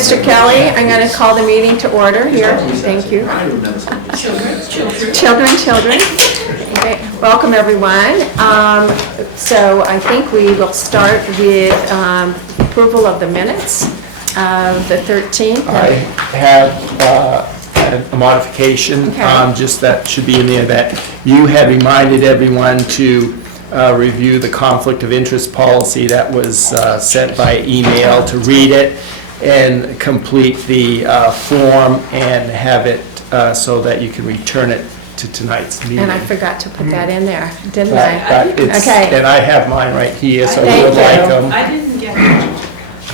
Mr. Kelly, I'm going to call the meeting to order here. Thank you. Children. Okay. Welcome, everyone. So I think we will start with approval of the minutes of the 13th. I have a modification, Okay. just that should be in there, that you had reminded everyone to review the conflict of interest policy that was sent by email, to read it and complete the form and have it so that you can return it to tonight's meeting. And I forgot to put that in there, didn't I? But it's, Okay. and I have mine right here, so Thank you would like you. them. I didn't get one.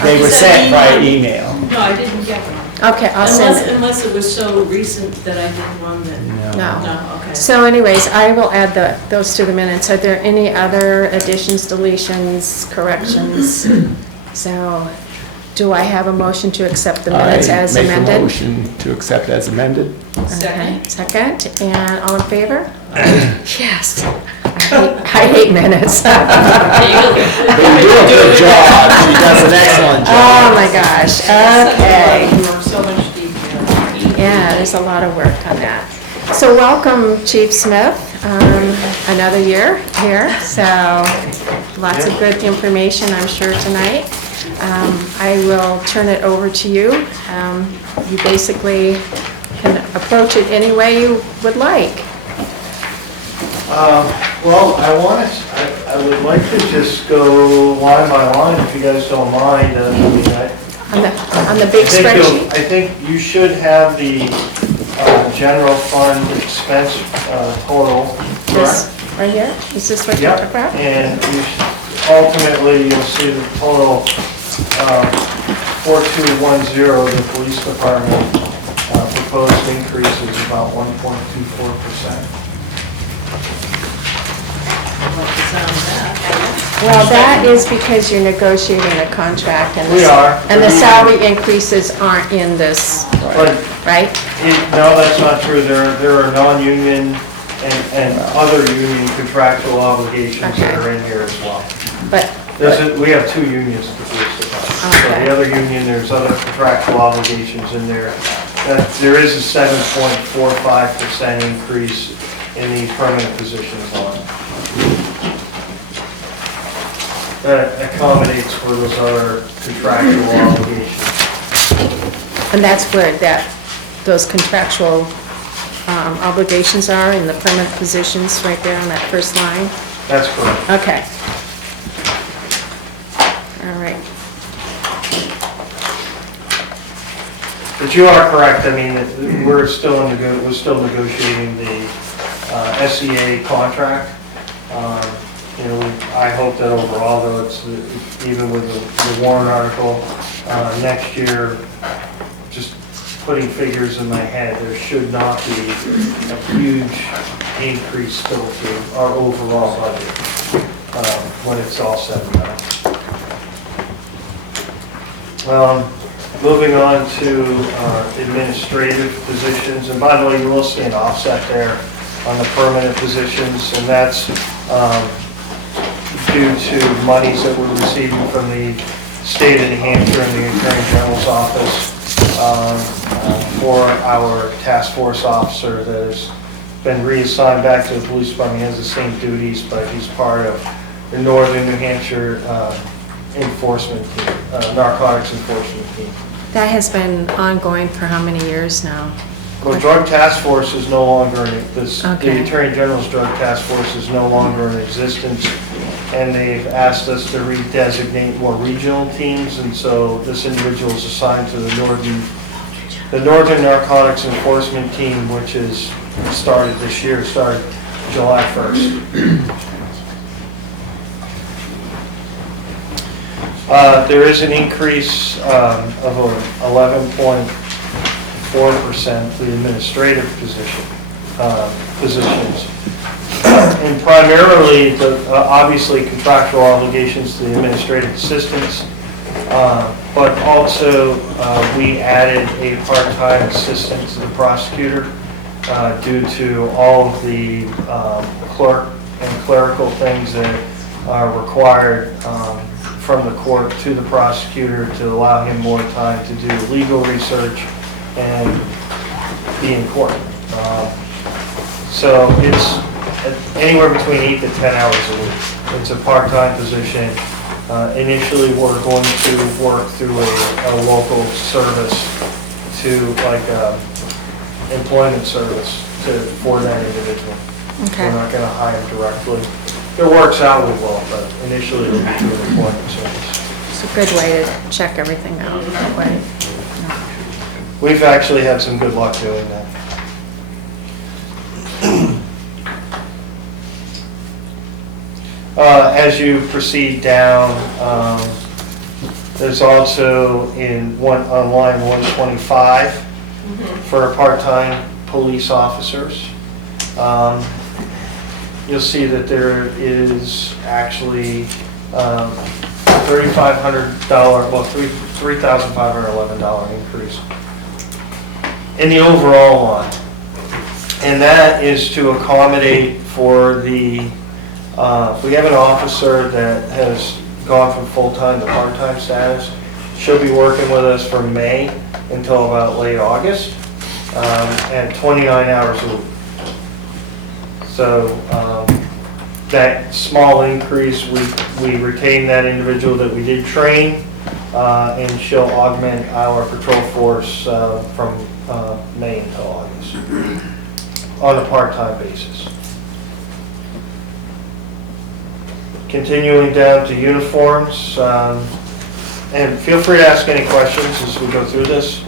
They were sent by email. No, I didn't get one. Okay, I'll send it. Unless it was so recent that I did one that, No. no, okay. So anyways, I will add those to the minutes. Are there any other additions, deletions, corrections? So, do I have a motion to accept the minutes as I make a amended? motion to accept as amended. Okay, second, and all in favor? Yes. I hate minutes. But you do a good job. She does an excellent Oh, job. my gosh, okay. So much detail. Yeah, there's a lot of work on that. So welcome, Chief Smith, another year here, so lots of good information, I'm sure, tonight. I will turn it over to you. You basically can approach it any way you would like. Well, I would like to just go line by line, if you guys don't mind. On the big spreadsheet? I think you should have the general fund expense total, This, correct? right here? Is this what you're talking about? And ultimately, you'll see the total 4210, the police department proposed increase is about 1.24%. Well, that is because you're negotiating a contract and We are. and the salary increases aren't in this, But right? no, that's not true. There are non-union and other union contractual obligations that are in here as well. But, We have two unions at the police department. So Okay. the other union, there's other contractual obligations in there. There is a 7.45% increase in the permanent positions on it. That accommodates for those other contractual obligations. and that's where those contractual obligations are in the permanent positions right there on that first line? That's correct. Okay. All right. But you are correct. I mean, we're still negotiating the SEA contract. I hope that overall, though, it's even with the warrant article next year, just putting figures in my head, there should not be a huge increase still to our overall budget when it's all said and done. Moving on to administrative positions, and by the way, you will see an offset there on the permanent positions, and that's due to monies that we're receiving from the state of New Hampshire and the Attorney General's office for our task force officer that has been reassigned back to the police department. He has the same duties, but he's part of the Northern New Hampshire enforcement team, narcotics enforcement team. That has been ongoing for how many years now? Well, drug task force is no longer in this. Okay. The Attorney General's drug task force is no longer in existence, and they've asked us to redesignate more regional teams, and so this individual is assigned to the Northern Narcotics Enforcement Team, which is started this year, started July 1st. There is an increase of 11.4% for the administrative positions. And primarily, obviously contractual obligations to the administrative assistants, but also we added a part-time assistant to the prosecutor due to all of the clerk and clerical things that are required from the court to the prosecutor to allow him more time to do legal research and be in court. So it's anywhere between 8 to 10 hours a week. It's a part-time position. Initially, we're going to work through a local service to like employment service for that individual. Okay. We're not going to hire directly. If it works out, we will, but initially it'll be through an employment service. It's a good way to check everything out that way. We've actually had some good luck doing that. As you proceed down, there's also on line 125 for part-time police officers. You'll see that there is actually $3,511 increase in the overall line. And that is to accommodate for the, we have an officer that has gone from full-time to part-time status. She'll be working with us from May until about late August at 29 hours a week. So that small increase, we retain that individual that we did train, and she'll augment our patrol force from May until August on a part-time basis. Continuing down to uniforms, and feel free to ask any questions as we go through this.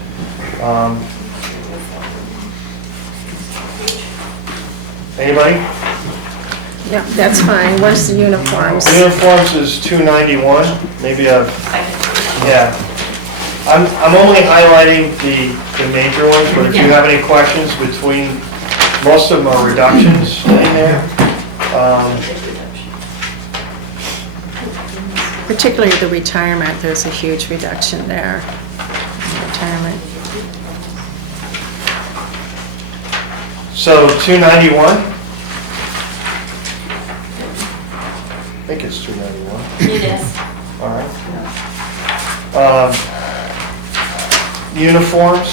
Anybody? Yeah, that's fine. What's the uniforms? Uniforms is $291. Maybe yeah. I'm only highlighting the major ones, but if you have any questions between, most of them are reductions in there. Particularly the retirement, there's a huge reduction there. Retirement. So 291. I think it's 291. It is. All right. Uniforms.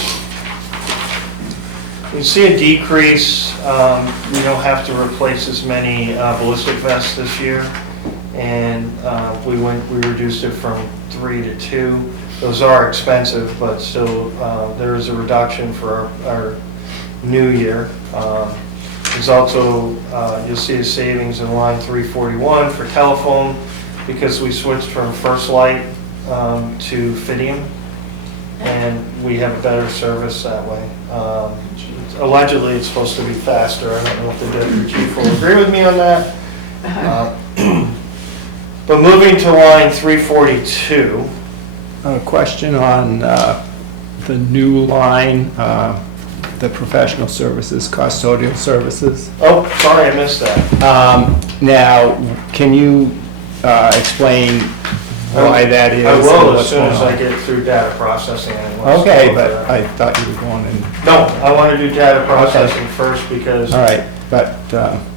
You see a decrease. We don't have to replace as many ballistic vests this year, and we reduced it from 3 to 2. Those are expensive, but still there is a reduction for our new year. There's also, you'll see a savings in line 341 for telephone because we switched from First Light to Fidium, and we have a better service that way. Allegedly, it's supposed to be faster. I don't know if the deputy chief will agree with me on that. But moving to line 342. A question on the new line, the professional services, custodial services. Oh, sorry, I missed that. Now, can you explain why that is? I and will as what's soon as going I on? get through data processing. Anyway. Okay, So, but I thought you were going in. no, I want to do data processing first because All right, but.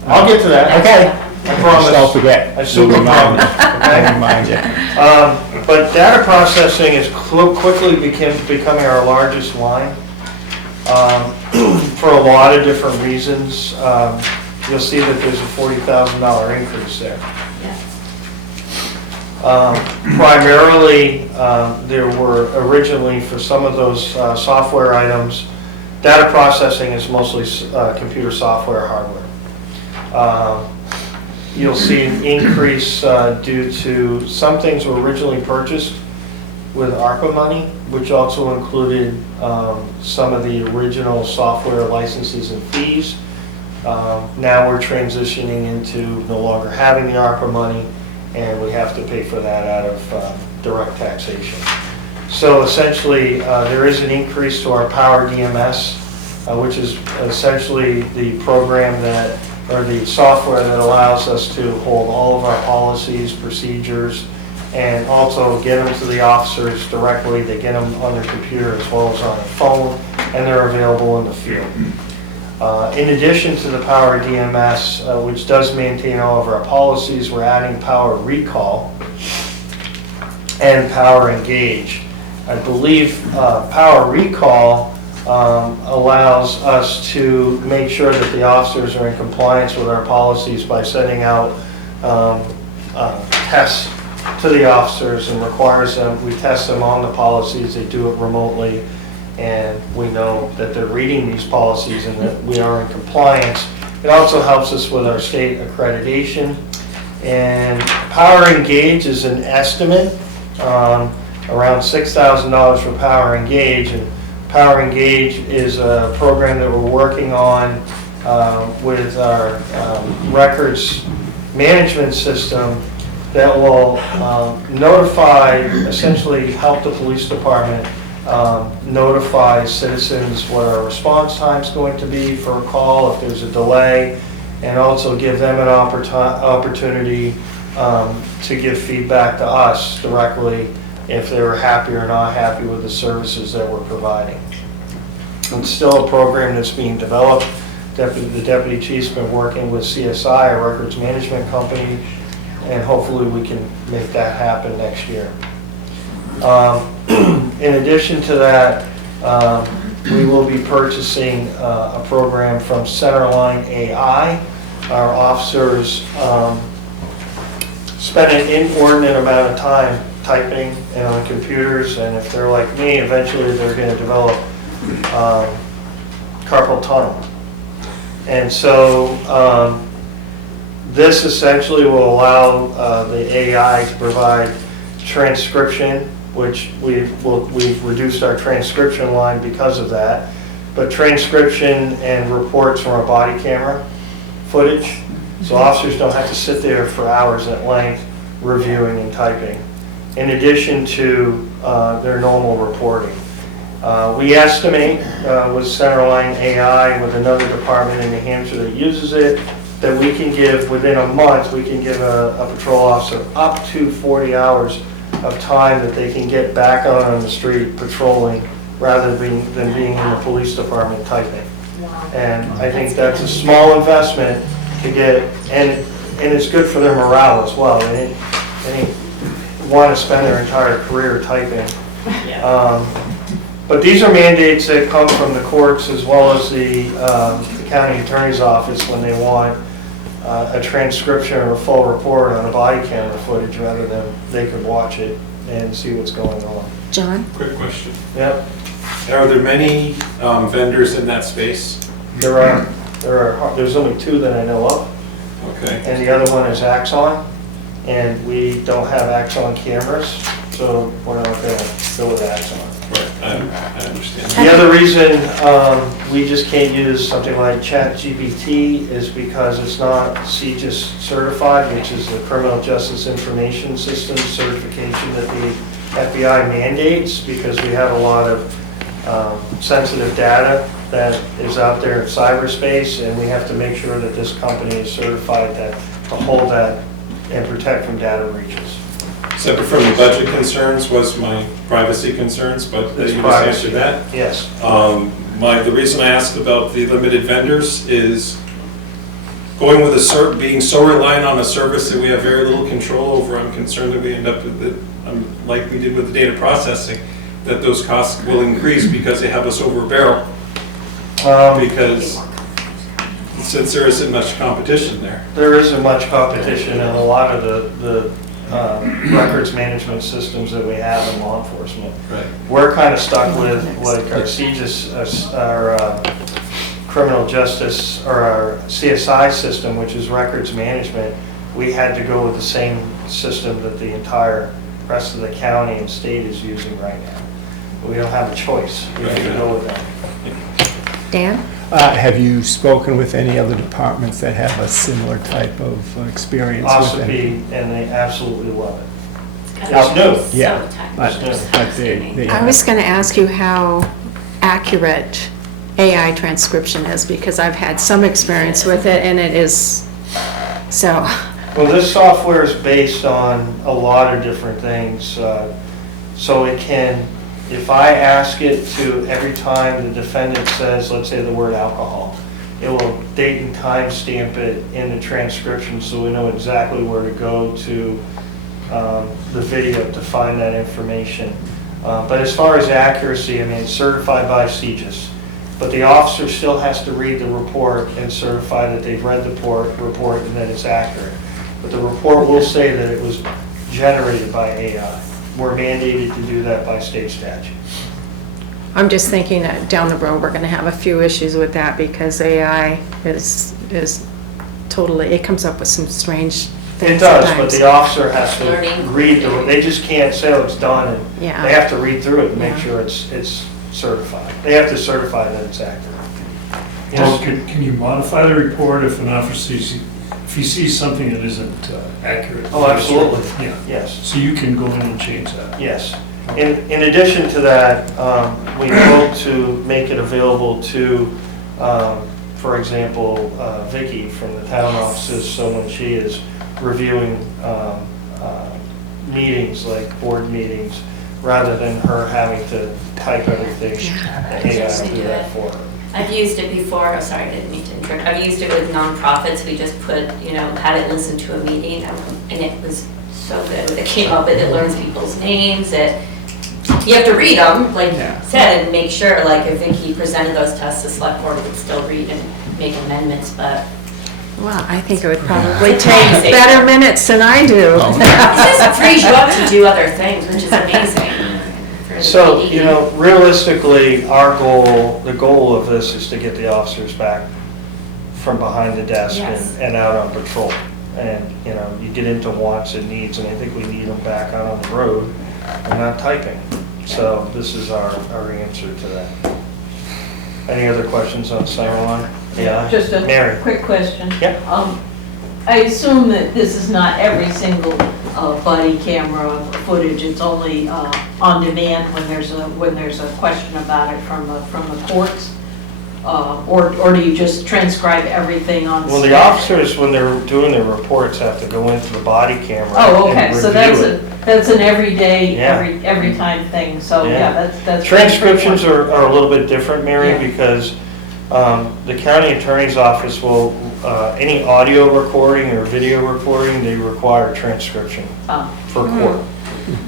I'll get to that. Okay. I promise. Don't forget. I super We'll remind promise. you. Okay? I'll remind you. But data processing is quickly becoming our largest line for a lot of different reasons. You'll see that there's a $40,000 increase there. Primarily, there were originally for some of those software items, data processing is mostly computer software hardware. You'll see an increase due to some things were originally purchased with ARPA money, which also included some of the original software licenses and fees. Now we're transitioning into no longer having the ARPA money, and we have to pay for that out of direct taxation. So essentially, there is an increase to our Power DMS, which is essentially the program that, or the software that allows us to hold all of our policies, procedures, and also get them to the officers directly. They get them on their computer as well as on their phone, and they're available in the field. In addition to the Power DMS, which does maintain all of our policies, we're adding Power Recall. and Power Engage. I believe Power Recall allows us to make sure that the officers are in compliance with our policies by sending out tests to the officers and requires them, we test them on the policies, they do it remotely, and we know that they're reading these policies and that we are in compliance. It also helps us with our state accreditation. And Power Engage is an estimate, around $6,000 for Power Engage. And Power Engage is a program that we're working on with our records management system that will notify, essentially help the police department notify citizens what our response time is going to be for a call if there's a delay, and also give them an opportunity to give feedback to us directly if they were happy or not happy with the services that we're providing. It's still a program that's being developed. The Deputy Chief's been working with CSI, a records management company, and hopefully we can make that happen next year. In addition to that, we will be purchasing a program from Centerline AI. Our officers spend an inordinate amount of time typing and on computers, and if they're like me, eventually they're going to develop carpal tunnel. And so this essentially will allow the AI to provide transcription, which we've reduced our transcription line because of that, but transcription and reports from our body camera footage, so officers don't have to sit there for hours at length reviewing and typing, in addition to their normal reporting. We estimate with Centerline AI, with another department in New Hampshire that uses it, that we can give, within a month, we can give a patrol officer up to 40 hours of time that they can get back out on the street patrolling rather than being in the police department typing. And I think that's a small investment to get, and it's good for their morale as well. They didn't want to spend their entire career typing. But these are mandates that come from the courts as well as the county attorney's office when they want a transcription or a full report on a body camera footage rather than they could watch it and see what's going on. John? Quick question. Yep. Are there many vendors in that space? There's only two that I know of, Okay. and the other one is Axon, and we don't have Axon cameras, so we're not going to go with Axon. Right, I understand. The other reason we just can't use something like ChatGPT is because it's not CJIS certified, which is the Criminal Justice Information System certification that the FBI mandates, because we have a lot of sensitive data that is out there in cyberspace, and we have to make sure that this company is certified to hold that and protect from data breaches. Separate from the budget concerns was my privacy concerns, but It's you just privacy. answered that. Yes. The reason I asked about the limited vendors is going with being so reliant on a service that we have very little control over. I'm concerned that we end up with it, like we did with the data processing, that those costs will increase because they have us over a barrel. Because since there isn't much competition there. There isn't much competition in a lot of the records management systems that we have in law enforcement. Right. We're kind of stuck with like our CJIS, our criminal justice, or our CSI system, which is records management. We had to go with the same system that the entire rest of the county and state is using right now. We don't have a choice. We have to go with them. Dan? Have you spoken with any other departments that have a similar type of experience with them? OSSP, and they absolutely love it. It's new. Yeah, but they I was going to ask you how accurate AI transcription is, because I've had some experience with it, and it is, so. Well, this software is based on a lot of different things. So it can, if I ask it to, every time the defendant says, let's say the word alcohol, it will date and time stamp it in the transcription so we know exactly where to go to the video to find that information. But as far as accuracy, I mean, it's certified by CJIS. But the officer still has to read the report and certify that they've read the report and that it's accurate. But the report will say that it was generated by AI. We're mandated to do that by state statute. I'm just thinking that down the road, we're gonna have a few issues with that because AI is totally, it comes up with some strange things It does, but sometimes. the officer has to Learning. read they just can't say, oh, it's done, and Yeah. they have to read through it and make Yeah. sure it's certified. They have to certify that it's accurate. Well, can you modify the report if an officer sees, if he sees something that isn't accurate? Oh, absolutely. Yeah, Yes, so you can go in and change that. yes. In addition to that, we hope to make it available to, for example, Vicky from the town offices, so when she is reviewing meetings, like board meetings, rather than her having to type everything, the AI will do that for her. I've used it before, oh, sorry, I didn't mean to interrupt. I've used it with nonprofits. We just put, had it listen to a meeting, and it was so good. It came up with, it learns people's names, you have to read them, like you said, and make sure, like if Vicky presented those to us, the select board would still read and make amendments, but Well, I think it would probably take better minutes than I do. it just frees you up to do other things, which is amazing. for the So, PD. realistically, the goal of this is to get the officers back from behind the desk Yes. and out on patrol. And, you get into wants and needs, and I think we need them back out on the road and not typing. So this is our answer to that. Any other questions on Cyberline? Yeah. Just a Mary? quick question. Yeah. I assume that this is not every single body camera footage, it's only on demand when there's a question about it from the courts? Or do you just transcribe everything on? Well, the staff? officers, when they're doing their reports, have to go into the body camera Oh, okay, and so review it. that's an everyday, Yeah. every time thing, so yeah, that's. Transcriptions are a little bit different, Mary, Yeah. because the county attorney's office will, any audio recording or video recording, they require transcription for court.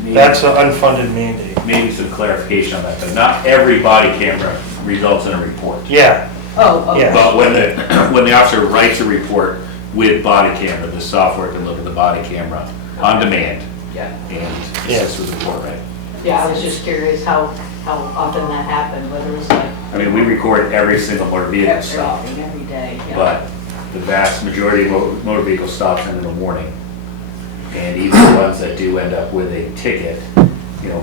That's an unfunded mandate. Maybe some clarification on that, though. Not every body camera results in a report. Yeah, Oh, okay. Yeah. But when the officer writes a report with body camera, the software can look at the body camera on demand Yeah, and assess the report, right? yeah, I was just curious how often that happened, whether it was like I mean, we record every single motor vehicle stop, everything, every day, yeah. but the vast majority of motor vehicle stops end in the morning. And even the ones that do end up with a ticket,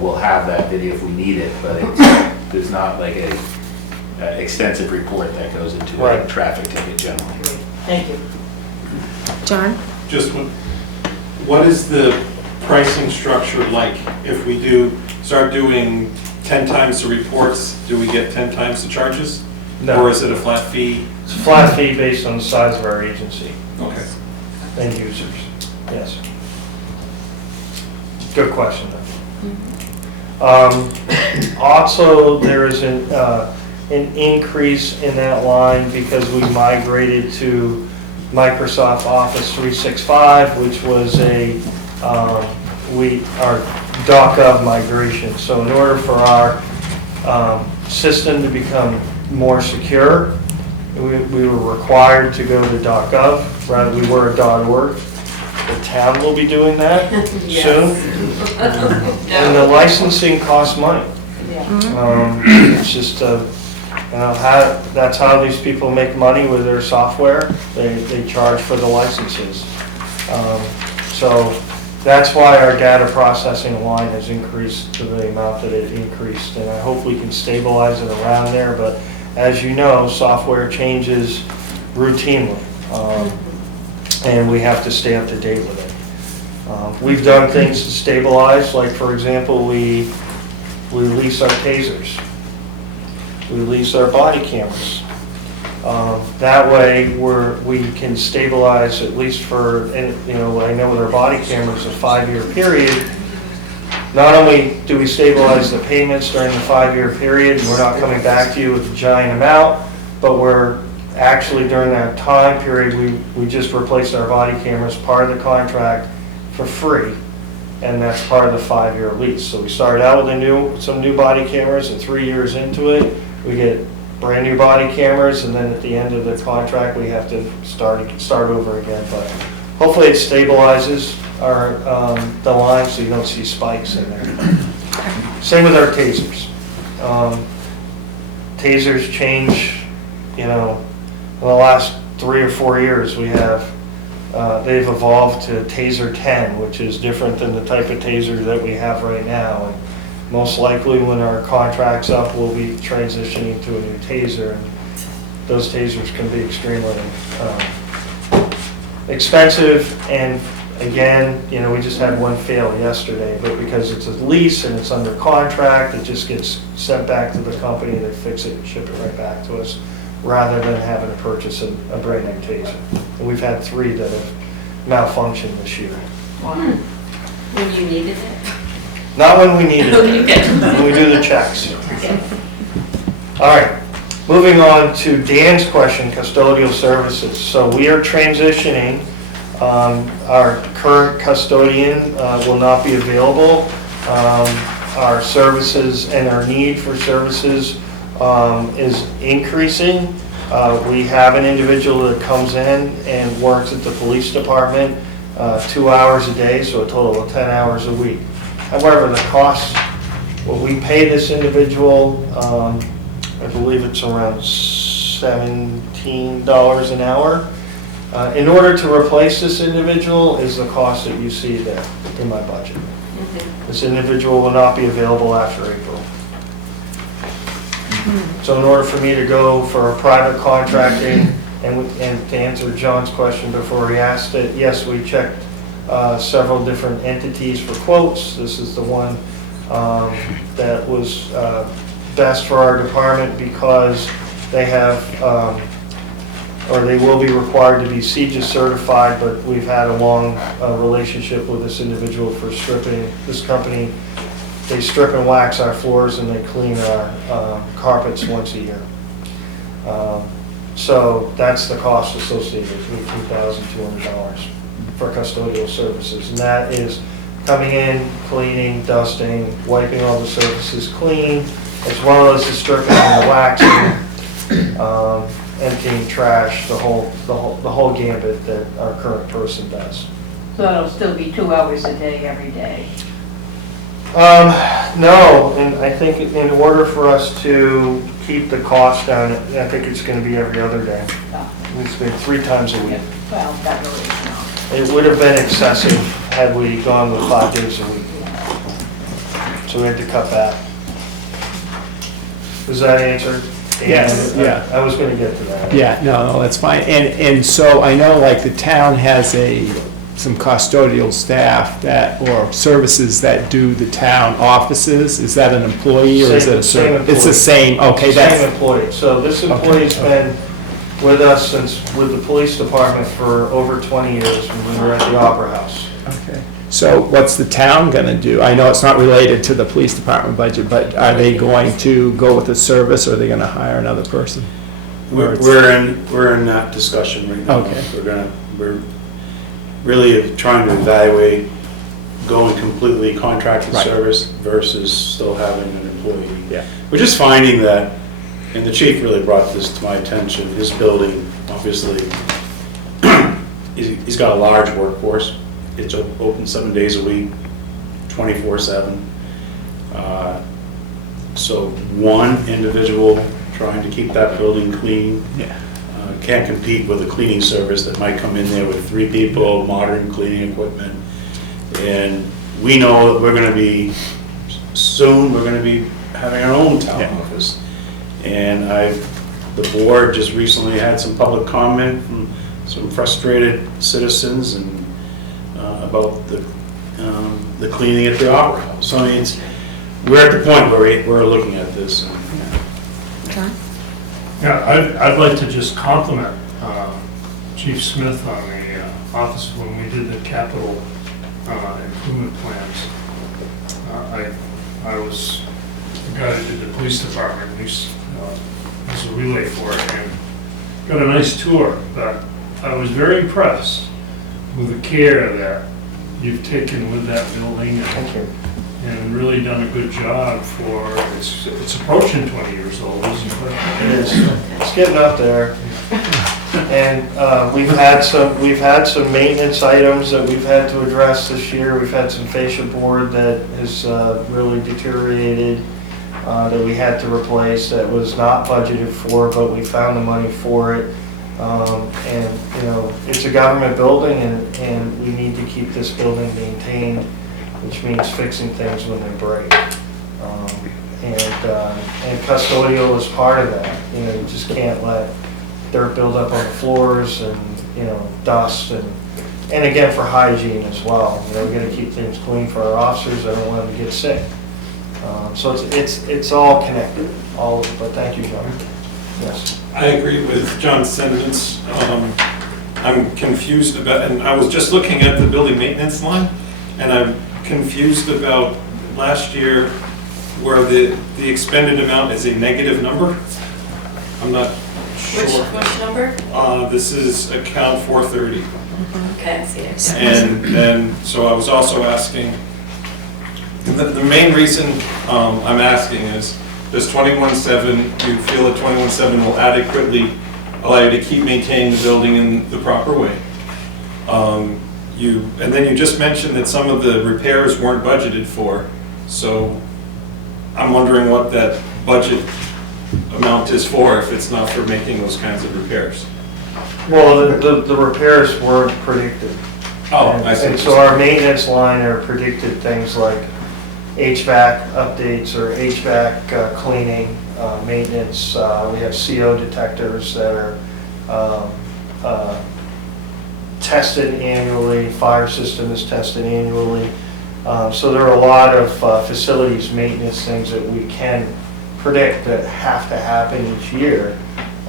we'll have that video if we need it, but there's not like a extensive report that goes into a Right. traffic ticket generally. Thank you. John? Just what is the pricing structure like? If we start doing 10 times the reports, do we get 10 times the charges? No. Or is it a flat fee? it's a flat fee based on the size of our agency Okay. and users, yes. Good question, though. Also, there is an increase in that line because we migrated to Microsoft Office 365, which was our .gov migration. So in order for our system to become more secure, we were required to go to .gov rather we were a .org. The town will be doing that soon. And the licensing costs money. It's just, that's how these people make money with their software. They charge for the licenses. So that's why our data processing line has increased to the amount that it increased. And I hope we can stabilize it around there. But as you know, software changes routinely. And we have to stay up to date with it. We've done things to stabilize, like for example, we lease our tasers. We lease our body cameras. That way we can stabilize at least for, I know with our body cameras, a 5-year period. Not only do we stabilize the payments during the 5-year period, and we're not coming back to you with a giant amount, but we're actually during that time period, we just replaced our body cameras, part of the contract, for free. and that's part of the 5-year lease. So we started out with some new body cameras, and 3 years into it, we get brand new body cameras, and then at the end of the contract, we have to start over again. But hopefully it stabilizes the line so you don't see spikes in there. Same with our tasers. Tasers change, in the last 3 or 4 years, they've evolved to Taser 10, which is different than the type of taser that we have right now. And most likely when our contract's up, we'll be transitioning to a new taser. And those tasers can be extremely expensive. And again, we just had one fail yesterday, but because it's a lease and it's under contract, it just gets sent back to the company, they fix it and ship it right back to us, rather than having to purchase a brand new taser. And we've had 3 that have malfunctioned this year. When you needed it? Not when we need it, Okay. when we do the checks. All right, moving on to Dan's question, custodial services. So we are transitioning. Our current custodian will not be available. Our services and our need for services is increasing. We have an individual that comes in and works at the police department 2 hours a day, so a total of 10 hours a week. However, the cost, what we pay this individual, I believe it's around $17 an hour. In order to replace this individual is the cost that you see there in my budget. This individual will not be available after April. So in order for me to go for a private contracting, and to answer John's question before he asked it, yes, we checked several different entities for quotes. This is the one that was best for our department because they have, or they will be required to be CJIS certified, but we've had a long relationship with this individual for stripping. This company, they strip and wax our floors and they clean our carpets once a year. So that's the cost associated with $2,200 for custodial services. And that is coming in, cleaning, dusting, wiping all the surfaces clean, as well as the stripping and the waxing, emptying trash, the whole gambit that our current person does. So it'll still be 2 hours a day, every day? No, and I think in order for us to keep the cost down, I think it's going to be every other day. It's been 3 times a week. Well, that really is not. It would have been excessive had we gone with 5 days a week. So we had to cut back. Does that answer? Yes, yeah. I was going to get to that. Yeah, no, that's fine. And so I know like the town has some custodial staff or services that do the town offices. Is that an employee or is it a service? It's the same, okay. Same employee. So this employee's been with us with the police department for over 20 years when we were at the Opera House. Okay. So what's the town gonna do? I know it's not related to the police department budget, but are they going to go with a service or are they gonna hire another person? We're in that discussion right now. Okay. We're really trying to evaluate going completely contracted Right. service versus still having an employee. Yeah. We're just finding that, and the chief really brought this to my attention, his building, obviously, he's got a large workforce. It's open 7 days a week, 24/7. So one individual trying to keep that building clean can't compete with a cleaning service that might come in there with 3 people, modern cleaning equipment. And we know that we're going to be having our own town office. And the board just recently had some public comment from some frustrated citizens and about the cleaning at the Opera House. So I mean, we're at the point where we're looking at this. And, John? Yeah, I'd like to just compliment Chief Smith on the office when we did the capital improvement plans. I was the guy that did the police department, was a relay for it, and got a nice tour, but I was very impressed with the care that you've taken with that building Thank you. and really done a good job for, it's approaching 20 years old, isn't it? It is. It's getting up there. And we've had some maintenance items that we've had to address this year. We've had some fascia board that has really deteriorated, that we had to replace, that was not budgeted for, but we found the money for it. And, you know, it's a government building, and we need to keep this building maintained, which means fixing things when they break. And custodial is part of that. You know, you just can't let dirt build up on the floors and, you know, dust and again, for hygiene as well. You know, we gotta keep things clean for our officers. I don't want them to get sick. So it's all connected, all of it, but thank you, John. Yes. I agree with John's sentiments. I'm confused about, and I was just looking at the building maintenance line, and I'm confused about last year where the expended amount is a negative number. I'm not sure. Which number? This is account 430. Okay, I see it. And then, so I was also asking, the main reason I'm asking is, does 21.7, do you feel that 21.7 will adequately allow you to keep maintaining the building in the proper way? And then you just mentioned that some of the repairs weren't budgeted for, so I'm wondering what that budget amount is for if it's not for making those kinds of repairs. Well, the repairs weren't predicted. Oh, I see. And so our maintenance line are predicted things like HVAC updates or HVAC cleaning, maintenance. We have CO detectors that are tested annually. Fire system is tested annually. So there are a lot of facilities maintenance things that we can predict that have to happen each year.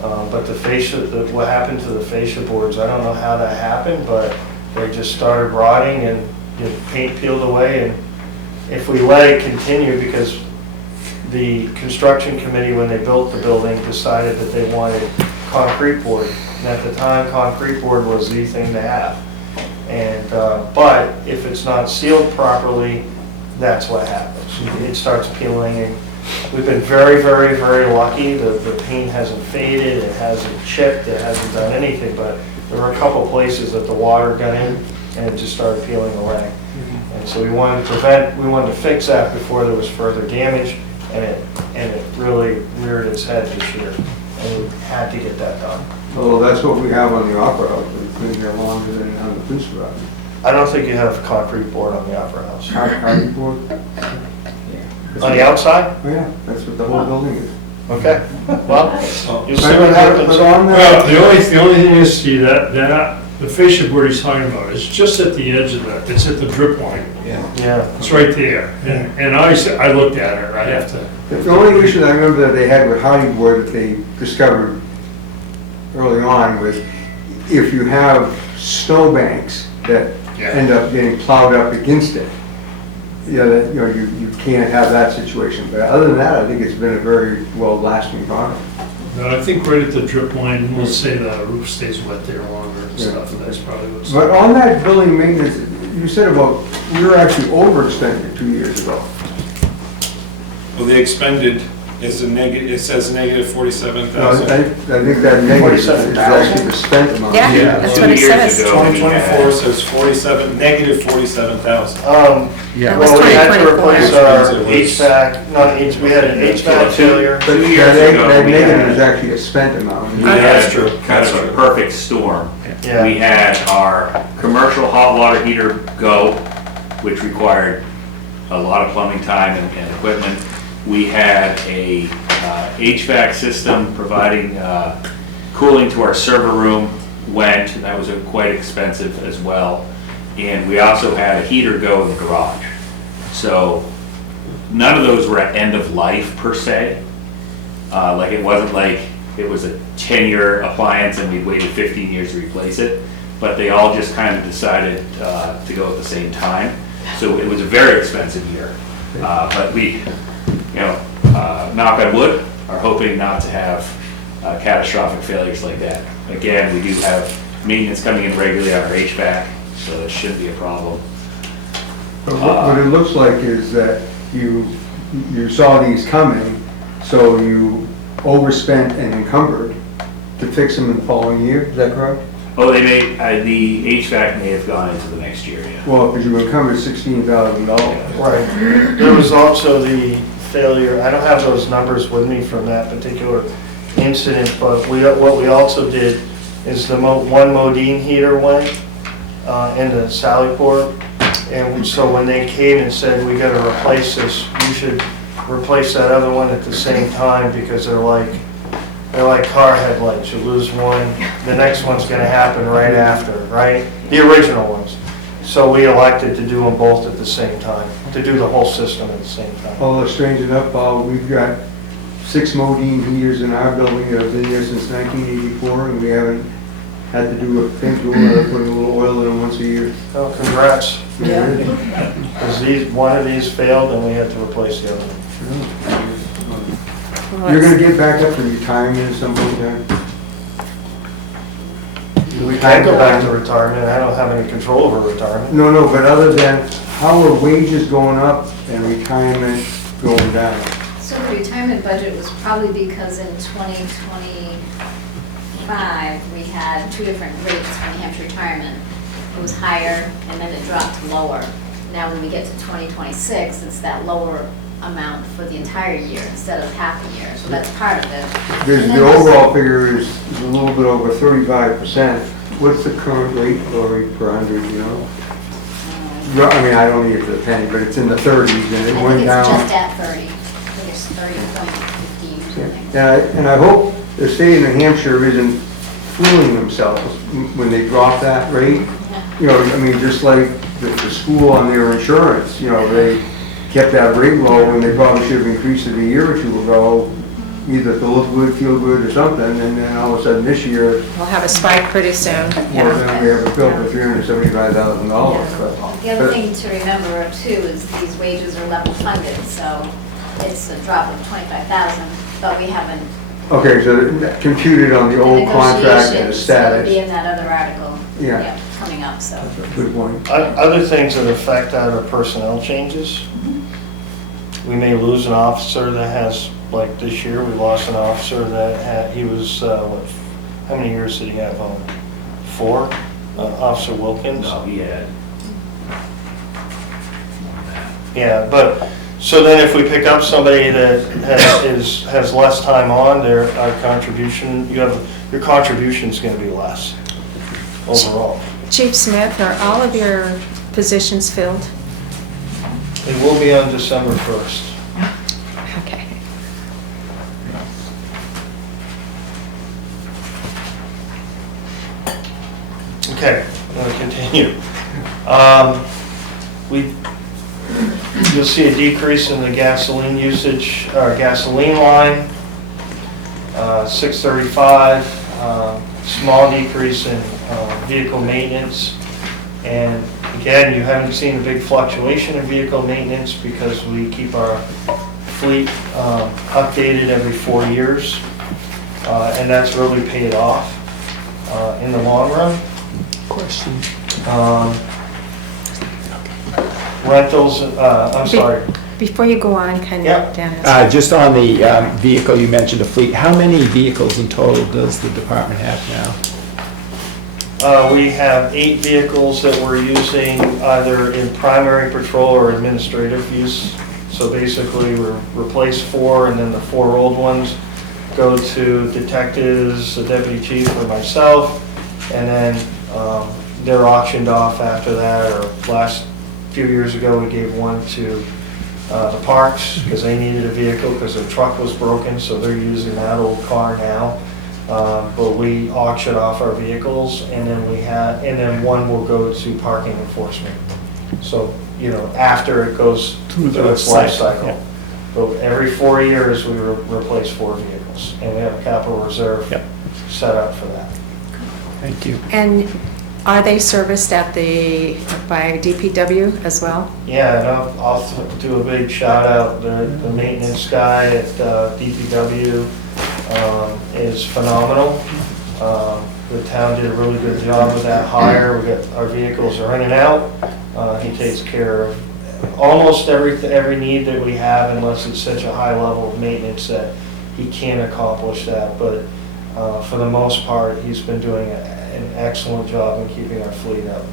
But the fascia, what happened to the fascia boards, I don't know how that happened, but they just started rotting and the paint peeled away. And if we let it continue, because the construction committee, when they built the building, decided that they wanted concrete board. And at the time, concrete board was the thing to have. And, but if it's not sealed properly, that's what happens. It starts peeling, and we've been very, very, very lucky. The paint hasn't faded, it hasn't chipped, it hasn't done anything, but there were a couple places that the water got in and it just started peeling away. And so we wanted to fix that before there was further damage, and it really reared its head this year, and we had to get that done. Well, that's what we have on the Opera House, but it's been here longer than on the police department. I don't think you have concrete board on the Opera House. Concrete board? On the outside? Oh, yeah, that's what the whole building is. Okay, well, you'll see But what happens. on Well, that, the only thing is, Steve, that the fascia board he's talking about is just at the edge of that, it's at the drip line. Yeah. It's right there. And I looked at it, I have to, the only issue that I remember that they had with hardy board that they discovered early on was if you have snowbanks that end up getting plowed up against it, you can't have that situation. But other than that, I think it's been a very well-lasting product. no, I think right at the drip line, let's say the roof stays wet there longer and stuff, and that's probably what's. But on that building maintenance, you said about, we were actually overextended 2 years ago. Well, the expended is a negative, it says negative No, I 47,000. think that negative is 47,000. actually the spent amount. Yeah, that's what it 2 years says. ago, we 2024 had- says 47,000. Yeah. That was Well, we had to 2024. replace our HVAC, we had an HVAC failure. But 2 years ago, that we negative had- is actually a spent amount. We Okay. had That's true. kind of a perfect storm. Yeah. We had our commercial hot water heater go, which required a lot of plumbing time and equipment. We had a HVAC system providing cooling to our server room went, and that was quite expensive as well. And we also had a heater go in the garage. So none of those were at end of life per se. Like it wasn't like it was a 10-year appliance and we waited 15 years to replace it, but they all just kind of decided to go at the same time. So it was a very expensive year. But we, knock on wood, are hoping not to have catastrophic failures like that. Again, we do have maintenance coming in regularly on our HVAC, so that shouldn't be a problem. But what it looks like is that you saw these coming, so you overspent and encumbered to fix them in the following year, is that correct? Oh, they may, the HVAC may have gone into the next year, yeah. Well, because you encumbered $16,000. Right. There was also the failure, I don't have those numbers with me from that particular incident, but what we also did is one Modine heater went into Sallyport, and so when they came and said, we gotta replace this, you should replace that other one at the same time, because they're like car headlights. You lose one, the next one's gonna happen right after, right? The original ones. So we elected to do them both at the same time, to do the whole system at the same time. Although strange enough, we've got 6 Modine heaters in our building that have been here since 1984, and we haven't had to do a thing to them, other than putting a little oil in them once a year. Oh, congrats. Yeah. Because one of these failed and we had to replace the other one. You're gonna get back up to retirement at some point, John? We can't go back to retirement, I don't have any control over retirement. No, but other than, how are wages going up and retirement going down? So the retirement budget was probably because in 2025, we had 2 different rates for New Hampshire retirement. It was higher and then it dropped lower. Now when we get to 2026, it's that lower amount for the entire year instead of half a year, so that's part of it. The overall figure is a little bit over 35%. What's the current rate, Lori, per hundred, you know? I mean, I don't need it to the penny, but it's in the 30s and it went down. I think it's just at 30. I think it's 30.50 or something. And I hope the state of New Hampshire isn't fooling themselves when they drop that rate. You know, I mean, just like the school on their insurance, you know, they kept that rate low and they probably should have increased it a year or two ago, either to look good, feel good or something, and then all of a sudden this year, We'll have a spike pretty soon. well, then we have a bill for $375,000. The other thing to remember too is these wages are level funded, so it's a drop of 25,000, but we haven't. Okay, so computed on the old contract and the negotiations, it'll be status. in that other article. Yeah. Coming up, so. Good point. Other things that affect that are personnel changes. We may lose an officer that has, like this year, we lost an officer that he was, how many years did he have on? 4? Officer Wilkins? No, he had. Yeah, but, so then if we pick up somebody that has less time on, our contribution, your contribution's gonna be less overall. Chief Smith, are all of your positions filled? It will be on December 1st. Okay. Okay, I'm going to continue. You'll see a decrease in the gasoline usage, or gasoline line, 635, small decrease in vehicle maintenance. And again, you haven't seen a big fluctuation in vehicle maintenance because we keep our fleet updated every 4 years. And that's really paid off in the long run. Question. Rentals, I'm sorry. Before you go on, can you, Yeah. Dennis? Just on the vehicle, you mentioned a fleet. How many vehicles in total does the department have now? We have 8 vehicles that we're using either in primary patrol or administrative use. So basically, we replace 4, and then the 4 old ones go to detectives, the deputy chief, or myself, and then they're auctioned off after that. Or last few years ago, we gave one to the parks because they needed a vehicle because their truck was broken, so they're using that old car now. But we auction off our vehicles, and then one will go to parking enforcement. So, you know, after it goes through its life cycle. But every 4 years, we replace 4 vehicles, and we have a capital reserve set up for that. Thank you. And are they serviced by DPW as well? Yeah, and I'll do a big shout out. The maintenance guy at DPW is phenomenal. The town did a really good job with that hire. Our vehicles are in and out. He takes care of almost every need that we have, unless it's such a high level of maintenance that he can't accomplish that. But for the most part, he's been doing an excellent job in keeping our fleet up.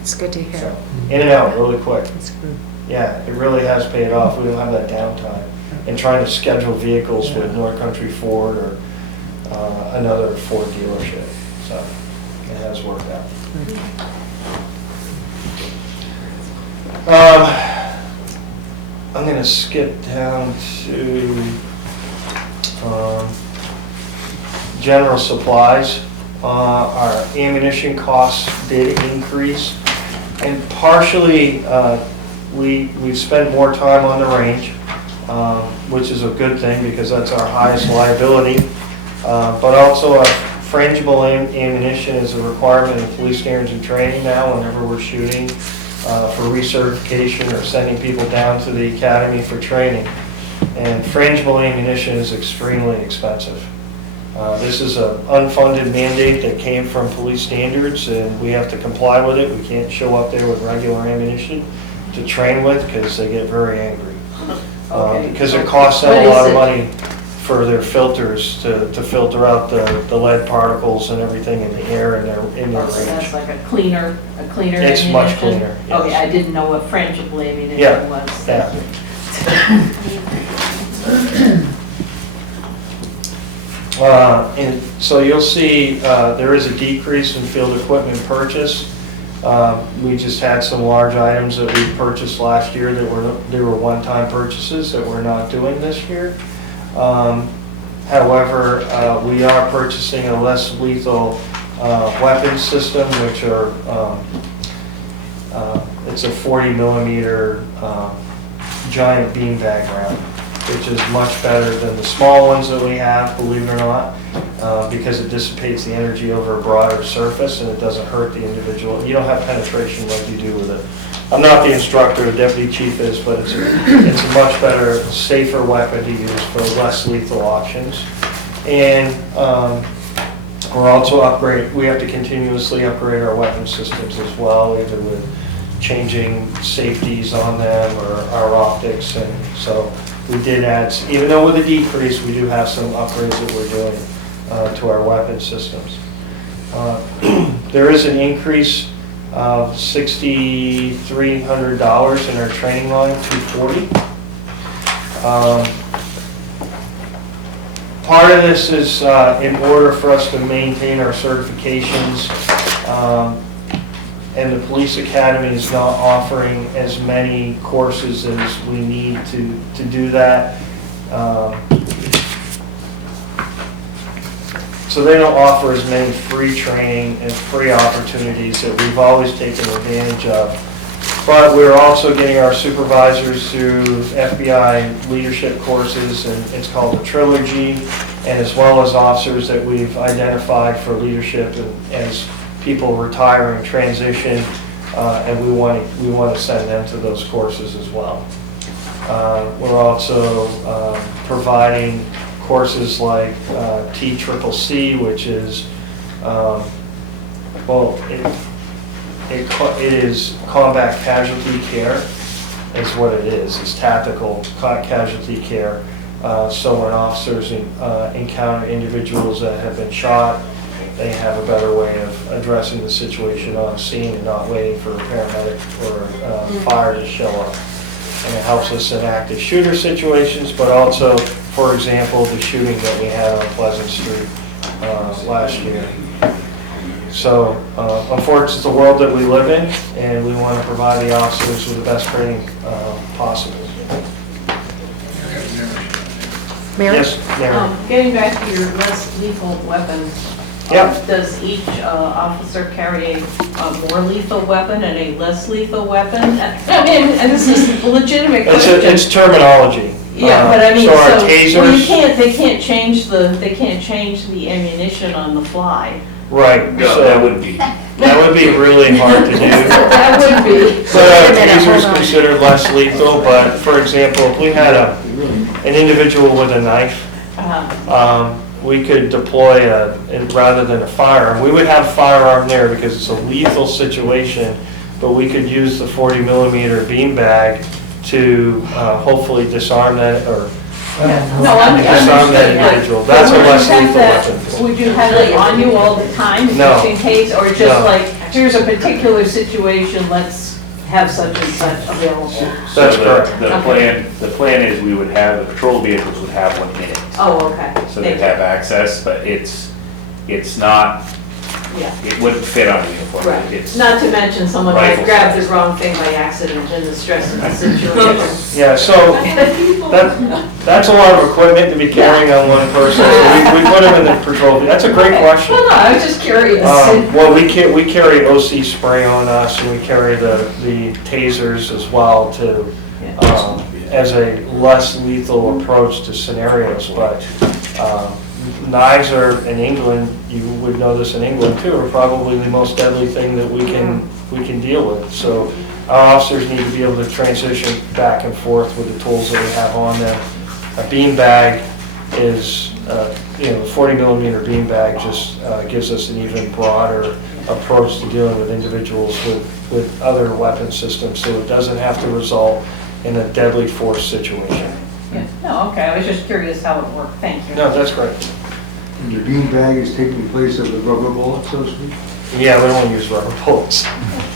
It's good to hear. So, in and out really quick. It's good. Yeah, it really has paid off. We don't have that downtime. And trying to schedule vehicles with North Country Ford or another Ford dealership. So it has worked out. I'm going to skip down to general supplies. Our ammunition costs did increase, and partially we've spent more time on the range, which is a good thing because that's our highest liability. But also our frangible ammunition is a requirement of police standards and training now whenever we're shooting for recertification or sending people down to the academy for training. And frangible ammunition is extremely expensive. This is an unfunded mandate that came from police standards, and we have to comply with it. We can't show up there with regular ammunition to train with because they get very angry. Because it costs them a lot of money for their filters to filter out the lead particles and everything in the air in their So that's range. like a cleaner It's much cleaner, yes. Okay, I didn't know what frangible ammunition Yeah, was. yeah. And so you'll see there is a decrease in field equipment purchase. We just had some large items that we purchased last year that were one-time purchases that we're not doing this year. However, we are purchasing a less lethal weapons system, which are it's a 40 millimeter giant beanbag round, which is much better than the small ones that we have, believe it or not, because it dissipates the energy over a broader surface and it doesn't hurt the individual. You don't have penetration like you do with it. I'm not the instructor, the deputy chief is, but it's a much better, safer weapon to use for less lethal options. And we're also we have to continuously upgrade our weapon systems as well, either with changing safeties on them or our optics. And so we did add, even though with a decrease, we do have some upgrades that we're doing to our weapon systems. There is an increase of $6,300 in our training line, $240. Part of this is in order for us to maintain our certifications, and the police academy is not offering as many courses as we need to do that. So they don't offer as many free training and free opportunities that we've always taken advantage of. But we're also getting our supervisors through FBI leadership courses, and it's called a trilogy, and as well as officers that we've identified for leadership and as people retire and transition, and we want to send them to those courses as well. We're also providing courses like TCCC, which is, it is combat casualty care, is what it is. It's tactical casualty care. So when officers encounter individuals that have been shot, they have a better way of addressing the situation on scene and not waiting for a paramedic or fire to show up. And it helps us in active shooter situations, but also, for example, the shooting that we had on Pleasant Street last year. So, unfortunately, it's the world that we live in, and we want to provide the officers with the best training possible. Mary? Yes, Mary. Getting back to your less lethal weapons, Yeah. does each officer carry a more lethal weapon and a less lethal weapon? I mean, and this is a legitimate question. It's terminology. Yeah, but I mean, so our well, tasers, they can't change the ammunition on the fly. right? No, So that would be, that would be really hard to do. That would be. But our Wait a minute, taser is hold on. considered less lethal. But for example, if we had an individual with a knife, we could deploy rather than a firearm. We would have a firearm there because it's a lethal situation, but we could use the 40 millimeter beanbag to hopefully disarm that, or No, I'm disarm that individual. That's a less lethal weapon. Would you have it on you all the time, No. just in case, or just No. like, here's a particular situation, let's have such and such available? That's So correct. The plan is we would have, the patrol vehicles would have one in it. Oh, okay. So they'd have access, but it's not, Yeah, it wouldn't fit on a uniform. right. It's Not to mention someone might Rifle grab the size. wrong thing by accident in the stress of the situation. Yeah, so that's a lot of equipment to be carrying on one person. So we put them in the patrol. That's a great question. Well, no, I was just curious. Well, we carry OC spray on us, and we carry the tasers as well to, as a less lethal approach to scenarios. But knives are, in England, you would know this in England too, are probably the most deadly thing that we can deal with. So our officers need to be able to transition back and forth with the tools that we have on them. A beanbag is, the 40 millimeter beanbag just gives us an even broader approach to dealing with individuals with other weapon systems, so it doesn't have to result in a deadly force situation. Yeah. No, okay, I was just curious how it worked, thank you. No, that's great. And the beanbag is taking place of the rubber bullet, so to speak? Yeah, we don't use rubber bullets,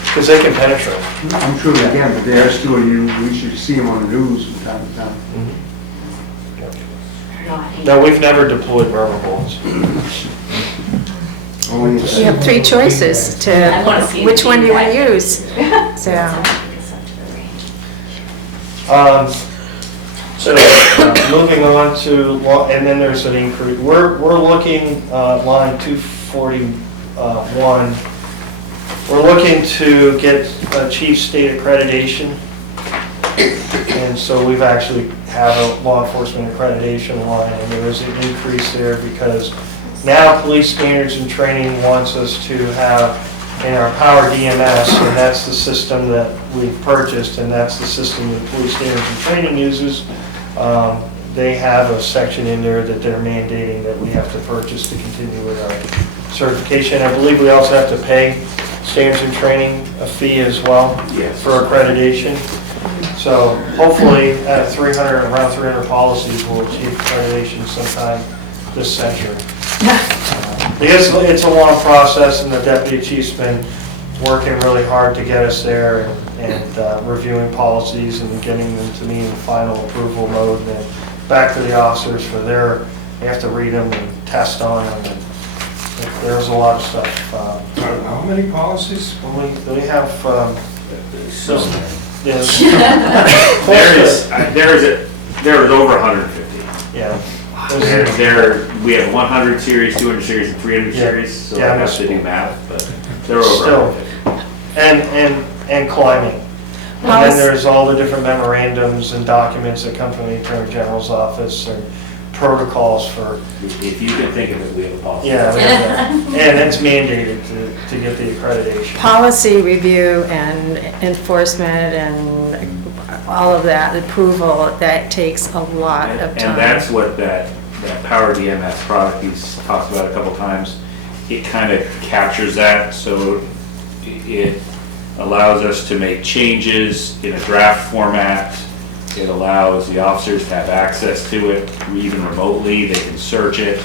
because they can penetrate. I'm sure they can, but they are still, we should see them on the news from time to time. No, we've never deployed rubber bullets. Only in- You have three choices I wanna see to, which the one do you want to feedback. use? So, So, moving on to, and then there's an increase, we're looking, line 241, we're looking to get chief state accreditation. And so we've actually have a law enforcement accreditation line, and there is an increase there because now police standards and training wants us to have in our Power DMS, and that's the system that we've purchased, and that's the system that police standards and training uses. They have a section in there that they're mandating that we have to purchase to continue with our certification. I believe we also have to pay standards and training a fee as well Yes. for accreditation. So hopefully at around 300 policies, we'll achieve accreditation sometime this century. Because it's a long process, and the deputy chief's been working really hard to get us there and reviewing policies and getting them to me in final approval mode, and then back to the officers for they have to read them and test on them. And there's a lot of stuff. How many policies? We have, So, yeah, there is over 150. yeah. We have 100 series, 200 series, and 300 Yeah. series, so Yeah, I have to do math, but they're over Still. 150. And climbing. And Policy- then there's all the different memorandums and documents that come from the Attorney General's office and protocols for, If you can think of it, we have a policy. yeah, we have that. And it's mandated to get the accreditation. policy review and enforcement and all of that, approval, that takes a lot of time. And that's what that Power DMS product he's talked about a couple times, it kind of captures that, so it allows us to make changes in a draft format. It allows the officers to have access to it, even remotely, they can search it.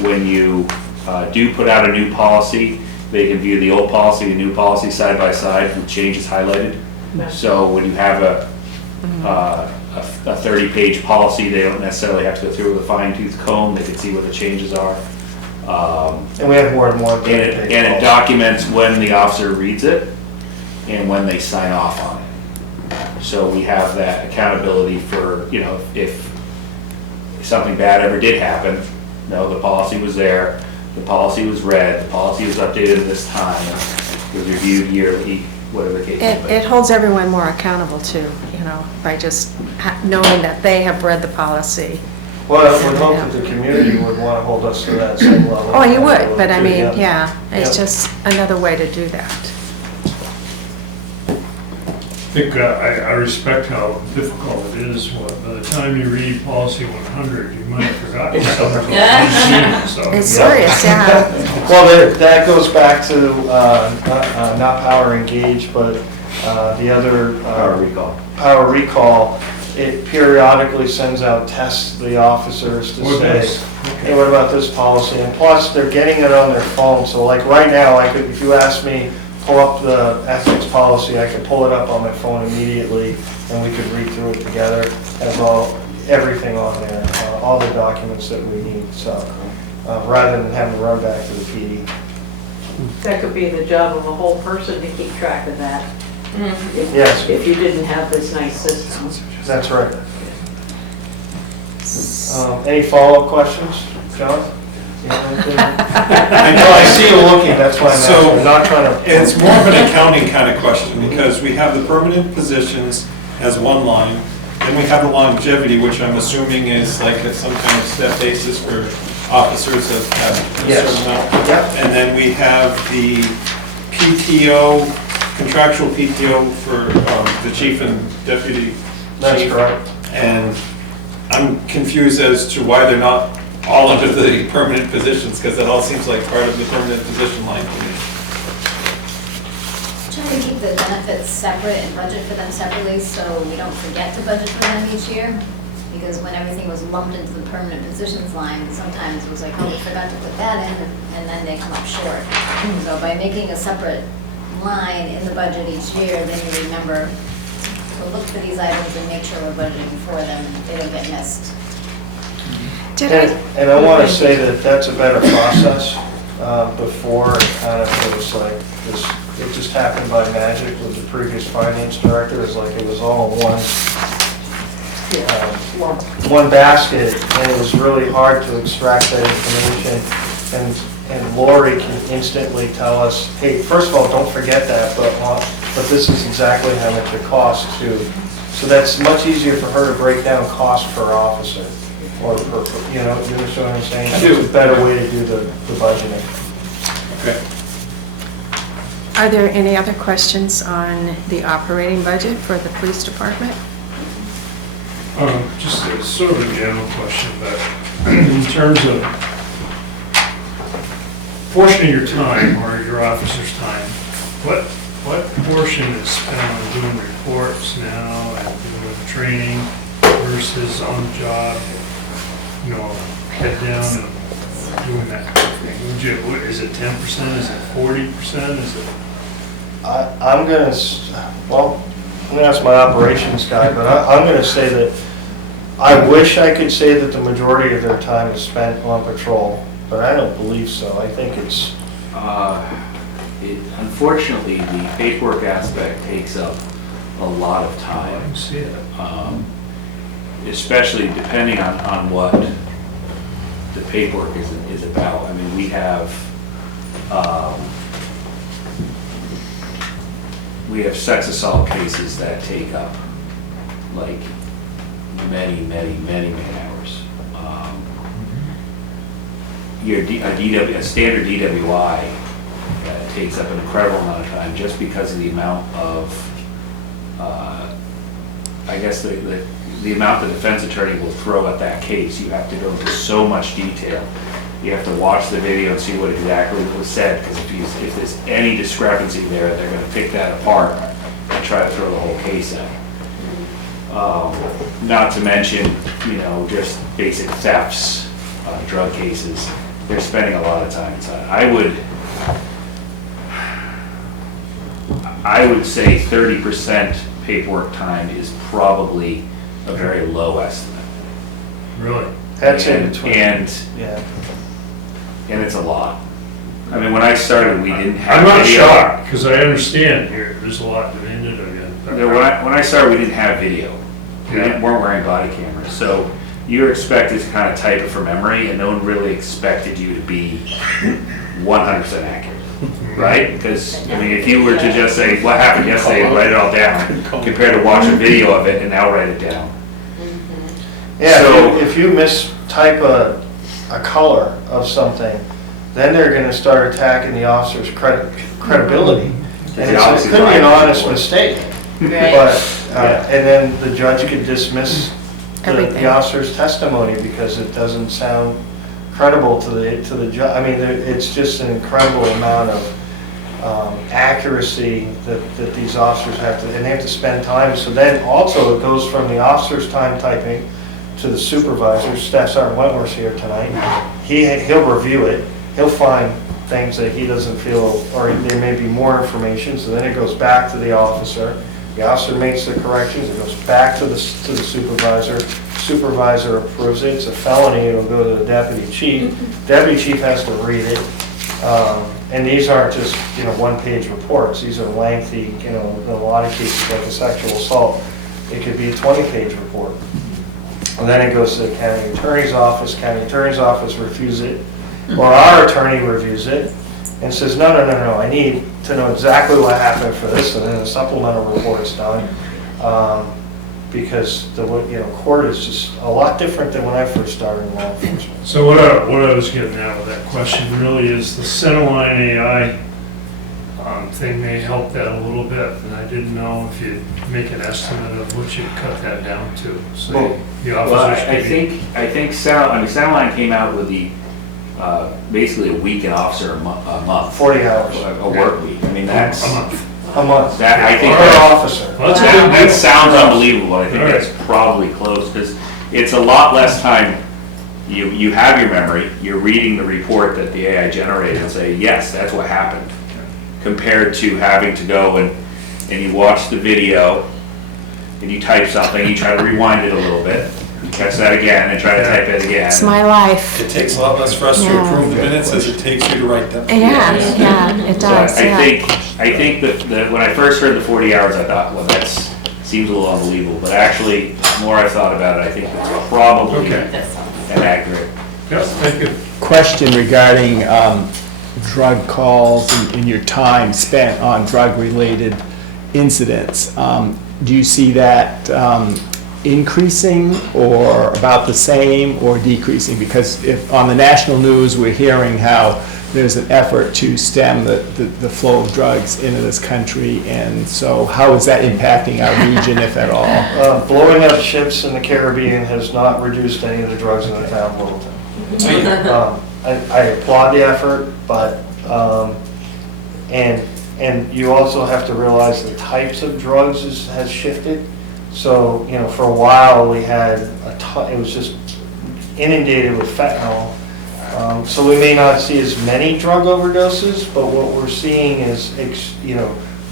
When you do put out a new policy, they can view the old policy and new policy side by side with changes highlighted. So when you have a 30-page policy, they don't necessarily have to go through with a fine-tooth comb, they can see what the changes are. And we have more and more. And it documents when the officer reads it and when they sign off on it. So we have that accountability for, if something bad ever did happen, no, the policy was there, the policy was read, the policy was updated at this time, it was reviewed yearly, whatever the case may be. It holds everyone more accountable too, by just knowing that they have read the policy. Well, I would hope that the community would want to hold us to that same level. Oh, you would, but I mean, yeah, it's Yeah. just another way to do that. I think I respect how difficult it is. By the time you read policy 100, you might have forgotten something. So, It's serious, yeah. Well, that goes back to not power engaged, but The other. Power recall. Power recall, it periodically sends out tests to the officers to What say, does? hey, what about this policy? And plus, they're getting it on their phone, so like right now, I could, if you asked me, pull up the ethics policy, I could pull it up on my phone immediately, and we could read through it together. It has everything on there, all the documents that we need, so, rather than having to run back to the PD. That could be the job of a whole person to keep track of that. Yes. If you didn't have this nice system. That's right. Any follow-up questions, John? You have anything? I know, I see you looking, that's why I'm asking, I'm not trying to. It's more of an accounting kind of question, because we have the permanent positions as one line, then we have the longevity, which I'm assuming is like at some kind of step basis for officers that have a Yes. certain amount. Yep. And then we have the PTO, contractual PTO for the chief and deputy That's chief. correct. And I'm confused as to why they're not all under the permanent positions, because that all seems like part of the permanent position line to me. Trying to keep the benefits separate and budget for them separately, so we don't forget to budget for them each year. Because when everything was lumped into the permanent positions line, sometimes it was like, oh, we forgot to put that in, and then they come up short. So by making a separate line in the budget each year, then you remember to look for these items and make sure we're budgeting for them, they don't get missed. And I want to say that that's a better process. Before, it kind of was like, this, it just happened by magic with the previous finance director. It was like it was all in one basket, and it was really hard to extract that information. And Lori can instantly tell us, hey, first of all, don't forget that, but this is exactly how much it costs too. So that's much easier for her to break down cost per officer, or per, you know what I'm saying? I do. It's a better way to do the budgeting. Okay. Are there any other questions on the operating budget for the police department? Just a sort of a general question, but in terms of portion of your time or your officer's time, what portion is spent on doing reports now and doing training versus on the job, head down and doing that kind of thing? Is it 10%? Is it 40%? Is it? I'm gonna ask my operations guy, but I'm gonna say that I wish I could say that the majority of their time is spent on patrol, but I don't believe so. I think it's... Unfortunately, the paperwork aspect takes up a lot of time. I can see it. Especially depending on what the paperwork is about. I mean, we have sex assault cases that take up like many hours. A standard DWI takes up an incredible amount of time just because of the amount of, I guess the amount the defense attorney will throw at that case. You have to go into so much detail. You have to watch the video and see what exactly was said, because if there's any discrepancy there, they're going to pick that apart and try to throw the whole case out. Not to mention, just basic thefts, drug cases. They're spending a lot of time inside. I would say 30% paperwork time is probably a very low estimate. Really? That's in between. Yeah. And it's a lot. I mean, when I started, we didn't have I'm not video. shocked, because I understand there's a lot demanded of you. When I started, we didn't have video. We weren't wearing body cameras. So you're expected to kind of type it from memory, and no one really expected you to be 100% accurate, right? Because, I mean, if you were to just say, what happened yesterday, and write it all down, compared to watch a video of it and now write it down. Yeah, So- if you mistype a color of something, then they're gonna start attacking the officer's credibility. And it could be an honest mistake, but, and then the judge could dismiss Everything. the officer's testimony because it doesn't sound credible to the judge. I mean, it's just an incredible amount accuracy that these officers have to, and they have to spend time. So then also it goes from the officer's time typing to the supervisor. Staff Sergeant Wentworth's here tonight. He'll review it. He'll find things that he doesn't feel, or there may be more information. So then it goes back to the officer. The officer makes the corrections. It goes back to the supervisor. Supervisor approves it. It's a felony. It'll go to the deputy chief. Deputy chief has to read it. And these aren't just, one-page reports. These are lengthy, in a lot of cases, like a sexual assault, it could be a 20-page report. And then it goes to the county attorney's office. County attorney's office reviews it, or our attorney reviews it and says, no, I need to know exactly what happened for this, and then the supplemental report is done. Because the court is just a lot different than when I first started in law enforcement. So what I was getting at with that question really is the centerline AI thing may help that a little bit, and I didn't know if you'd make an estimate of what you'd cut that down to. So the officers. I think Centerline came out with the basically a week an officer a month. 40 hours. A work week. I mean, that's A month. A month. That, I think Per that, officer. Well, that's a good that deal. sounds unbelievable. I think All right. that's probably close, because it's a lot less time. You have your memory, you're reading the report that the AI generated and say, yes, that's what happened, compared to having to go and you watch the video and you type something, you try to rewind it a little bit, catch that again and try to type it again. It's my life. It takes a lot less for us to Yeah. approve the minutes as it takes you to write them. Yeah, it So does, yeah. I think that when I first heard the 40 hours, I thought, well, that seems a little unbelievable. But actually, the more I thought about it, I think it's probably an accurate. Yes, thank you. Question regarding drug calls and your time spent on drug-related incidents. Do you see that increasing or about the same or decreasing? Because if on the national news, we're hearing how there's an effort to stem the flow of drugs into this country, and so how is that impacting our region, if at all? Blowing up ships in the Caribbean has not reduced any of the drugs in the town of Littleton. I applaud the effort, but, and you also have to realize the types of drugs has shifted. So, for a while, we had it was just inundated with fentanyl. So we may not see as many drug overdoses, but what we're seeing is,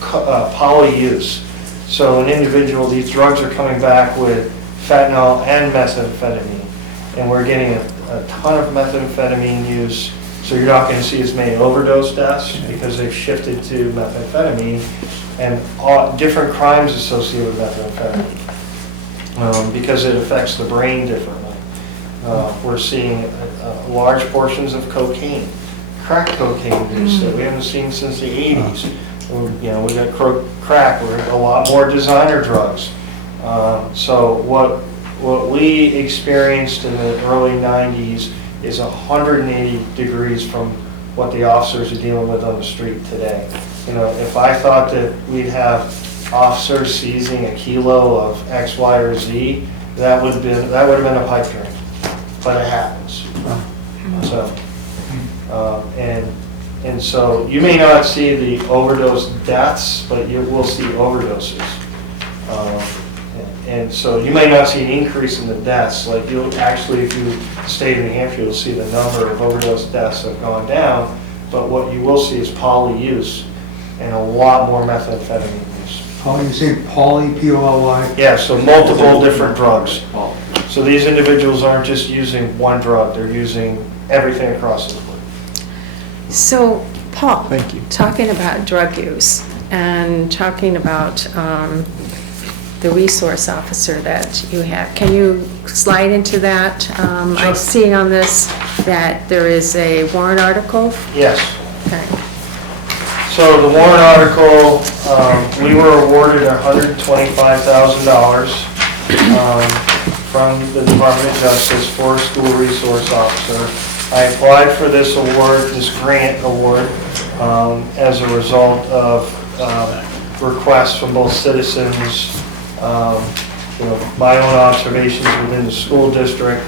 poly-use. So an individual, these drugs are coming back with fentanyl and methamphetamine, and we're getting a ton of methamphetamine use. So you're not going to see as many overdose deaths because they've shifted to methamphetamine, and all different crimes associated with methamphetamine because it affects the brain differently. We're seeing large portions of cocaine, crack cocaine use that we haven't seen since the 80s. We got crack, we're a lot more designer drugs. So what we experienced in the early 90s is 180 degrees from what the officers are dealing with on the street today. If I thought that we'd have officers seizing a kilo of X, Y, or Z, that would have been a pipe dream. But it happens. So, and so you may not see the overdose deaths, but you will see overdoses. And so you may not see an increase in the deaths. Like you'll actually, if you stay in New Hampshire, you'll see the number of overdose deaths have gone down. But what you will see is poly use and a lot more methamphetamine use. Poly, you say poly, P-O-L-Y? Yeah, so multiple different drugs. So these individuals aren't just using one drug, they're using everything across the board. So, Paul. Thank you. Talking about drug use and talking about the resource officer that you have, can you slide into that? I see on this that there is a warrant article. Yes. Okay. So the warrant article, we were awarded $125,000 from the Department of Justice for a school resource officer. I applied for this award, this grant award, as a result of requests from both citizens, my own observations within the school district,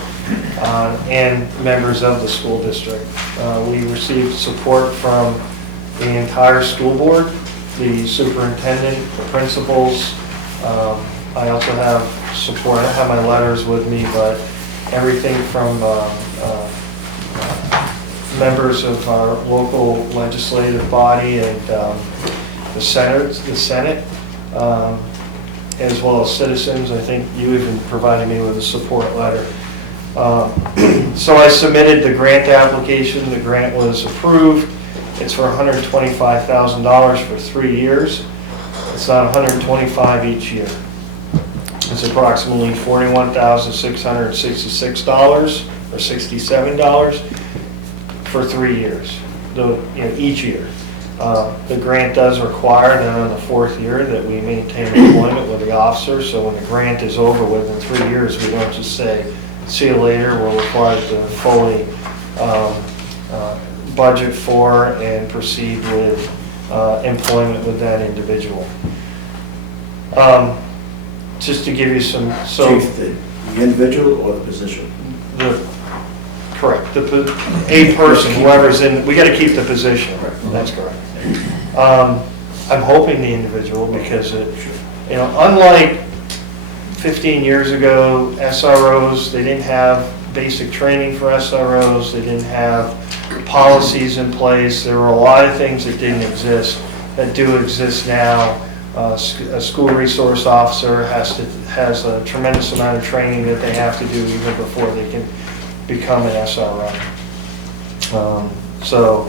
and members of the school district. We received support from the entire school board, the superintendent, the principals. I also have support, I don't have my letters with me, but everything from members of our local legislative body and the Senate, as well as citizens. I think you even provided me with a support letter. So I submitted the grant application. The grant was approved. It's for $125,000 for 3 years. It's not $125 each year. It's approximately $41,666 or $67 for 3 years, each year. The grant does require that on the 4th year that we maintain employment with the officer, so when the grant is over within 3 years, we don't just say, see you later. We're required to fully budget for and proceed with employment with that individual. Just to give you some, Chief, the individual or the position? Correct, a person, whoever's in, we got to keep the position. That's correct. I'm hoping the individual, because unlike 15 years ago, SROs, they didn't have basic training for SROs, they didn't have policies in place. There were a lot of things that didn't exist that do exist now. A school resource officer has a tremendous amount of training that they have to do even before they can become an SRO. So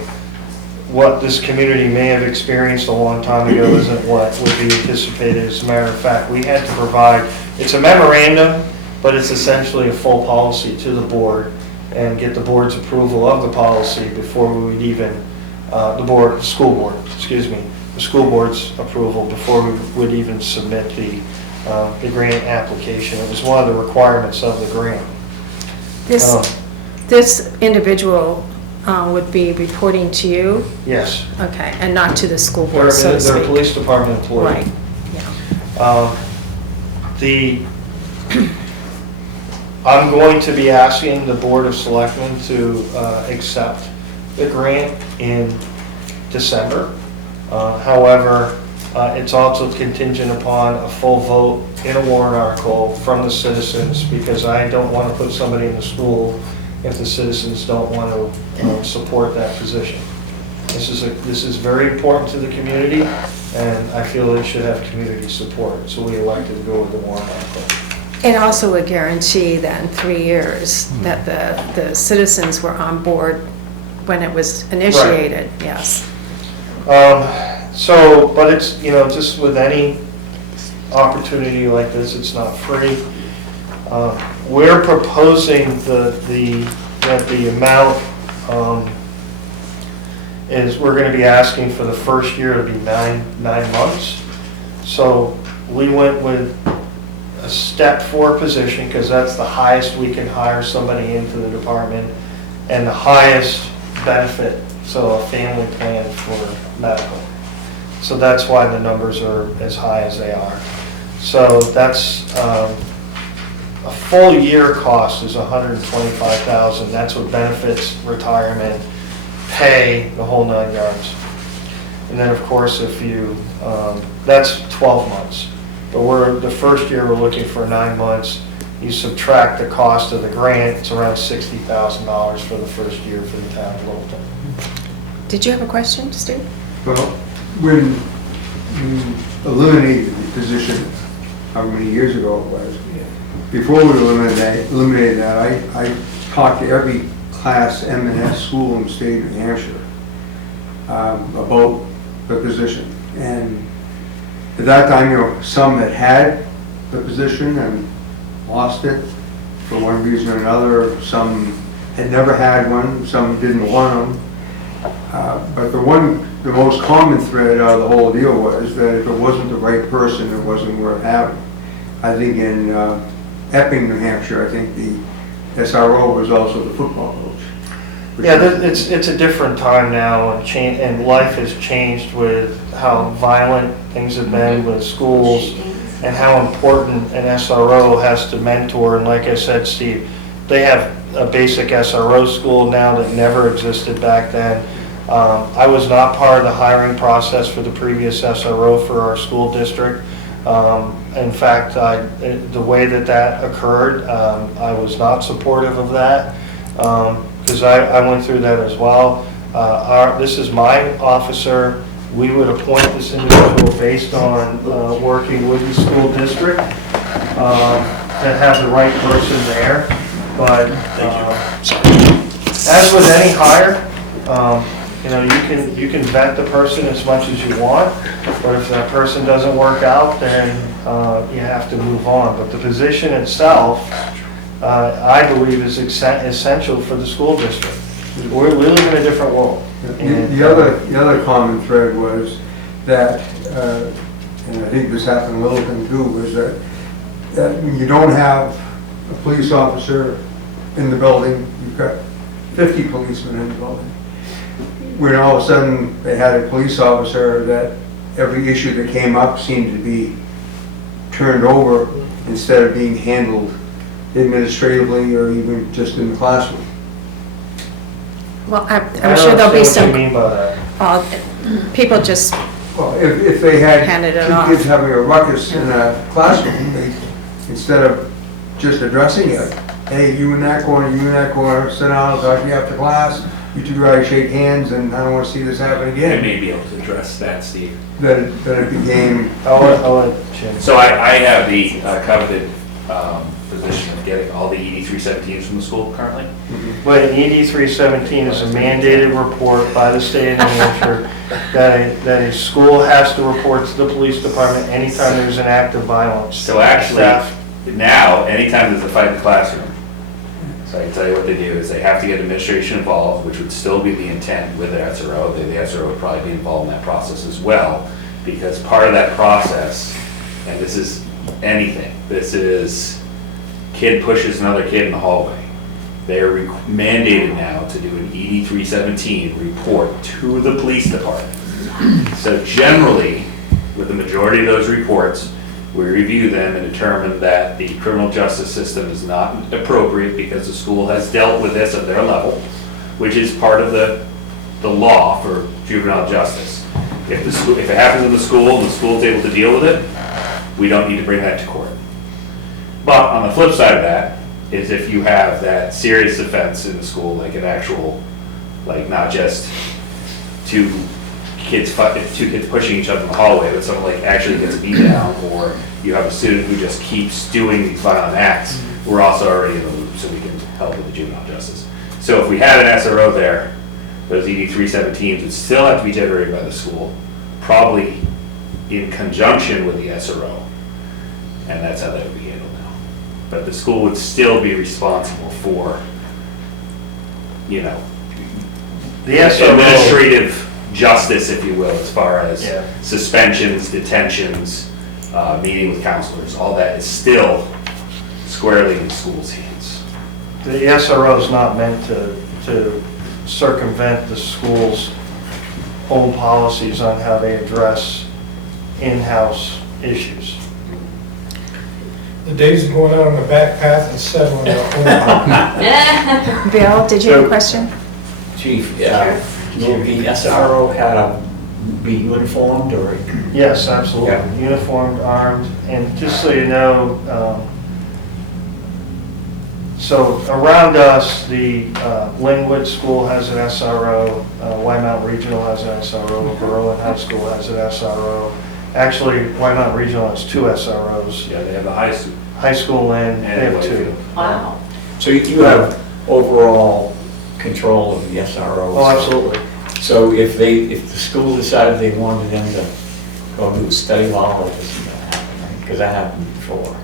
what this community may have experienced a long time ago isn't what would be anticipated. As a matter of fact, we had to provide, it's a memorandum, but it's essentially a full policy to the board and get the board's approval of the policy before we would even, the school board's approval before we would even submit the grant application. It was one of the requirements of the grant. This individual would be reporting to you? Yes. Okay, and not to the school board, so to They're a speak? police department employee. Right, yeah. I'm going to be asking the Board of Selectmen to accept the grant in December. However, it's also contingent upon a full vote in a warrant article from the citizens, because I don't want to put somebody in the school if the citizens don't want to support that position. This is very important to the community, and I feel it should have community support, so we elected to go with the warrant article. And also a guarantee that in 3 years that the citizens were on board when it was initiated, yes. But it's, just with any opportunity like this, it's not free. We're proposing that the amount is, we're going to be asking for the first year to be nine months. So we went with a step 4 position, because that's the highest we can hire somebody into the department, and the highest benefit, so a family plan for medical. So that's why the numbers are as high as they are. So that's a full year cost is $125,000. That's what benefits, retirement, pay, the whole 9 yards. And then of course, if you that's 12 months. But the first year we're looking for 9 months. You subtract the cost of the grant, it's around $60,000 for the first year for the town of Littleton. Did you have a question, Steve? Well, when you eliminated the position, how many years ago it was, before we eliminated that, I talked to every Class M&S school in the state of New Hampshire about the position. And at that time, some had the position and lost it for one reason or another. Some had never had one, some didn't want them. But the most common thread out of the whole deal was that if it wasn't the right person, it wasn't worth having. I think in Epping, New Hampshire, I think the SRO was also the football coach. Yeah, it's a different time now, and life has changed with how violent things have been with schools, and how important an SRO has to mentor. And like I said, Steve, they have a basic SRO school now that never existed back then. I was not part of the hiring process for the previous SRO for our school district. In fact, the way that occurred, I was not supportive of that, because I went through that as well. This is my officer. We would appoint this individual based on working with the school district to have the right person there. But as with any hire, you can vet the person as much as you want, but if that person doesn't work out, then you have to move on. But the position itself, I believe, is essential for the school district. We live in a different world. The other common thread was that, and I think this happened in Littleton too, was that when you don't have a police officer in the building, you've got 50 policemen in the building. When all of a sudden they had a police officer, that every issue that came up seemed to be turned over instead of being handled administratively or even just in the classroom. Well, I'm sure there'll be some, What do you mean by that? people just, Well, if they had Handed it two off. kids having a ruckus in a classroom, instead of just addressing it, hey, you in that corner, sit down, I'll talk to you after class, you two guys shake hands, and I don't want to see this happen I again. may be able to address that, Steve. Then it became, I'll let Jim. So I have the coveted position of getting all the ED 317s from the school currently. But an ED 317 is a mandated report by the state of New Hampshire that a school has to report to the police department anytime there's an act of violence. So actually, Staff. now, anytime there's a fight in the classroom, so I can tell you what they do is they have to get administration involved, which would still be the intent with the SRO. The SRO would probably be involved in that process as well, because part of that process, and this is anything, this is kid pushes another kid in the hallway. They're mandated now to do an ED 317 report to the police department. So generally, with the majority of those reports, we review them and determine that the criminal justice system is not appropriate because the school has dealt with this at their level, which is part of the law for juvenile justice. If it happens in the school and the school's able to deal with it, we don't need to bring that to court. But on the flip side of that is if you have that serious offense in the school, like an actual, like not just two kids pushing each other in the hallway, but someone like actually gets beat down, or you have a student who just keeps doing these violent acts, we're also already in the loop, so we can help with the juvenile justice. So if we had an SRO there, those ED 317s would still have to be generated by the school, probably in conjunction with the SRO, and that's how that would be handled now. But the school would still be responsible for, The SRO. administrative justice, if you will, as far as Yeah. suspensions, detentions, meeting with counselors, all that is still squarely in the school's hands. The SRO is not meant to circumvent the school's own policies on how they address in-house issues. The days of going out on the back path and settling out. Bill, did you have a question? Chief, will the SRO have to be uniformed or? Yes, absolutely. Yeah. Uniformed, armed, and just so you know, so around us, the Linwood School has an SRO, White Mountain Regional has an SRO, Berlin High School has an SRO. Actually, White Mountain Regional has two SROs. Yeah, they have the high school. High school and they have two. Whitefield. Wow. So you have overall control of the SROs? Oh, absolutely. So if the school decided they wanted them to go do a study hall, it doesn't happen, right? Because that happened before.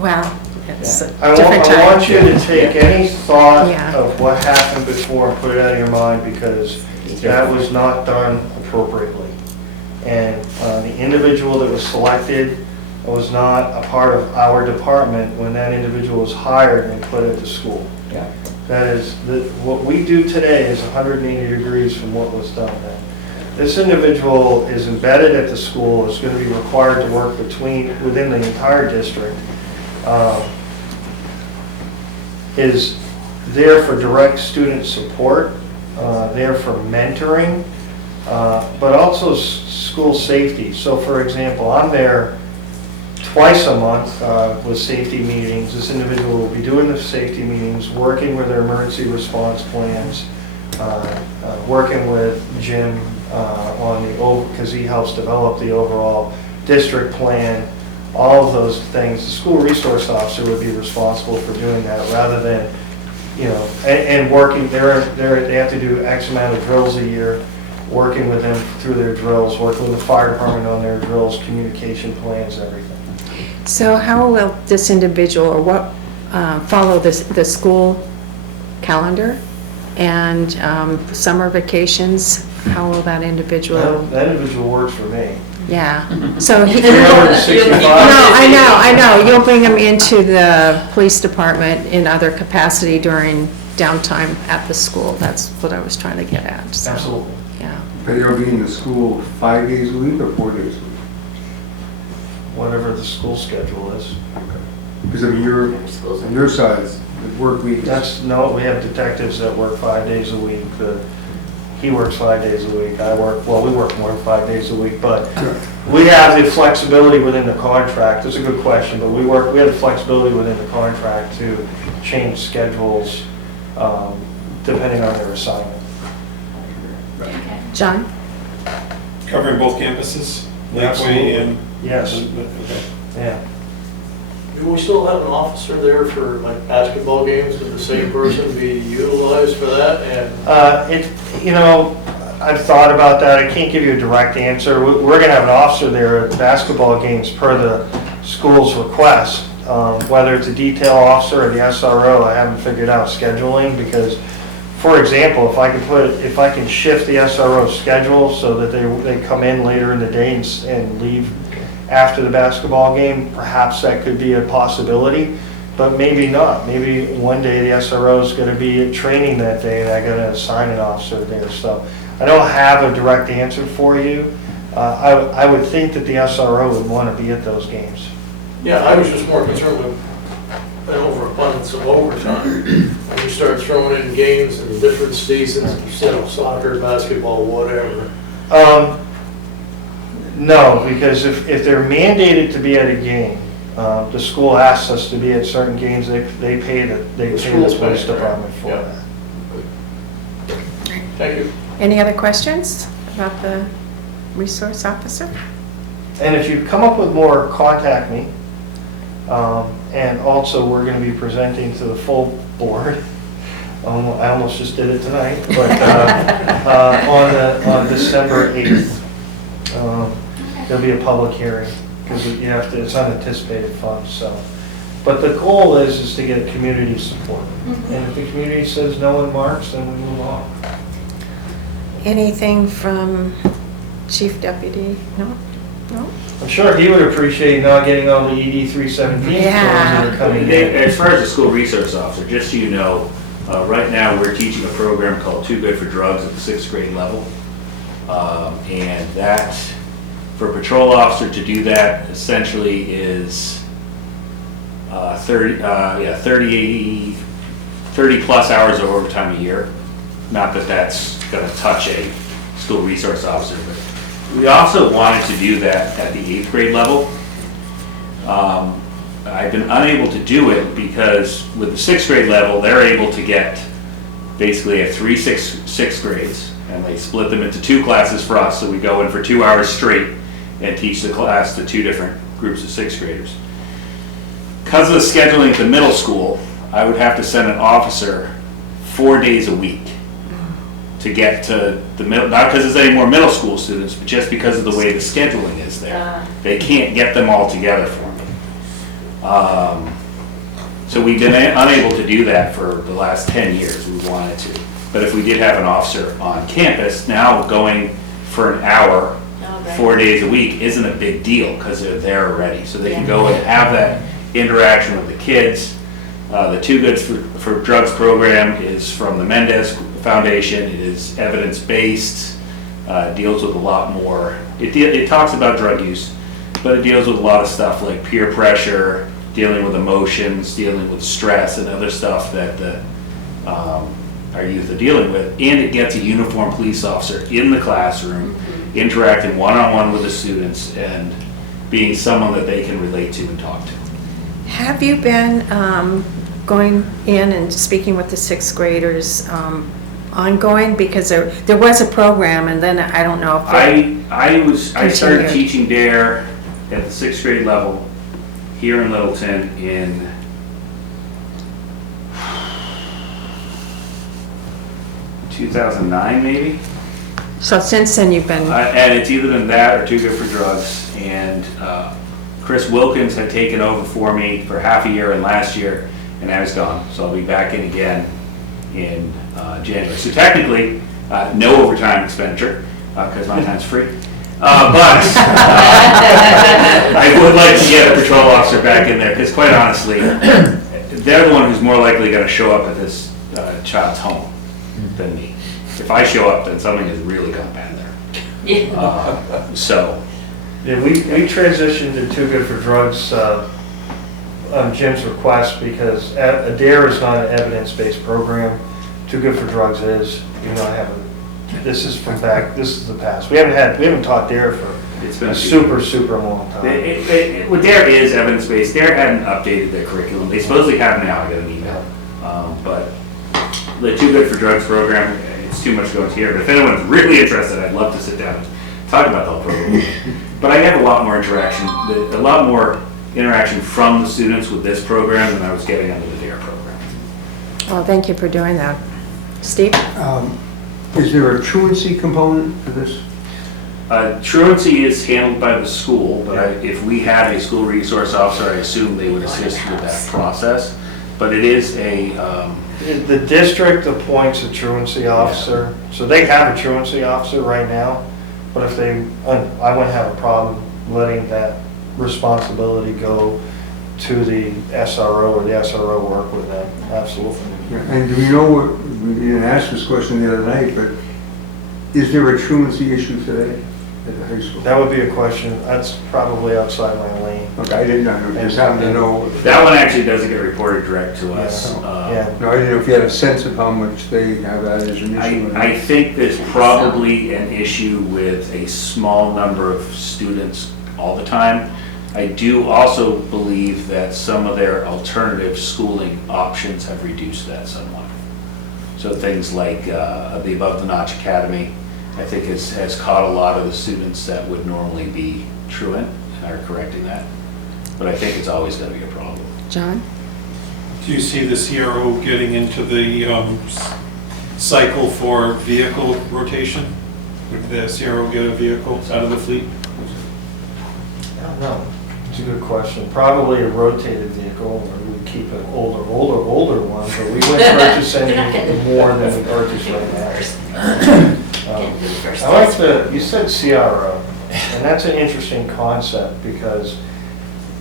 Well, it's a I different time. want you to take any thought Yeah. of what happened before and put it out of your mind, because that was not done appropriately. And the individual that was selected was not a part of our department when that individual was hired and put at the school. Yeah. That is, what we do today is 180 degrees from what was done then. This individual is embedded at the school, is going to be required to work within the entire district, is there for direct student support, there for mentoring, but also school safety. So for example, I'm there twice a month with safety meetings. This individual will be doing the safety meetings, working with their emergency response plans, working with Jim on the, because he helps develop the overall district plan, all of those things. The school resource officer would be responsible for doing that rather than, and working, they have to do X amount of drills a year, working with them through their drills, working with the fire department on their drills, communication plans, everything. So how will this individual, or what, follow the school calendar? And summer vacations, how will that individual? That individual works for me. Yeah, so he, Over 65. no, I know, you'll bring him into the police department in other capacity during downtime at the school. That's what I was trying to get at, so. Absolutely. Yeah. But they'll be in the school 5 days a week or 4 days a week? Whatever the school schedule is. Because I mean, on your side, the work week is... No, we have detectives that work 5 days a week. He works 5 days a week. We work more than 5 days a week, but we have the flexibility within the contract. That's a good question, but we have the flexibility within the contract to change schedules depending on their assignment. John? Covering both campuses? Absolutely. And Yes. Okay. Yeah. Do we still have an officer there for like basketball games? Could the same person be utilized for that? And I've thought about that. I can't give you a direct answer. We're going to have an officer there at basketball games per the school's request. Whether it's a detail officer or the SRO, I haven't figured out scheduling because, for example, if I can shift the SRO schedule so that they come in later in the day and leave after the basketball game, perhaps that could be a possibility, but maybe not. Maybe one day the SRO is going to be at training that day and I got to assign an officer there. So I don't have a direct answer for you. I would think that the SRO would want to be at those games. yeah, I was just more concerned with an overabundance of overtime. When you start throwing in games in different seasons, soccer, basketball, whatever. No, because if they're mandated to be at a game, the school asks us to be at certain games, they pay the school's police paying, department for yeah. that. Thank you. Any other questions about the resource officer? And if you come up with more, contact me. And also, we're going to be presenting to the full board. I almost just did it tonight, but on December 8th, there'll be a public hearing because it's unanticipated funds. So, but the goal is to get community support, and if the community says no in March, then we move on. Anything from Chief Deputy? No? No? I'm sure he would appreciate not getting all the ED 317 forms that are coming in. As far as the school resource officer, just so you know, right now we're teaching a program called Too Good for Drugs at the 6th grade level. And that, for a patrol officer to do that, essentially is 30 plus hours of overtime a year. Not that that's going to touch a school resource officer, but we also wanted to do that at the 8th grade level. I've been unable to do it because with the 6th grade level, they're able to get basically a 3 6th grades, and they split them into 2 classes for us, so we go in for 2 hours straight and teach the class to 2 different groups of 6th graders. Because of the scheduling to middle school, I would have to send an officer 4 days a week to get to the middle, not because there's any more middle school students, but just because of the way the scheduling is there. They can't get them all together for me. So we've been unable to do that for the last 10 years. We wanted to. But if we did have an officer on campus, now going for an hour, 4 days a week isn't a big deal because they're there already. So they can go and have that interaction with the kids. The Too Good for Drugs program is from the Mendez Foundation. It is evidence-based, deals with a lot more. It talks about drug use, but it deals with a lot of stuff like peer pressure, dealing with emotions, dealing with stress, and other stuff that the our youth are dealing with, and it gets a uniformed police officer in the classroom, interacting one-on-one with the students and being someone that they can relate to and talk to. Have you been going in and speaking with the sixth graders ongoing? Because there was a program, and then I don't know if I started continued. teaching DARE at the sixth grade level here in Littleton in 2009 maybe. So since then you've been, And it's either been that or Too Good for Drugs. And Chris Wilkins had taken over for me for half a year and last year, and now he's gone. So I'll be back in again in January. So technically, no overtime expenditure, because my time's free. But I would like to get a patrol officer back in there, because quite honestly, they're the one who's more likely going to show up at this child's home than me. If I show up, then something has really gone bad there. So. Yeah, we transitioned to Too Good for Drugs on Jim's request because DARE is not an evidence-based program. Too Good for Drugs is. This is from this is the past. We haven't taught DARE for It's been a super long time. What DARE is evidence-based. DARE hadn't updated their curriculum. They supposedly have now. I got an email. But the Too Good for Drugs program, it's too much to go into here. But if anyone's really interested, I'd love to sit down and talk about the whole program. But I have a lot more interaction from the students with this program than I was getting under the DARE program. well, thank you for doing that. Steve? Is there a truancy component to this? Truancy is handled by the school, but if we had a school resource officer, I assume they would assist with that process. But it is The district appoints a truancy officer, so they have a truancy officer right now. But if I wouldn't have a problem letting that responsibility go to the SRO or the SRO work with them, absolutely. And do we know we didn't ask this question the other night, but is there a truancy issue today at the high school? That would be a question, that's probably outside my lane. Okay, I didn't know, just happened to know. That one actually doesn't get reported direct to us. Yeah. No, I didn't know if you had a sense of how much they have that as an issue. I think there's probably an issue with a small number of students all the time. I do also believe that some of their alternative schooling options have reduced that somewhat. So things like the Above the Notch Academy, I think has caught a lot of the students that would normally be truant and are correcting that. But I think it's always going to be a problem. John? Do you see the CRO getting into the cycle for vehicle rotation? Would the CRO get a vehicle out of the fleet? I don't know. It's a good question. Probably a rotated vehicle, or we would keep an older one, but we wouldn't purchase any more than we purchase right now. I like you said CRO, and that's an interesting concept because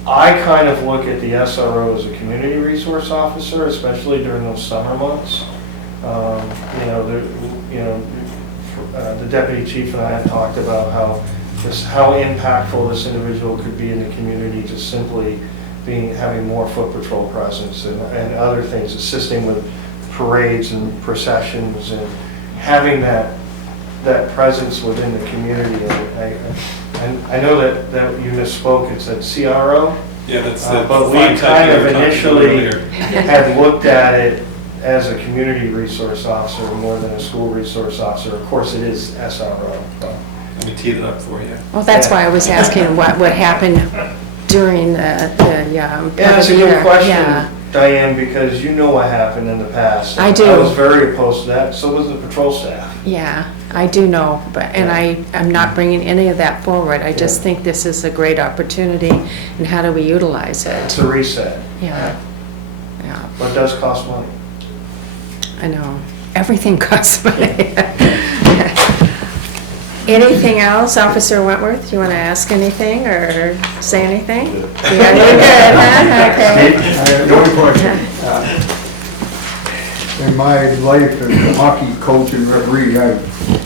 I kind of look at the SRO as a community resource officer, especially during those summer months. The deputy chief and I have talked about how impactful this individual could be in the community, just simply having more foot patrol presence and other things, assisting with parades and processions and having that presence within the community. And I know that you misspoke, it said CRO. Yeah, that's the. But we kind of initially had looked at it as a community resource officer more than a school resource officer. Of course, it is SRO. But. Let me tee it up for you. Well, that's why I was asking what would happen during the Yeah, that's a good year. question, Yeah. Diane, because you know what happened in the past. I do. I was very opposed to that, so was the patrol staff. Yeah, I do know, and I'm not bringing any of that forward. I just think this is a great opportunity, and how do we utilize It's it? a reset. Yeah, But it does cost money. I know. Everything costs money. Anything else, Officer Wentworth? You want to ask anything or say anything? Yeah, you're good, huh? Okay. The only question, in my life as a hockey coach and referee, I've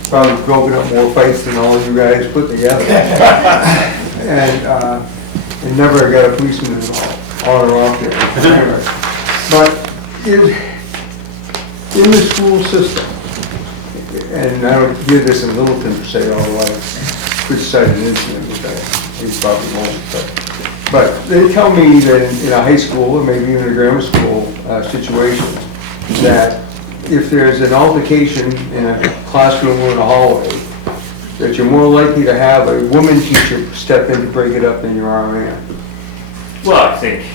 probably broken up more fights than all you guys put together. And never got a policeman on or off there. But is in the school system, and I don't hear this in Littleton per se, although I criticized an incident with that, he probably won't, but they tell me that in a high school, or maybe even a grammar school situation, that if there's an altercation in a classroom or in a hallway, that you're more likely to have a woman teacher step in to break it up than you are a man. Well, I think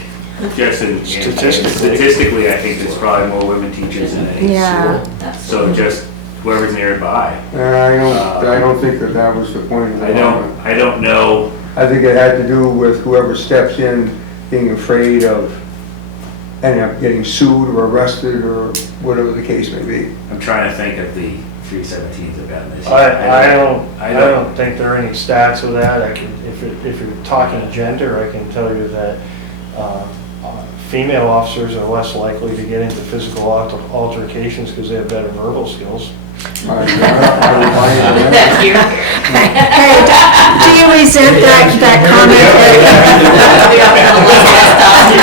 just statistically, I think there's probably more women teachers in any Yeah. school. So just whoever's nearby. I don't think that was the point of the comment. I don't know. I think it had to do with whoever steps in being afraid of ending up getting sued or arrested or whatever the case may be. I'm trying to think of the 317s that got this. I don't think there are any stats with that. If you're talking gender, I can tell you that female officers are less likely to get into physical altercations because they have better verbal skills. Hey, do you resent that comment?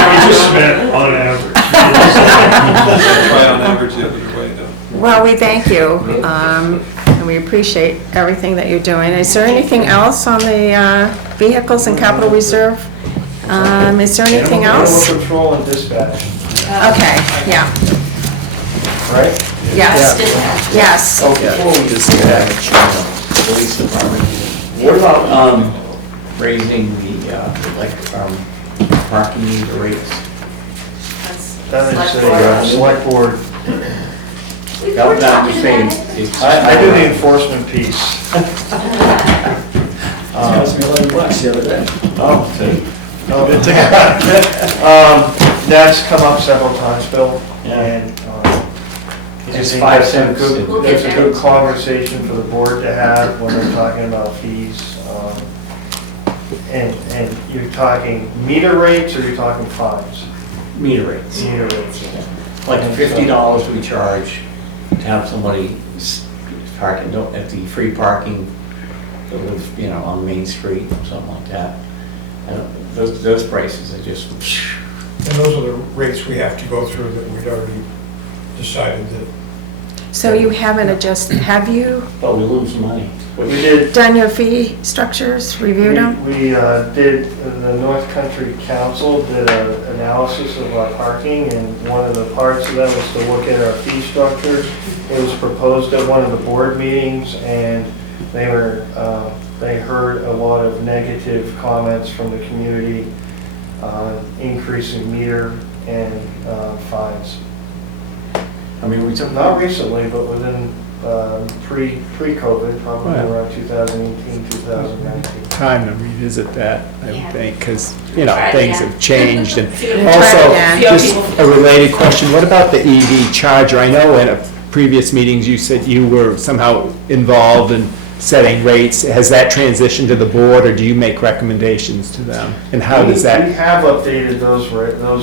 We just spent on average. Try on average the other way, though. Well, we thank you, and we appreciate everything that you're doing. Is there anything else on the vehicles and capital reserve? Is there anything else? Animal control and dispatch, Okay, yeah, right? yes, yes. Oh, before we just get back to the police department, what about, raising the, parking meter rates? That is a select board. I'm just saying, it's. I do the enforcement piece. Cost me $11 the other day. Oh, That's come up several times, Bill, and Just I think 5 that's a cents. good- That's a good conversation for the board to have when they're talking about fees. And you're talking meter rates or you're talking fines? Meter rates. Meter rates. Like $50 we charge to have somebody parking at the free parking that live, on Main Street or something like that. And those prices are just. And those are the rates we have to go through that we'd already decided that. So you haven't adjusted, have you But we lose money. We did, done your fee structures, reviewed them? we did, the North Country Council did an analysis of our parking, and one of the parts of that was to look at our fee structure. It was proposed at one of the board meetings, and they heard a lot of negative comments from the community on increasing meter and fines. I mean, we took. Not recently, but within pre-COVID, probably Right. around 2018, 2019. Time to revisit that, I would Yeah. think, because, Try things again. have changed. And Try also, again. just a related question, what about the EV charger? I know in previous meetings you said you were somehow involved in setting rates. Has that transitioned to the board, or do you make recommendations to them? And how does We that? have updated those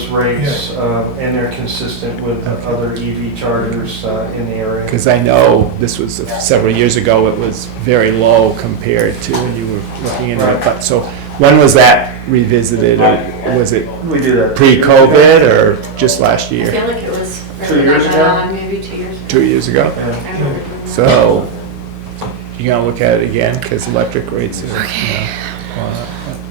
rates, and they're consistent with other EV chargers in the area. Because I know this was several years ago, it was very low compared to when you were looking into it. But so when was that revisited? Or was it We do that. pre-COVID or just last I year? feel like it was. 2 years ago? Maybe 2 years ago. 2 years ago? Yeah. I remember doing that. So you gonna look at it again? Because electric rates are, going up.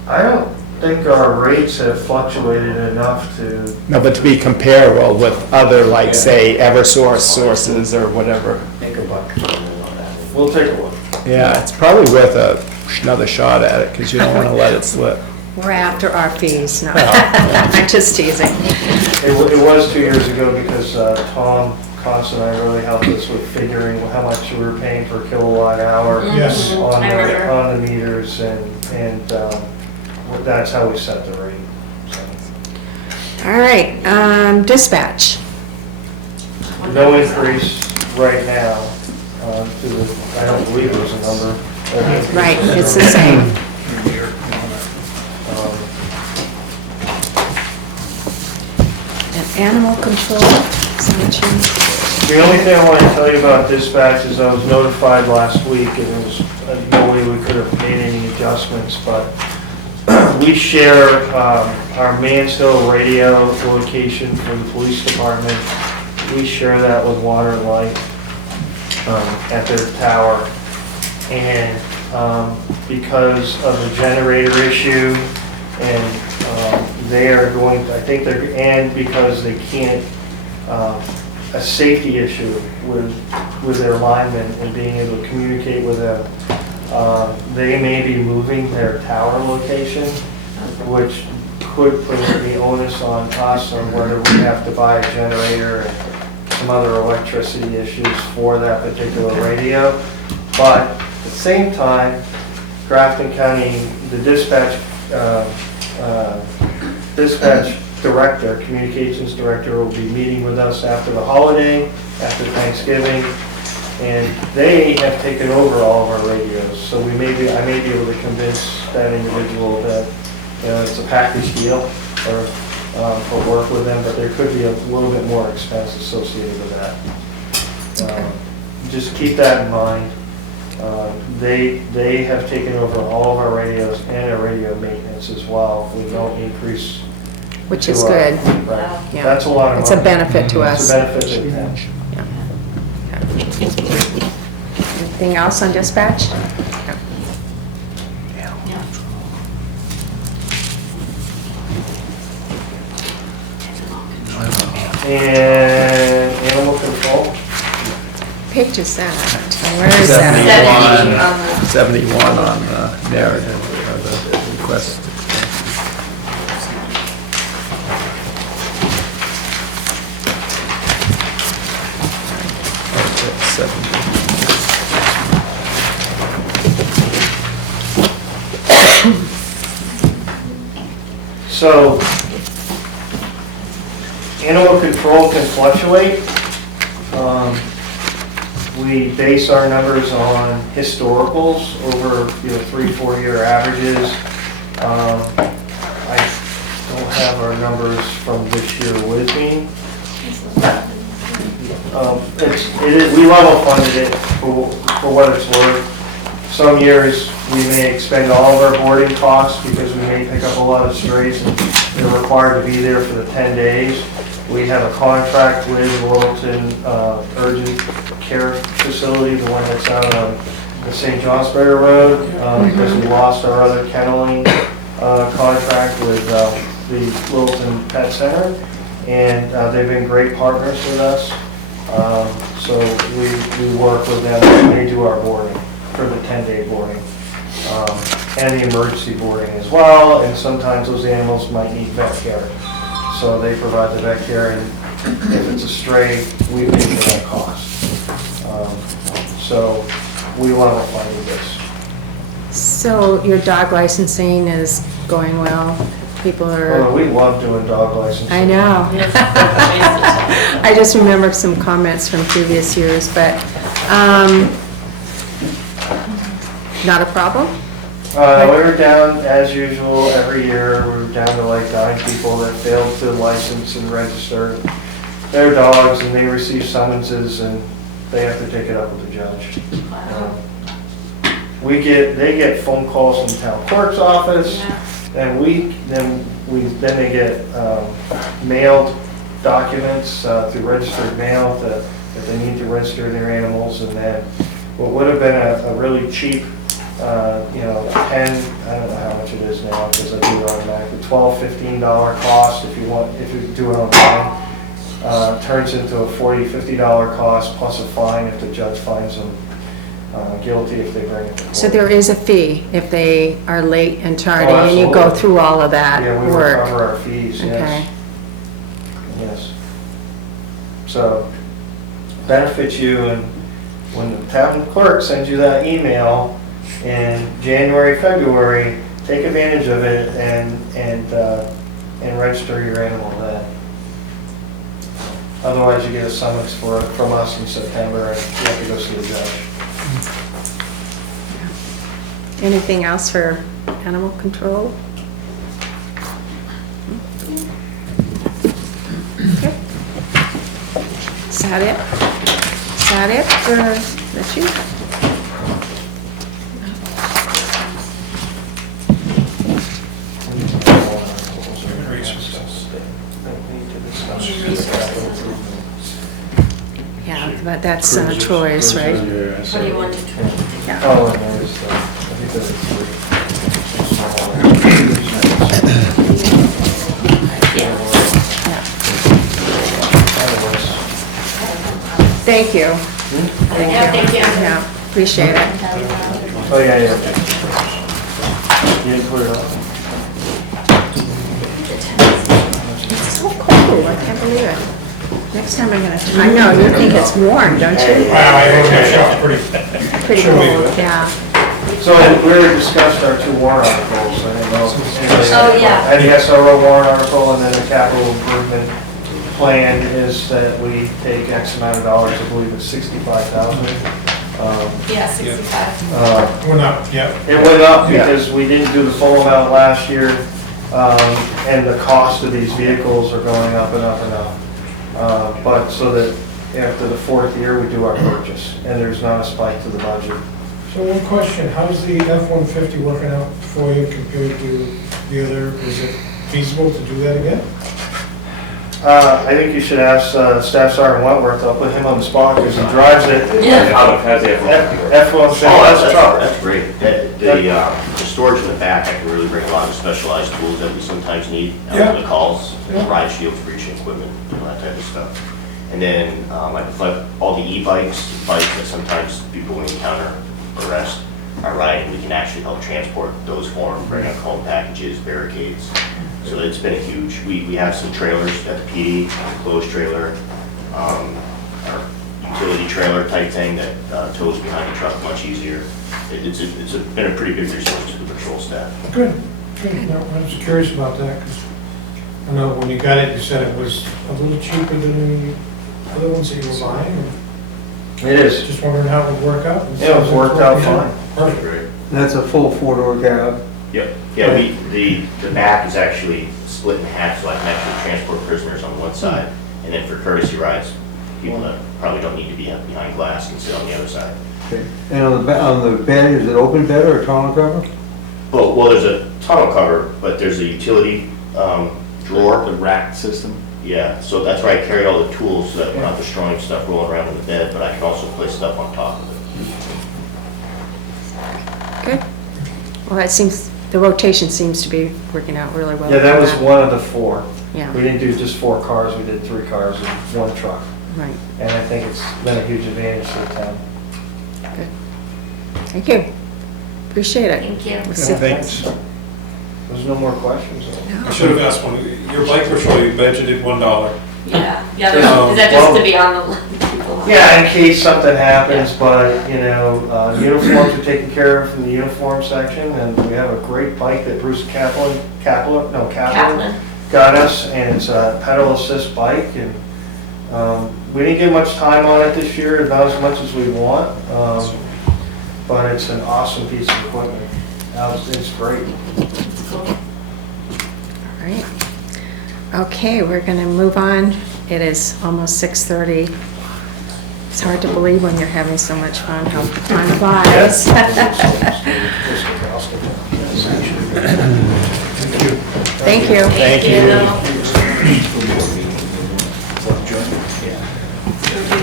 I don't think our rates have fluctuated enough to, No, but to be comparable with other, like, say, Eversource sources or whatever. Make a buck. we'll take a look. Yeah, it's probably worth another shot at it, because you don't want to let it slip. We're after our fees, no. Well, yeah. I'm just teasing. It was 2 years ago because Tom Constant and I really helped us with figuring how much we were paying per kilowatt hour Yes. on I remember. on the meters, and that's how we set the rate. So, All right, dispatch. no increase right now to the, I don't believe there's a number. Right, it's the same. And animal control, is that you? The only thing I want to tell you about dispatch is I was notified last week, and there was no way we could have made any adjustments, but we share our Mansfield radio location for the police department we share that with Water and Light at their tower. And because of the generator issue, and they are going, I think they're, and because they can't, a safety issue with their linemen and being able to communicate with them, they may be moving their tower location, which could put the onus on us on whether we have to buy a generator and some other electricity issues for that particular radio. But at the same time, Grafton County, the dispatch director, communications director, will be meeting with us after the holiday, after Thanksgiving, and they have taken over all of our radios. So I may be able to convince that individual that, you know, it's a package deal for work with them, but there could be a little bit more expense associated with that. Just keep that in mind. They have taken over all of our radios and our radio maintenance as well, with no increase. Which is good. Right. Yeah. That's a lot of money. It's a benefit to us. It's a benefit to them. Anything else on dispatch? And animal control. Page is that? Where is that? 71 on the narrative, or the request. So, animal control can fluctuate. We base our numbers on historicals over 3-4 year averages. I don't have our numbers from this year with me. We level funded it for what it's worth. Some years we may expend all of our boarding costs because we may pick up a lot of strays and they're required to be there for the 10 days. We have a contract with Littleton Urgent Care Facility, the one that's out on the St. Johnsbury Road, because we lost our other kenneling contract with the Littleton Pet Center, and they've been great partners with us. So we work with them, and they do our boarding for the 10-day boarding, and the emergency boarding as well, and sometimes those animals might need vet care. So they provide the vet care, and if it's a stray, we pay for that cost. So we level funded this. So your dog licensing is going well? People are... Oh, we love doing dog licensing. I know. I just remember some comments from previous years, but not a problem? We're down, as usual, every year, we're down to like 9 people that failed to license and register their dogs, and they receive summonses, and they have to take it up with the judge. They get phone calls from town clerk's office, and then they get mailed documents through registered mail that they need to register their animals, and then what would have been a really cheap 10, I don't know how much it is now because I do it automatically, $12, $15 cost if you do it online, turns into a $40, $50 cost plus a fine if the judge finds them guilty if they bring it to court. So there is a fee if they are late and tardy, Oh, and you go absolutely. through all of that Yeah, we work? recover our fees, yes. Okay. Yes. So, benefits you, and when the town clerk sends you that email in January, February, take advantage of it and register your animal then. Otherwise, you get a summons from us in September, and you have to go see the judge. Anything else for animal control? Okay. Is that it? Is that it for the chief? but that's Cruisers, Troy's, right? cruisers, yeah, so- What do you want to try? Yeah. Oh, and there's, I think Thank you. Thank Yeah, thank you. Yeah, appreciate it. Oh, yeah, yeah. You didn't put it up? It's so cold, I can't believe it. Next time I'm gonna, I know, you think it's warm, don't you? Wow, I think that shop's Pretty cold, yeah. So we already discussed our two warrant articles, I didn't know if anybody- Oh, yeah. And the SRO warrant article and then the capital improvement plan is that we take X amount of dollars, I believe it's 65,000. Yeah, 65. Went up, yeah. It went up because we didn't do the full amount last year, and the cost of these vehicles are going up and up and up. But so that after the fourth year, we do our purchase, and there's not a spike to the budget. So one question, how's the F-150 working out for you compared to the other? Is it feasible to do that again? I think you should ask Staff Sergeant Wentworth, I'll put him on the spot because he drives it. Yeah. How's the F-150? F-150, Oh, that's a truck. that's great. The storage in the back, I can really bring a lot of specialized tools that we sometimes need Yeah. out for the calls, Yeah. ride shields, breaching equipment, that type of stuff. And then I put all the e-bikes, bikes that sometimes people will encounter or arrest are riding, we can actually help transport those for them, bring up home packages, barricades. So it's been a huge, we have some trailers at the PD, closed trailer, our utility trailer type thing that tows behind the truck much easier. It's been a pretty big resource to the patrol staff. Good, good. No, I was curious about that because I know when you got it, you said it was a little cheaper than the other ones that you were buying. It is. Just wondering how it would work out. Yeah, it's worked out fine. Perfect. That's a full four-door cab. Yep, yeah, the back is actually split in half, so I can actually transport prisoners on one side, and then for courtesy rides, people that probably don't need to be behind glass can sit on the other side. Okay. And on the bed, is it open bed or a tonneau cover? Well, there's a tunnel cover, but there's a utility drawer. The rack system? Yeah, so that's where I carry all the tools so that we're not destroying stuff rolling around in the bed, but I can also place stuff on top of it. Good. Well, that seems, the rotation seems to be working out really well. Yeah, that was one of the four. Yeah. We didn't do just 4 cars, we did 3 cars and 1 truck. Right. And I think it's been a huge advantage to the town. Good. Thank you. Appreciate it. Thank you. We'll see. Thanks. There's no more questions? I should have asked one, your bike patrol, you budgeted $1. Yeah, is that just to be on the people? Yeah, in case something happens, but, you know, uniforms are taken care of from the uniform section, and we have a great bike that Bruce Kaplan got us, and it's a pedal assist bike, and we didn't get much time on it this year, not as much as we want, but it's an awesome piece of equipment. It's great. All right. Okay, we're going to move on. It is almost 6:30. It's hard to believe when you're having so much fun how time flies. Thank you. Thank you.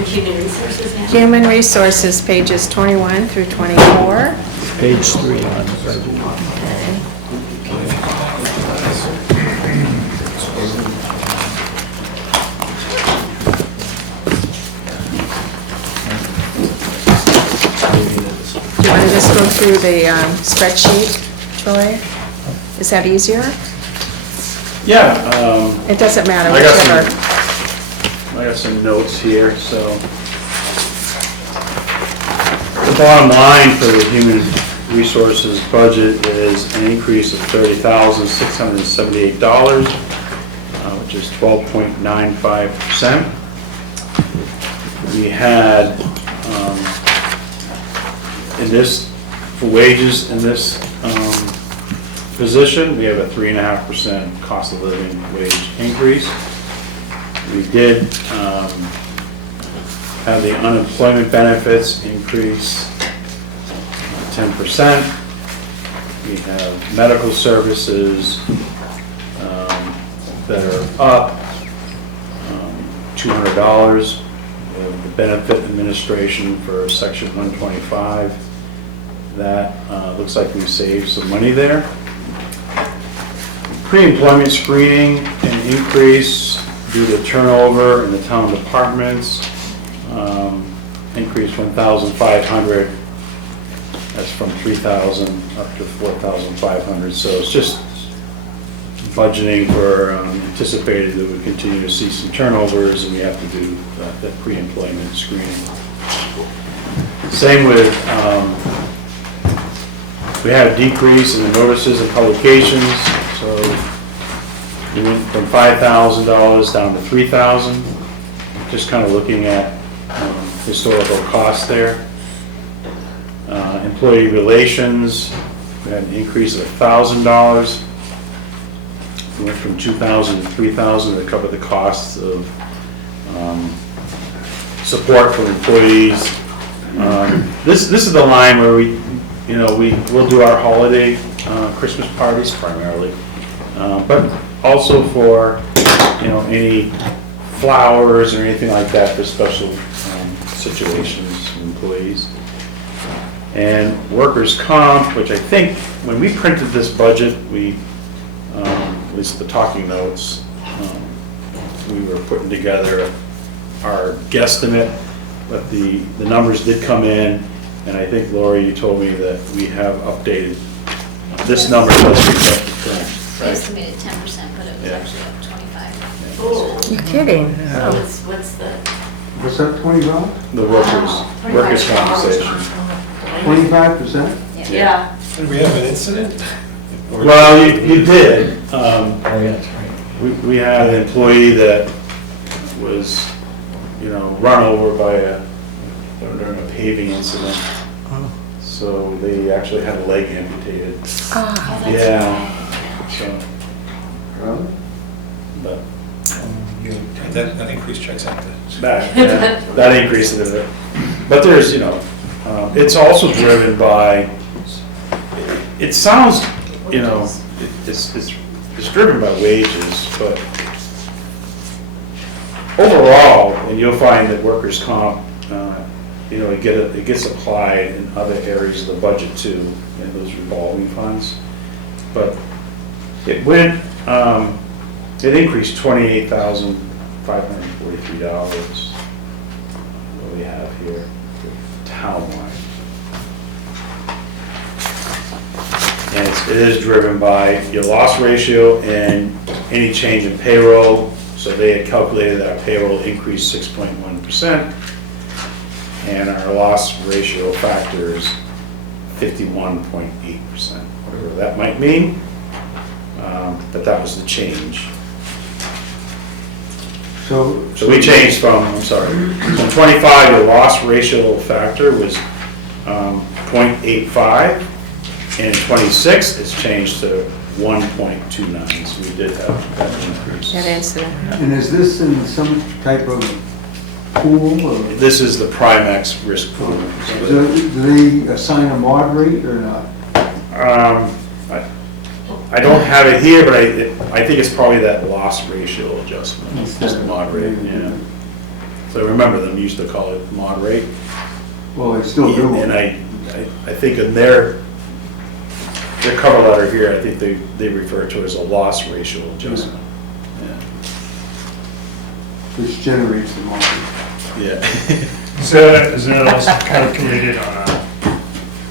Human resources now? Human Resources, pages 21 through 24. Page 3 on the budget. Do you want to just go through the spreadsheet, Troy? Is that easier? Yeah, It doesn't matter, I got some- whichever. I got some notes here, so. The bottom line for the human resources budget is an increase of $30,678, which is 12.95%. We had, in this, for wages in this position, we have a 3.5% cost of living wage increase. We did have the unemployment benefits increase 10%. We have medical services that are up $200. We have the benefit administration for section 125. That looks like we saved some money there. Pre-employment screening, an increase due to turnover in the town departments. Increase 1,500. That's from 3,000 up to 4,500. So it's just budgeting for anticipated that we continue to see some turnovers, and we have to do that pre-employment screening. Same with, we had a decrease in the notices and publications, so we went from $5,000 down to $3,000. Just kind of looking at historical costs there. Employee relations, we had an increase of $1,000. We went from $2,000 to $3,000 to cover the costs of support for employees. This is the line where we'll do our holiday Christmas parties primarily, but also for any flowers or anything like that for special situations for employees. And workers' comp, which I think when we printed this budget, we at least the talking notes, we were putting together our guesstimate, but the numbers did come in, and I think, Lori, you told me that we have updated. This number does reflect the current, right? Estimated 10%, but it was actually up 25. Oh, You're kidding? so what's the? What's that, $20? The workers' compensation. 25%? Yeah. Did we have an incident? Well, you did. Oh, yeah, that's right. We had an employee that was, run over by during a paving incident. So they actually had a leg amputated. Yeah. So, but That increase checks out that increased it a bit. But there's, it's also driven by. It sounds, it's driven by wages, but overall, and you'll find that workers' comp, it gets applied in other areas of the budget too, in those revolving funds. But it went, it increased $28,543. What we have here, townwide. And it is driven by your loss ratio and any change in payroll. So they had calculated that our payroll increased 6.1%, and our loss ratio factor is 51.8%, whatever that might mean. But that was the change. So we changed from 25, your loss ratio factor was 0.85. And in 26, it's changed to 1.29, so we did have that increase. That incident. And is this in some type of pool or? This is the Primex risk pool. Do they assign a mod rate or not? I don't have it here, but I think it's probably that loss ratio adjustment, just mod rate, yeah. So remember, them used to call it mod rate. Well, they still do. And I think in their cover letter here, I think they refer to it as a loss ratio adjustment. Yeah. Which generates the market. Yeah. Is that also calculated on a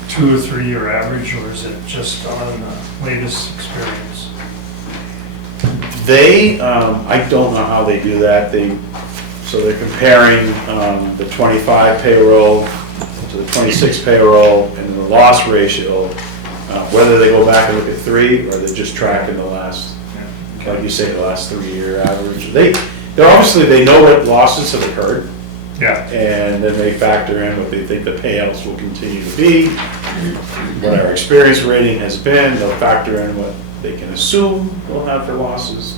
2 or 3 year average, or is it just on the latest experience? They, I don't know how they do that. So they're comparing the 25 payroll to the 26 payroll and the loss ratio, whether they go back and look at 3 or they're just tracking the last, like you say, the last 3-year average. They're obviously, they know what losses have occurred. Yeah. And then they factor in what they think the payouts will continue to be, what our experience rating has been. They'll factor in what they can assume they'll have for losses.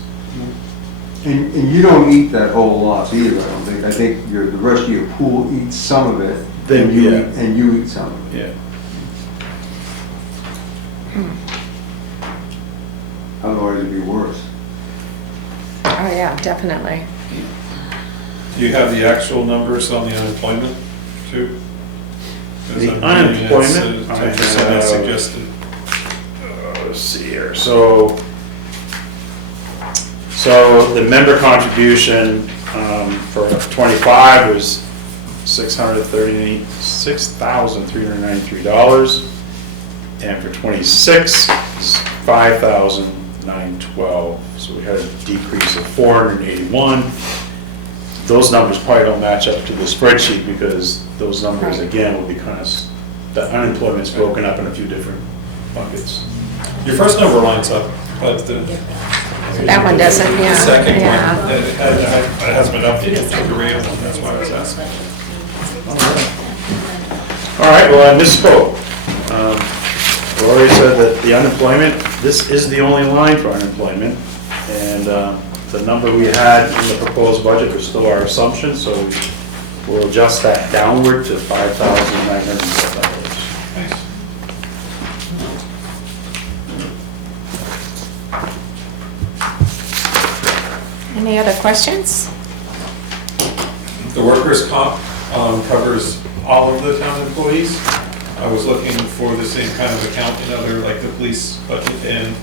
And you don't eat that whole loss either, I don't think. I think the rest of your pool eats some of it, Then, and you eat some of it. Yeah. Otherwise it'd be worse. Oh, yeah, definitely. Do you have the actual numbers on the unemployment too? The unemployment, I 10% have- as suggested. Let's see here, so the member contribution for 25 was $636,393, and for 26 is $5,912, so we had a decrease of 481. Those numbers probably don't match up to the spreadsheet, because those numbers, again, will be kind of, the unemployment's broken up in a few different buckets. Your first number lines up, but the That one doesn't, yeah. the second Yeah. one, it hasn't been updated to Korea, that's why I was asking. All right, well, I misspoke. Lori said that the unemployment, this is the only line for unemployment, and the number we had in the proposed budget was still our assumption, so we'll adjust that downward to $5,907. Any other questions? The workers' comp covers all of the town employees. I was looking for the same kind of account in other, like the police budget, and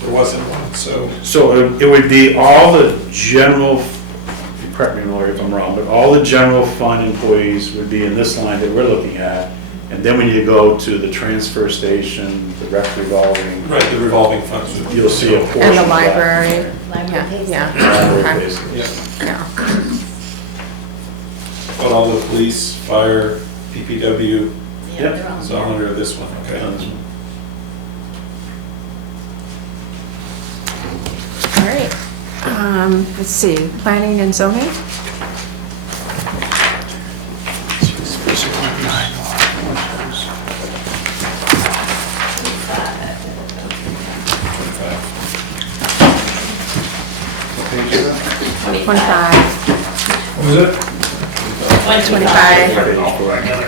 there wasn't one, so. So it would be all the general, correct me, Lori, if I'm wrong, but all the general fund employees would be in this line that we're looking at. And then when you go to the transfer station, the rec revolving. Right, the revolving funds. You'll see a portion And the of that. library. Library Yeah, pays yeah. Library Okay. basically. Yeah, Yeah. but all the police, fire, DPW, Yeah, they're all is all under this one, okay? All right. Let's see, planning and zoning? What page is that? 25. What was it? 25.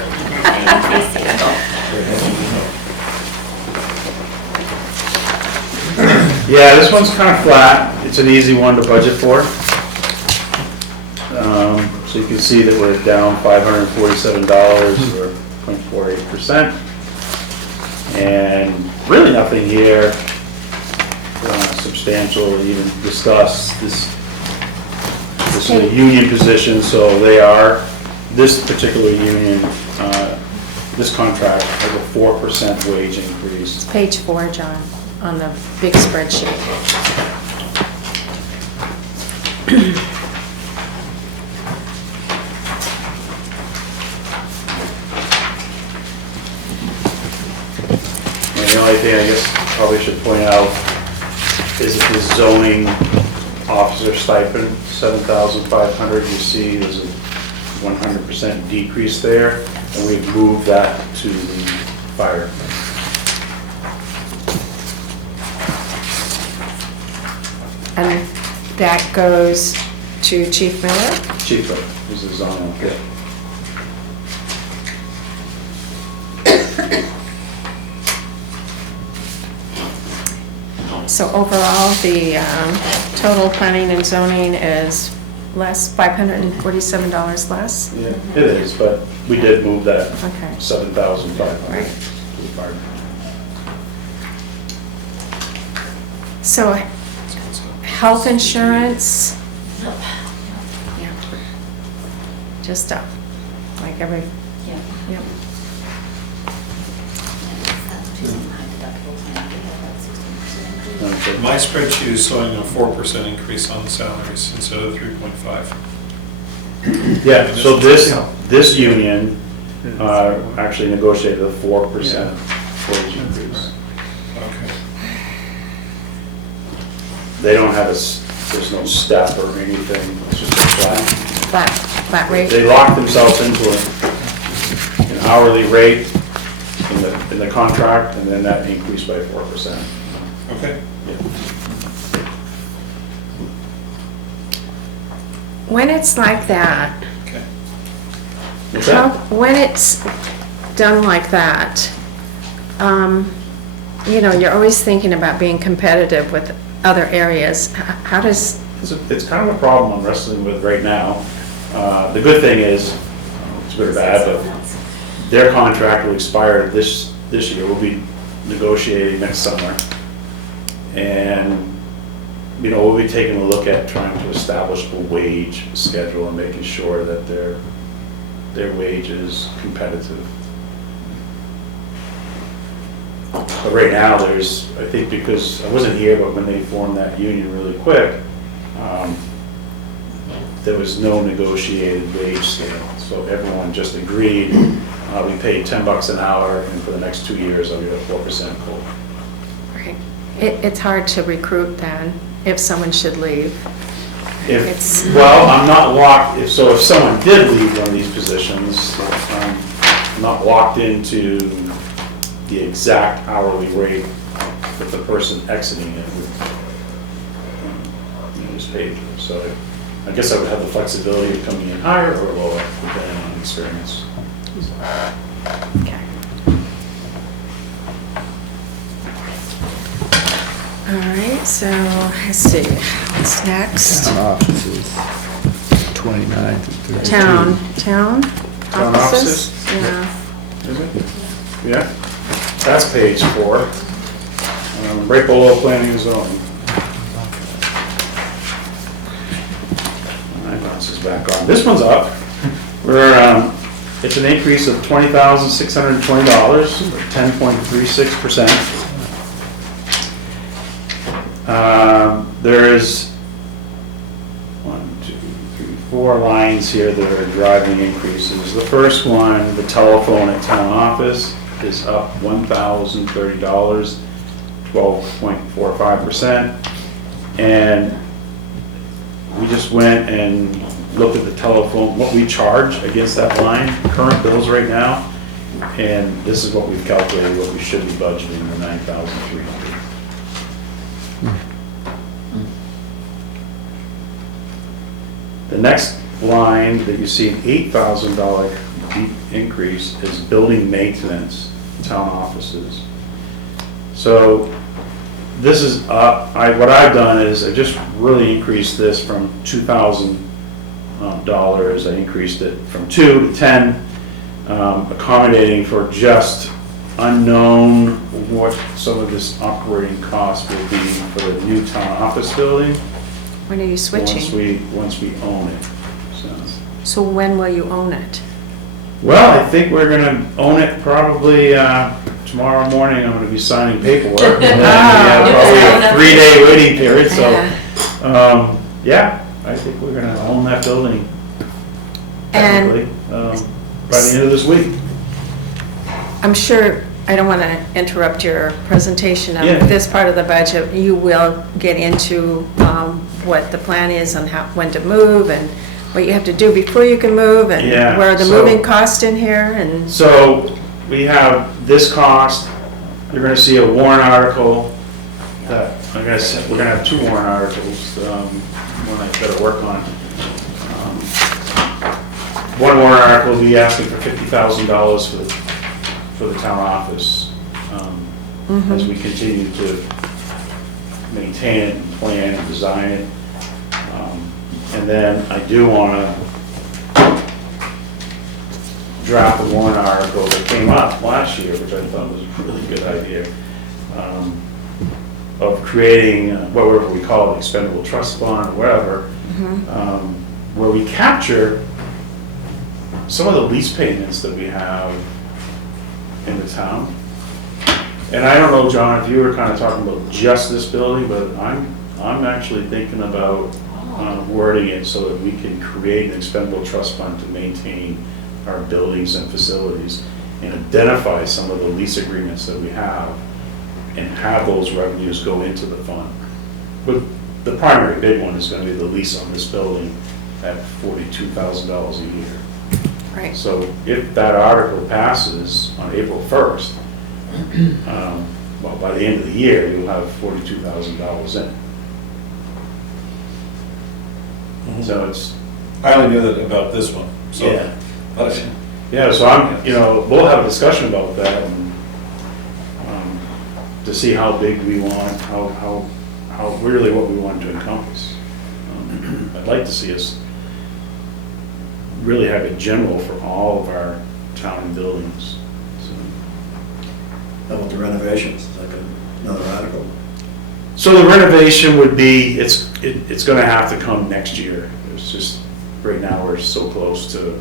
Yeah, this one's kind of flat. It's an easy one to budget for. So you can see that we're down $547 or 0.48%. And really nothing here substantial, even discuss. This is a union position, so they are, this particular union, this contract has a 4% wage increase. Page 4, John, on the big spreadsheet. And the only thing I guess probably should point out is that the zoning officer stipend, $7,500, you see there's a 100% decrease there, and we've moved that to the fire. And that goes to Chief Miller? Chief, this is on, okay. So overall, the total planning and zoning is less, $547 less? Yeah, it is, but we did move that Okay. 7,500 Right. to the fire. So health insurance? Yeah. Just up, like every, Yeah. yep. Okay. My spreadsheet is showing a 4% increase on the salaries instead of 3.5. Yeah, so this union actually negotiated a 4% wage increase. Okay. They don't have there's no step or anything, it's just a flat. Flat rate? They locked themselves into an hourly rate in the contract, and then that increased by 4%. Okay. When it's like that, Okay. What's that? when it's done like that, you know, you're always thinking about being competitive with other areas. How does, It's kind of a problem I'm wrestling with right now. The good thing is, it's good or bad, but their contract will expire this year. We'll be negotiating next summer. And, we'll be taking a look at trying to establish a wage schedule and making sure that their wage is competitive. But right now, I think because I wasn't here, but when they formed that union really quick, there was no negotiated wage scale. So everyone just agreed, we paid $10 an hour, and for the next 2 years, I'll get a 4% COLA. Right. It's hard to recruit then, if someone should leave. Well, I'm not locked, if someone did leave one of these positions, I'm not locked into the exact hourly rate that the person exiting it would just paid. So I guess I would have the flexibility of coming in higher or lower, depending on experience. Okay. All right, so let's see, what's next? Town offices, 29 through 32. Town offices? offices? Yeah. Is it? Yeah, that's page 4. Right below planning and zoning. My mouse is back on. This one's up. It's an increase of $20,620, or 10.36%. There's 4 lines here that are driving increases. The first one, the telephone at town office, is up $1,030, 12.45%. And we just went and looked at the telephone, what we charge against that line, current bills right now, and this is what we've calculated, what we should be budgeting, the $9,300. The next line that you see, an $8,000 increase, is building maintenance, town offices. So this is up. What I've done is I just really increased this from $2,000. I increased it from 2 to 10, accommodating for just unknown what some of this operating cost will be for the new town office building. When are you switching? Once we own it. So when will you own it? Well, I think we're gonna own it probably tomorrow morning. I'm gonna be signing paperwork. And then we have probably a 3-day waiting period, so, yeah, I think we're gonna own that building technically, by the end of this week. I'm sure, I don't want to interrupt your presentation of Yeah. this part of the budget. You will get into what the plan is on when to move and what you have to do before you can move and Yeah, where are the so- moving costs in here and. So we have this cost. You're gonna see a warrant article that, we're gonna have 2 warrant articles, one I better work on. One warrant article will be asking for $50,000 for the town office, as we continue to maintain it and plan and design it. And then I do wanna draft a warrant article that came up last year, which I thought was a really good idea, of creating whatever we call it, expendable trust fund, or whatever, where we capture some of the lease payments that we have in the town. And I don't know, John, if you were kind of talking about just this building, but I'm actually thinking about wording it so that we can create an expendable trust fund to maintain our buildings and facilities and identify some of the lease agreements that we have and have those revenues go into the fund. But the primary big one is going to be the lease on this building at $42,000 a year. Right. So if that article passes on April 1st, well, by the end of the year, you'll have $42,000 in. So it's. I only knew that about this one, so. Yeah. Okay. Yeah, so we'll have a discussion about that and, to see how big we want, how really what we want to encompass. I'd like to see us really have it general for all of our town buildings. So- How about the renovations? Is that another article? So the renovation would be, it's gonna have to come next year. It's just, right now, we're so close to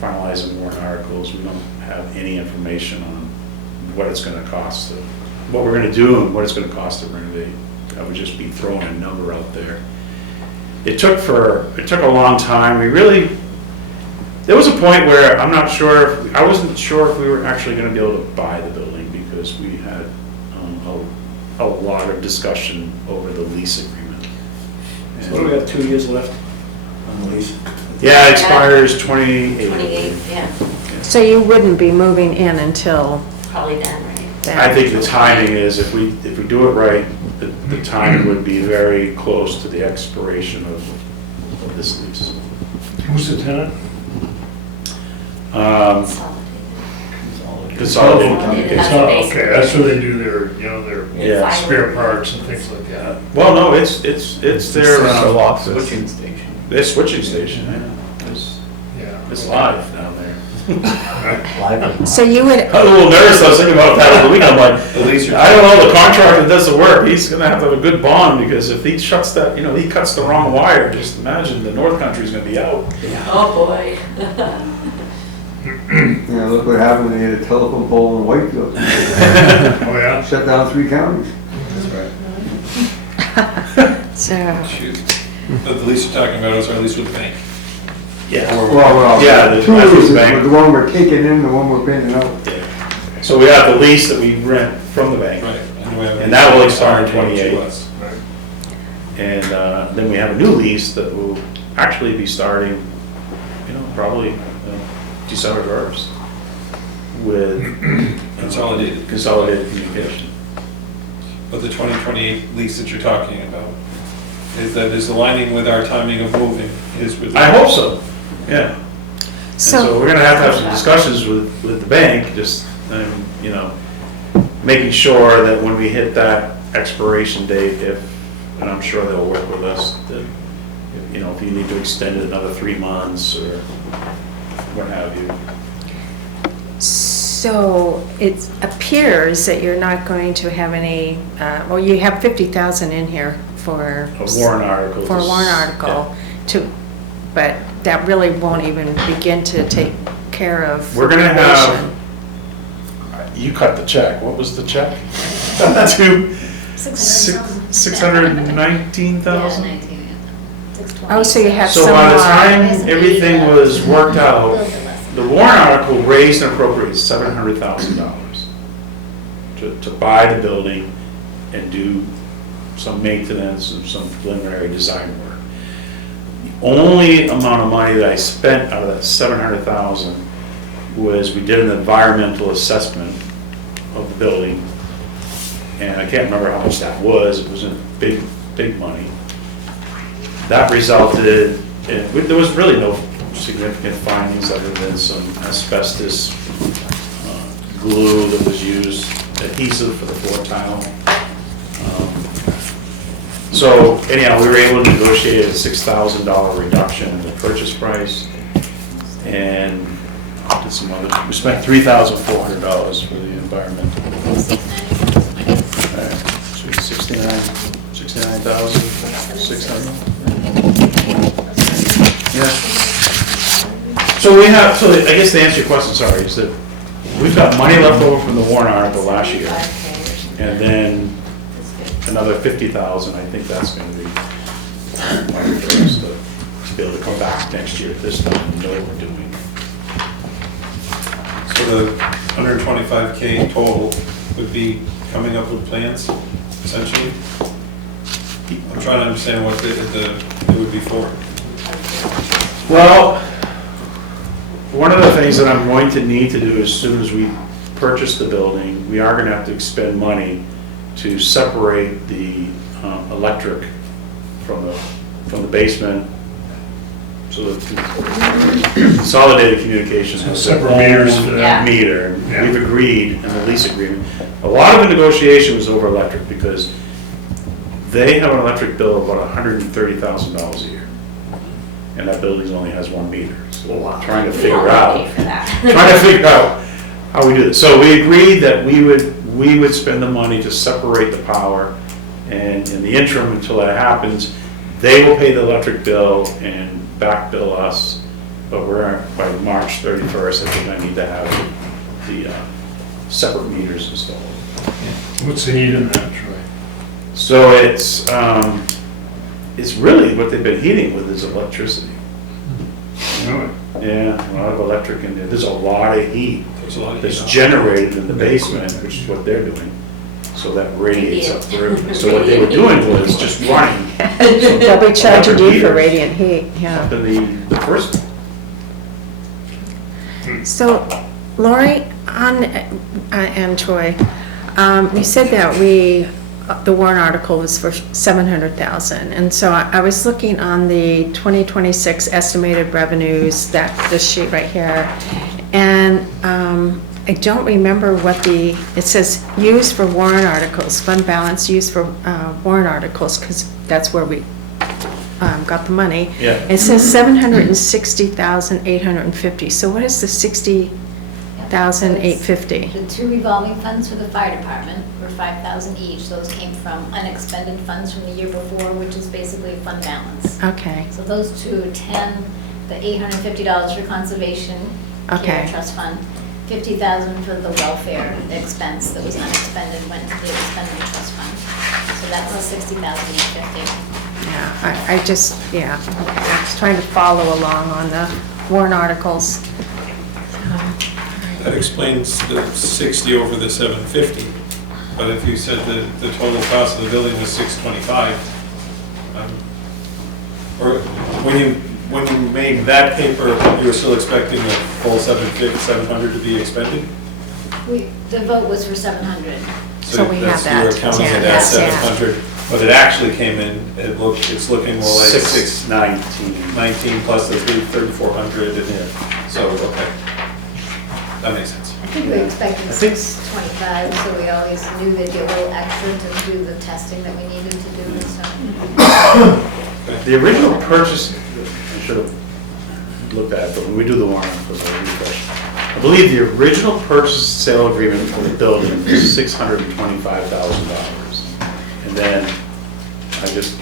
finalizing warrant articles, we don't have any information on what it's gonna cost, what we're gonna do and what it's gonna cost to renovate. I would just be throwing a number out there. It took a long time, there was a point where I wasn't sure if we were actually gonna be able to buy the building because we had a lot of discussion over the lease agreement. So what do we got, 2 years left on the lease? Yeah, it expires 28. 28, yeah, So you wouldn't be moving in until probably then, right? then? I think the timing is, if we do it right, the timing would be very close to the expiration of this lease. Who's the tenant? Consolidated Consolidated. Communications. Oh, okay, that's where they do their, their Yeah. spare parts and things like that. Well, no, it's their Central office. Switching station. their switching station, yeah. It's live down there. Live. So you would, I was a little nervous, I was thinking about that over the weekend, I'm like, I don't know, the contractor that does the work, he's gonna have to have a good bond, because if he shuts that, he cuts the wrong wire, just imagine the North Country's gonna be out. Oh, boy. Yeah, look what happened, they had a telephone pole in Whitefield. Oh, yeah? Shut down 3 counties. so, Shoot. But the lease you're talking about is our lease with the bank. Yeah. Well, Yeah, the- two that's what leases, the bank- the one we're taking in, the one we're paying out. So we have the lease that we rent from the bank. Right. we have And that will expire in to 28. us. And then we have a new lease that will actually be starting, probably December 1st with Consolidated Communication. But the 2028 lease that you're talking about, is aligning with our timing of moving, is with. I hope so, yeah. And So- so we're gonna have to have some discussions with the bank, just, making sure that when we hit that expiration date, and I'm sure they'll work with us, that, if you need to extend it another 3 months or what have you. so it appears that you're not going to have any, well, you have 50,000 in here for. A warrant article. For a warrant article but that really won't even begin to take care of. We're gonna renovation. You cut the check, what was the check? To 600,000. 619,000? Yeah, 19, yeah. 620. Oh, so you have So some by the more. time Basically, everything was worked A out, little bit less. the warrant article raised and appropriated $700,000 to buy the building and do some maintenance and some preliminary design work. The only amount of money that I spent out of that $700,000 was we did an environmental assessment of the building, and I can't remember how much that was. It wasn't big money. That resulted in, there was really no significant findings other than some asbestos glue that was used, adhesive for the floor tile. So anyhow, we were able to negotiate a $6,000 reduction in the purchase price, and did some other, we spent $3,400 for the environmental. Alright, so it's 69,600. Yeah. So we have, so I guess to answer your question, sorry, is that we've got money left over from the warrant article last year, and then another 50,000, I think that's gonna be money for us to be able to come back next year at this time and know what we're doing. So the 125K total would be coming up with plans, essentially? I'm trying to understand what it would be for. Well, one of the things that I'm going to need to do as soon as we purchase the building, we are gonna have to expend money to separate the electric from the basement, so that Consolidated Communications has their Separate meters for own that. meter. Yeah. We've agreed in the lease agreement. A lot of the negotiation was over electric because they have an electric bill of about $130,000 a year. And that building only has 1 meter. was trying to We figure don't out. pay for that. Trying to figure out how we do this. So we agreed that we would spend the money to separate the power, and in the interim, until that happens, they will pay the electric bill and back bill us, but we're, by March 31st, I think I need to have the separate meters installed. What's the heat in that, Troy? So it's really what they've been heating with is electricity. Really? Yeah, a lot of electric in there. There's a lot of heat There's a lot of that's heat. generated in the basement, which is what they're doing. So that radiates up through. So what they were doing was just running. They'll be charging you for Meters radiant heat, yeah. up in the first. So Lori, and Troy, you said that the warrant article was for 700,000. And so I was looking on the 2026 estimated revenues, this sheet right here. And I don't remember it says used for warrant articles, fund balance used for warrant articles, because that's where we got the money. Yeah. It says 760,850. So what is the 60,850? The two revolving funds for the fire department were 5,000 each. Those came from unexpended funds from the year before, which is basically fund balance. Okay. So those two, the $850 for conservation Okay. care trust fund, 50,000 for the welfare expense that was unexpended went to the expended trust fund. So that's the 60,850. Yeah, I just, I was trying to follow along on the warrant articles. That explains the 60 over the 750, but if you said the total cost of the building was 625, or when you made that paper, you were still expecting the full 700 to be expended? The vote was for 700. So we have that. You were counting it Yeah, as yeah. 700, but it actually came in, it's looking more like 619. 19 plus the 3,400, so, okay. That makes sense. I think we expected 625, so we always knew there'd be a little extra to do the testing that we needed to do, so. The original purchase, I should have looked at it, but when we do the warrant, because I refresh. I believe the original purchase sale agreement for the building was $625,000. And then I just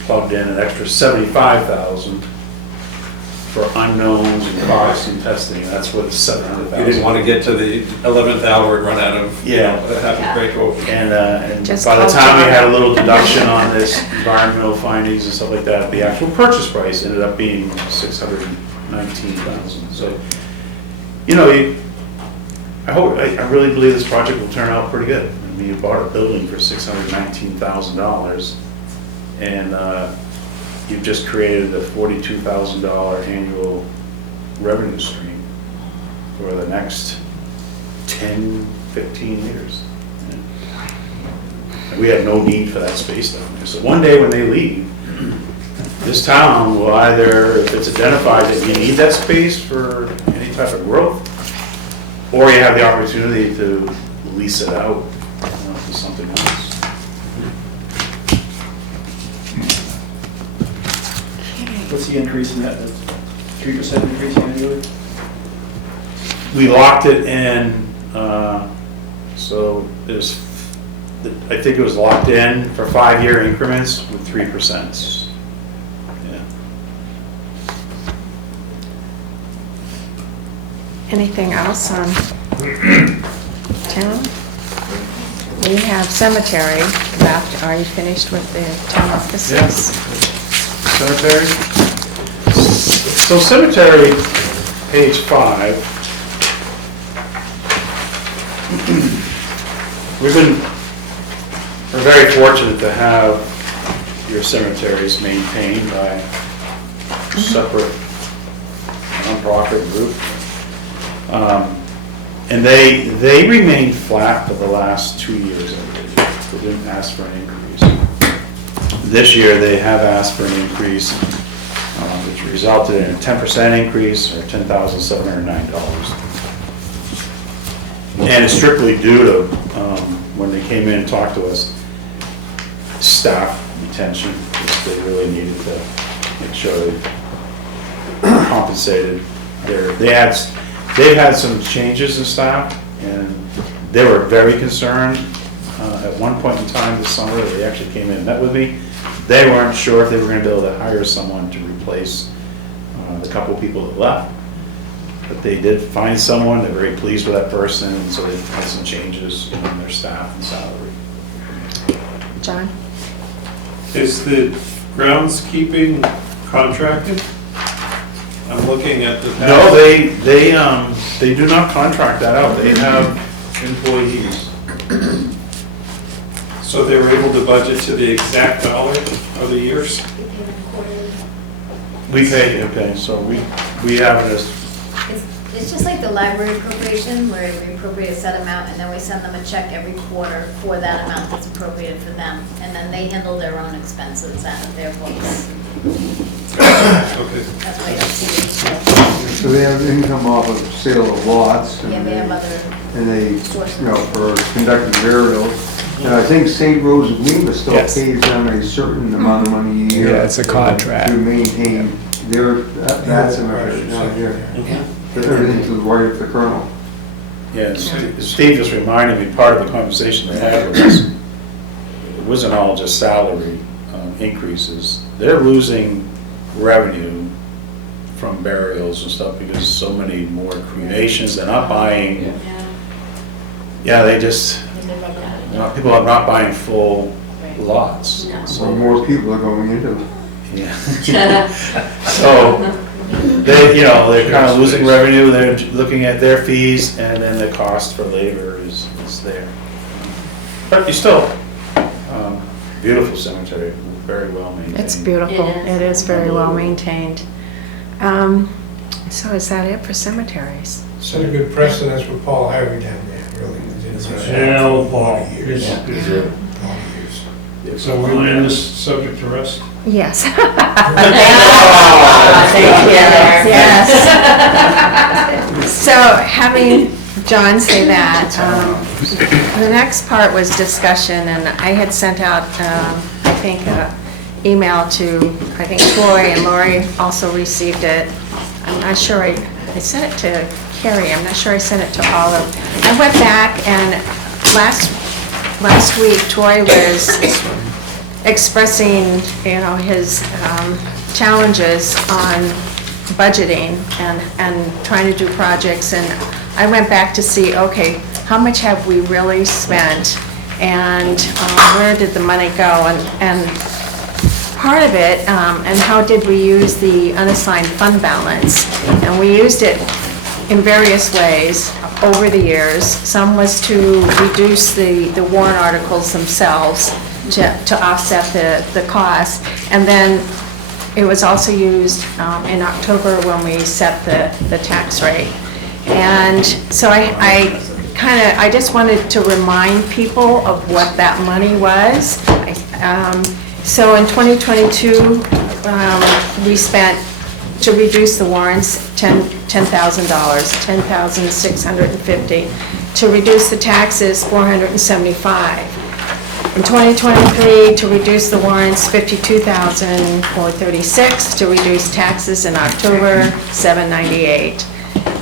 plugged in an extra $75,000 for unknowns and costs and testing. That's what the $700,000. You didn't want to get to the 11th hour and run out of, have a break over. And Just by the call time we John. had a little deduction on this environmental findings and stuff like that, the actual purchase price ended up being $619,000. So, I really believe this project will turn out pretty good. I mean, you bought a building for $619,000, and you've just created a $42,000 annual revenue stream for the next 10, 15 years. And we have no need for that space down there. So one day when they leave, this town will either, if it's identified that you need that space for any type of growth, or you have the opportunity to lease it out to something else. What's the increase in that? 3% increase annually? We locked it in, so there's, I think it was locked in for 5-year increments with 3%. Yeah. Anything else on town? We have cemetery left. Are you finished with the town offices? Yeah. Cemetery. So cemetery, page 5. We're very fortunate to have your cemeteries maintained by a separate nonprofit group. And they remained flat for the last 2 years, I believe. They didn't ask for an increase. This year, they have asked for an increase, which resulted in a 10% increase, or $10,709. And it's strictly due to, when they came in and talked to us, staff retention, which they really needed to make sure they compensated. They've had some changes in staff, and they were very concerned. At one point in time this summer, they actually came in and met with me. They weren't sure if they were gonna be able to hire someone to replace the couple people that left. But they did find someone, they're very pleased with that person, and so they've had some changes in their staff and salary. John? Is the groundskeeping contracted? I'm looking at the. No, they do not contract that out, they have employees. So they were able to budget to the exact dollar of the years? We pay, okay, so we have it as, It's just like the library appropriation, where we appropriate a set amount, and then we send them a check every quarter for that amount that's appropriated for them. And then they handle their own expenses out of their books. Okay. That's why you don't see it. So they have income off of sale of lots. Yeah, they have other And they, sources. you know, for conducting burials. And I think St. Rose of Lima still Yes. pays them a certain amount of money a year. Yeah, it's a contract. To maintain their, that cemetery down here. Everything to the right of the colonel. yeah, Steve just reminded me, part of the conversation they had was, it wasn't all just salary increases. They're losing revenue from burials and stuff because so many more cremations, they're not buying, yeah, they just, people are not buying full lots. So more people are going into them. Yeah. So, they, you know, they're kind of losing revenue, they're looking at their fees, and then the cost for labor is there. But you still, beautiful cemetery, very well maintained. It's beautiful. It is. It is very well maintained. So is that it for cemeteries? Set a good precedence with Paul Harvey down there, really. Yeah, well, Paul, Years. he's good. Long years. So we'll end this subject to rest? Yes. Thank you. Yes. So having John say that, the next part was discussion, and I had sent out, I think, an email to, I think Troy and Lori also received it. I'm not sure, I sent it to Carrie, I'm not sure I sent it to all of them. I went back and last week Troy was expressing, you know, his challenges on budgeting and trying to do projects, and I went back to see, okay, how much have we really spent, and where did the money go, and part of it, and how did we use the unassigned fund balance, and we used it in various ways over the years. Some was to reduce the warrant articles themselves to offset the cost, and then it was also used in October when we set the tax rate. And so I just wanted to remind people of what that money was. So in 2022, we spent, to reduce the warrants, $10,000, $10,650. To reduce the taxes, $475. In 2023, to reduce the warrants, $52,436. To reduce taxes in October, $798.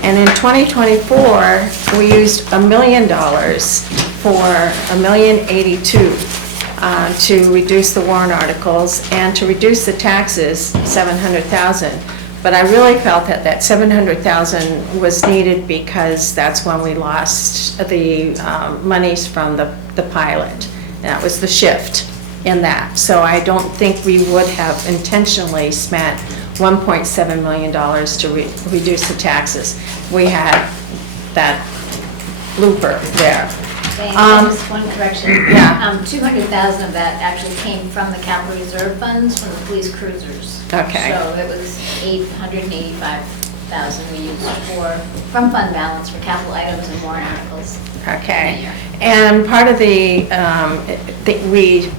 And in 2024, we used $1 million for $1,082,000 to reduce the warrant articles, and to reduce the taxes, $700,000. But I really felt that that $700,000 was needed because that's when we lost the monies from the pilot. That was the shift in that. So I don't think we would have intentionally spent $1.7 million to reduce the taxes. We had that blooper there. Just one correction. Yeah. 200,000 of that actually came from the capital reserve funds from the police cruisers. Okay. So it was 885,000 we used from fund balance for capital items and warrant articles. Okay. And part of we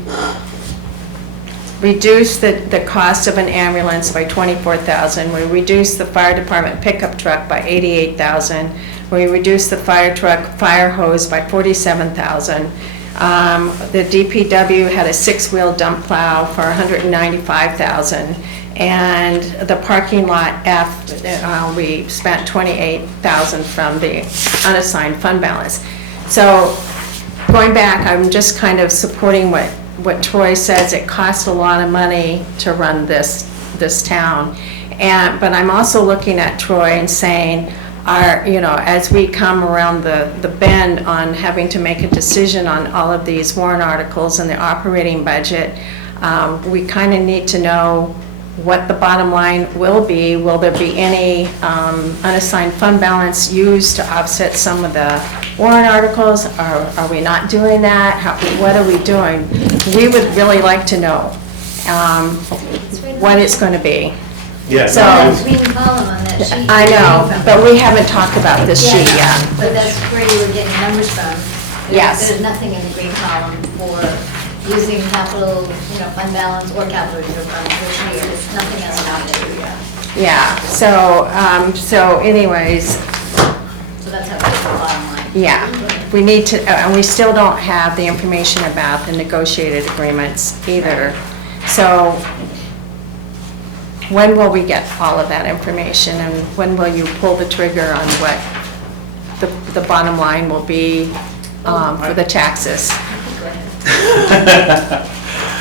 reduced the cost of an ambulance by $24,000. We reduced the fire department pickup truck by $88,000. We reduced the fire truck fire hose by $47,000. The DPW had a 6-wheel dump plow for $195,000. And the parking lot F, we spent 28,000 from the unassigned fund balance. So going back, I'm just kind of supporting what Troy says. It costs a lot of money to run this town. But I'm also looking at Troy and saying, as we come around the bend on having to make a decision on all of these warrant articles and the operating budget, we kind of need to know what the bottom line will be. Will there be any unassigned fund balance used to offset some of the warrant articles? Are we not doing that? What are we doing? We would really like to know what it's going to be. Yeah. So, Green column on that sheet. I know, but we haven't talked about this sheet yet. But that's where you were getting numbers from. Yes. There's nothing in the green column for using capital, fund balance or capital reserve funds this year. There's nothing else out there yet. Yeah, so anyways, So that's how it's the bottom line. yeah, we need to, and we still don't have the information about the negotiated agreements either. So when will we get all of that information, and when will you pull the trigger on what the bottom line will be for the taxes?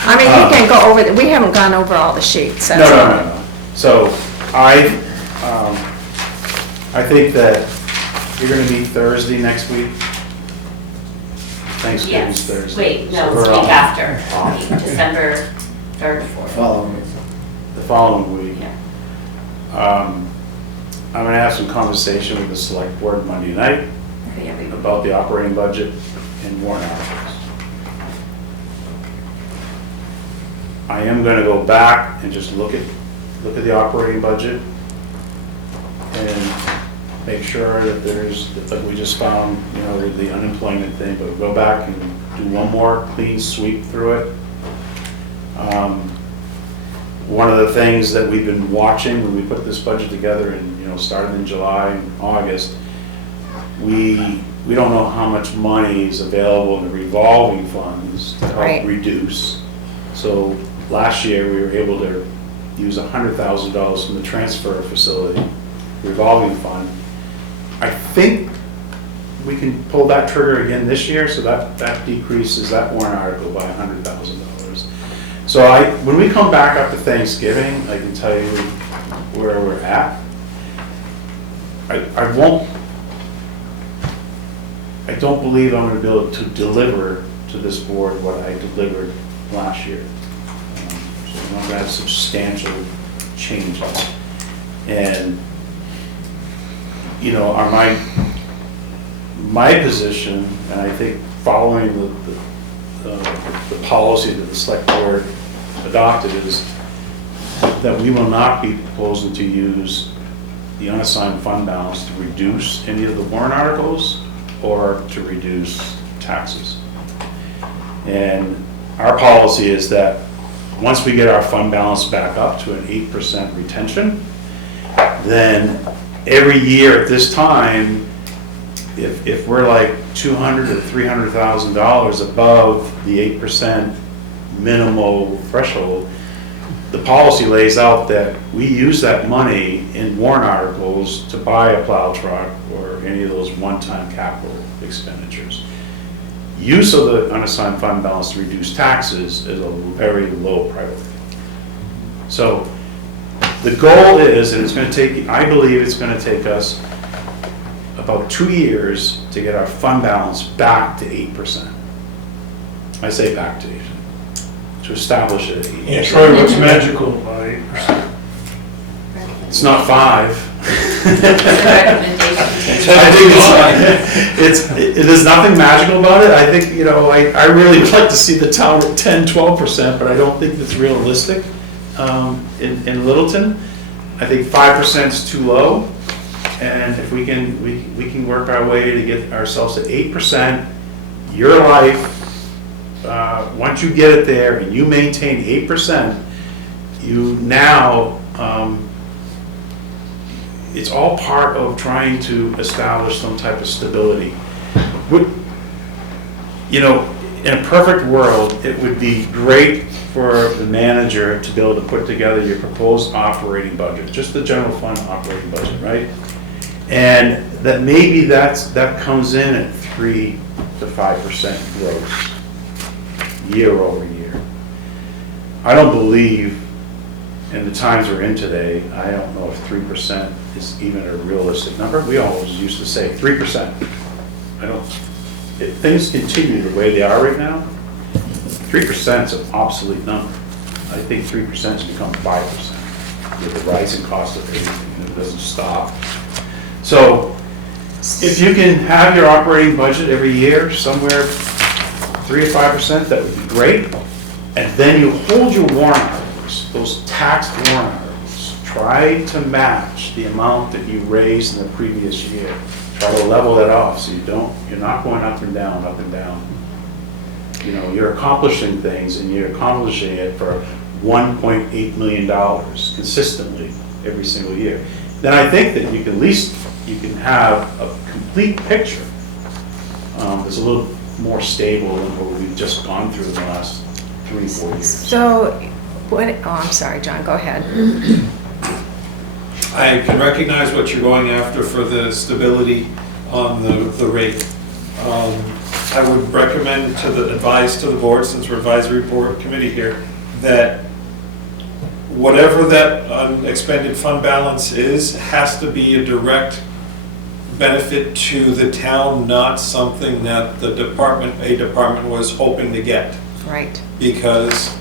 I mean, you can go over, we haven't gone over all the sheets. That's all. No. So I think that you're gonna meet Thursday next week. Thanksgiving's Yes. Thursday. Wait, So no, we're it's the week off. after, December 3rd, 4th. The following week. Yeah. I'm gonna have some conversation with the select board Monday night about the operating budget and warrant articles. I am gonna go back and just look at the operating budget and make sure that that we just found, the unemployment thing, but go back and do one more clean sweep through it. One of the things that we've been watching when we put this budget together and, started in July and August, we don't know how much money is available in the revolving funds to help reduce. So last year, we were able to use $100,000 from the transfer facility revolving fund. I think we can pull that trigger again this year, so that decreases that warrant article by $100,000. So when we come back after Thanksgiving, I can tell you where we're at. I don't believe I'm gonna be able to deliver to this board what I delivered last year. So we're gonna have substantial changes. And, my position, and I think following the policy that the select board adopted, is that we will not be proposing to use the unassigned fund balance to reduce any of the warrant articles or to reduce taxes. And our policy is that once we get our fund balance back up to an 8% retention, then every year at this time, if we're like $200,000 or $300,000 above the 8% minimal threshold, the policy lays out that we use that money in warrant articles to buy a plow truck or any of those one-time capital expenditures. Use of the unassigned fund balance to reduce taxes is a very low priority. So the goal is, and it's going to take, I believe it's going to take us about 2 years to get our fund balance back to 8%. I say back to 8%. To establish it. Yeah, Troy, what's magical about 8%? It's not 5. There's nothing magical about it. I think, I really would like to see the town at 10, 12%, but I don't think that's realistic in Littleton. I think 5% is too low, and if we can work our way to get ourselves to 8%, your life, once you get it there and you maintain 8%, you now, it's all part of trying to establish some type of stability. And in a perfect world, it would be great for the manager to be able to put together your proposed operating budget, just the general fund operating budget, right? And that maybe that comes in at 3 to 5% growth, year over year. I don't believe, in the times we're in today, I don't know if 3% is even a realistic number. We always used to say 3%. If things continue the way they are right now, 3% is an obsolete number. I think 3% has become 5% with the rising cost of everything, and it doesn't stop. So if you can have your operating budget every year somewhere 3 or 5%, that would be great. And then you hold your warrant articles, those taxed warrant articles, try to match the amount that you raised in the previous year. Try to level that off so you're not going up and down, up and down. You know, you're accomplishing things and you're accomplishing it for $1.8 million consistently every single year. Then I think that you can at least, you can have a complete picture that's a little more stable than what we've just gone through in the last 3-4 years. So, I'm sorry, John, go ahead. I can recognize what you're going after for the stability on the rate. I would recommend advise to the board, since we're advisory board committee here, that whatever that unexpended fund balance is, has to be a direct benefit to the town, not something that a department was hoping to get. Right. Because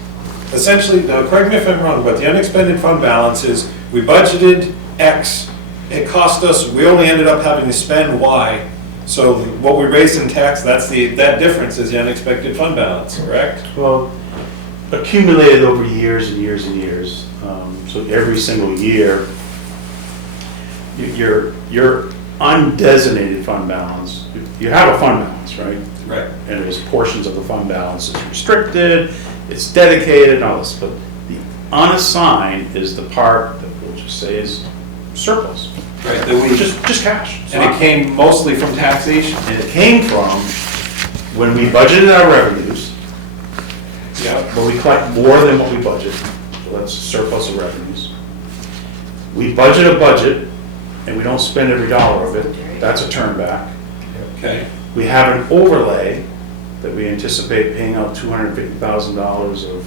essentially, now correct me if I'm wrong, but the unexpended fund balance is, we budgeted X, it cost us, we only ended up having to spend Y. So what we raised in tax, that difference is the unexpected fund balance, correct? Well, accumulated over years and years and years. So every single year, your undesignated fund balance, you have a fund balance, right? Right. And there's portions of the fund balance that's restricted, it's dedicated and all this, but the unassigned is the part that we'll just say is surplus. Right, that we just cash. And it came mostly from taxation. And it came from when we budgeted our revenues. Yeah. But we collect more than what we budget, so that's surplus of revenues. We budget a budget, and we don't spend every dollar of it, that's a turn back. Okay. We have an overlay that we anticipate paying out $250,000 of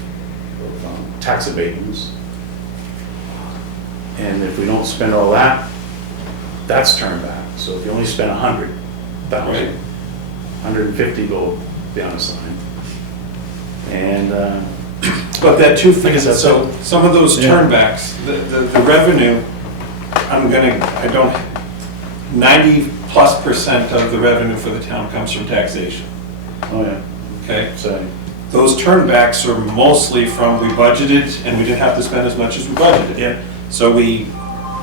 tax abatements. And if we don't spend all that, that's turned back. So if you only spend 100,000, 150 go down a sign. And but that 250, so some of those turnbacks, the revenue, 90+% of the revenue for the town comes from taxation. Oh yeah. Okay. So those turnbacks are mostly from we budgeted and we didn't have to spend as much as we budgeted. Yeah. So we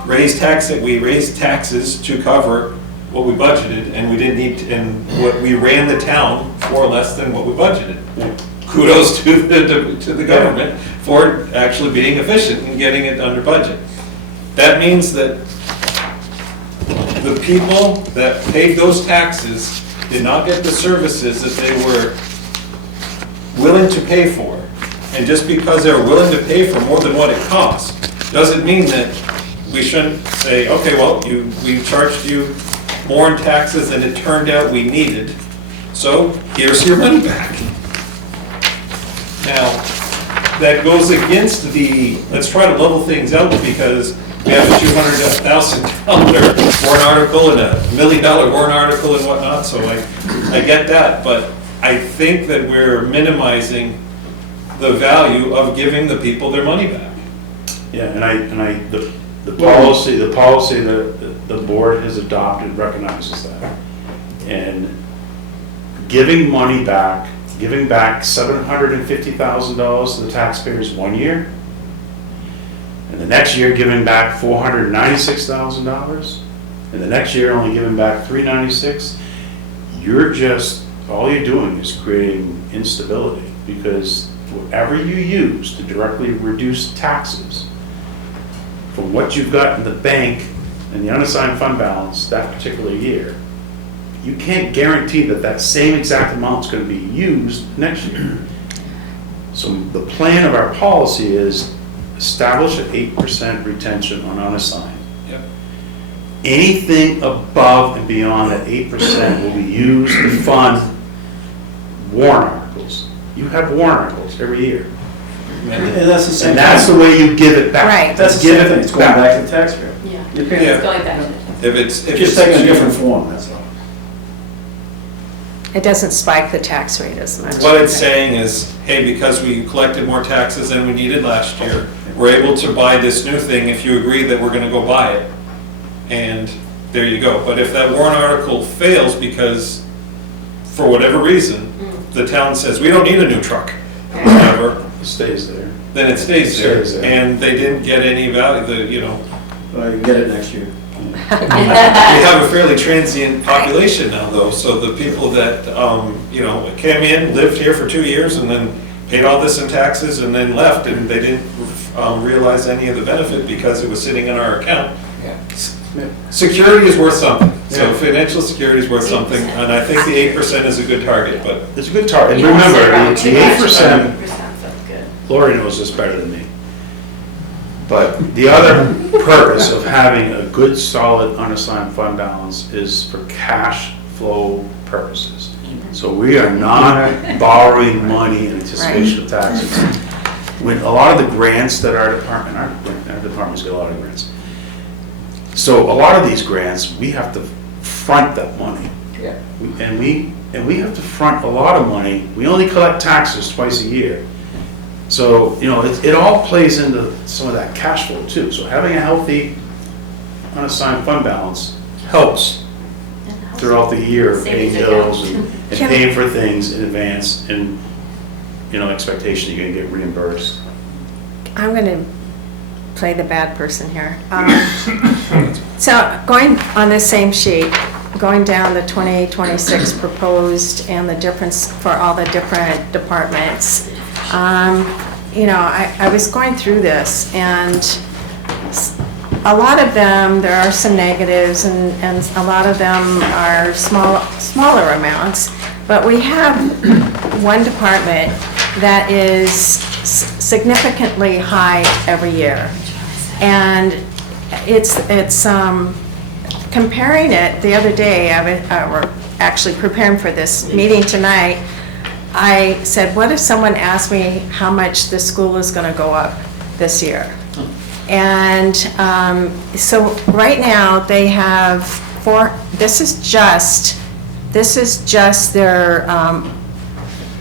raised taxes to cover what we budgeted, and we didn't need to, and what we ran the town for less than what we budgeted. Yeah. Kudos to the government for actually being efficient and getting it under budget. That means that the people that paid those taxes did not get the services that they were willing to pay for. And just because they're willing to pay for more than what it costs, doesn't mean that we shouldn't say, okay, well, we charged you more in taxes than it turned out we needed, so here's your money back. Now, that goes against let's try to level things out, because we have a $200,000 warrant article and a $1 million warrant article and whatnot, so I get that, but I think that we're minimizing the value of giving the people their money back. yeah, and the policy that the board has adopted recognizes that. And giving money back, giving back $750,000 to the taxpayers one year, and the next year giving back $496,000, and the next year only giving back $396, all you're doing is creating instability, because whatever you use to directly reduce taxes from what you've got in the bank and the unassigned fund balance that particular year, you can't guarantee that that same exact amount is going to be used next year. So the plan of our policy is establish an 8% retention on unassigned. Yep. Anything above and beyond that 8% will be used to fund warrant articles. You have warrant articles every year. And that's the same. And that's the way you give it back. Right. That's the same thing, it's going back to the taxpayer. Yeah. You're paying, Yeah. It's going back to the. If it's just taking a different form, that's all. It doesn't spike the tax rate as much. What it's saying is, hey, because we collected more taxes than we needed last year, we're able to buy this new thing if you agree that we're gonna go buy it. And there you go. But if that warrant article fails because, for whatever reason, the town says, we don't need a new truck, or whatever, It stays there. then it stays there. Stays there. And they didn't get any value, Well, you can get it next year. we have a fairly transient population now, though, so the people that, came in, lived here for 2 years, and then paid all this in taxes, and then left, and they didn't realize any of the benefit because it was sitting in our account. Security is worth something, so Yeah. financial security is worth something, and I think the 8% is a good target, but. It's a good target. And You don't sit remember, around the too much. 8%, 8% sounds good. Lori knows this better than me. But the other purpose of having a good, solid, unassigned fund balance is for cash flow purposes. So we are not borrowing money in anticipation of taxes. When a lot of the grants that our department's got a lot of grants. So a lot of these grants, we have to front that money. Yeah. And we have to front a lot of money. We only collect taxes twice a year. So, it all plays into some of that cash flow too. So having a healthy unassigned fund balance helps throughout the year, of paying Savings bills account. and paying for things in advance and, expectation you're gonna get reimbursed. I'm going to play the bad person here. So going on this same sheet, going down the 28-26 proposed and the difference for all the different departments, I was going through this, and a lot of them, there are some negatives, and a lot of them are smaller amounts, but we have one department that is significantly high every year. And it's comparing it, the other day, we're actually preparing for this meeting tonight, I said, what if someone asked me how much the school is going to go up this year? And so right now, they have this is just their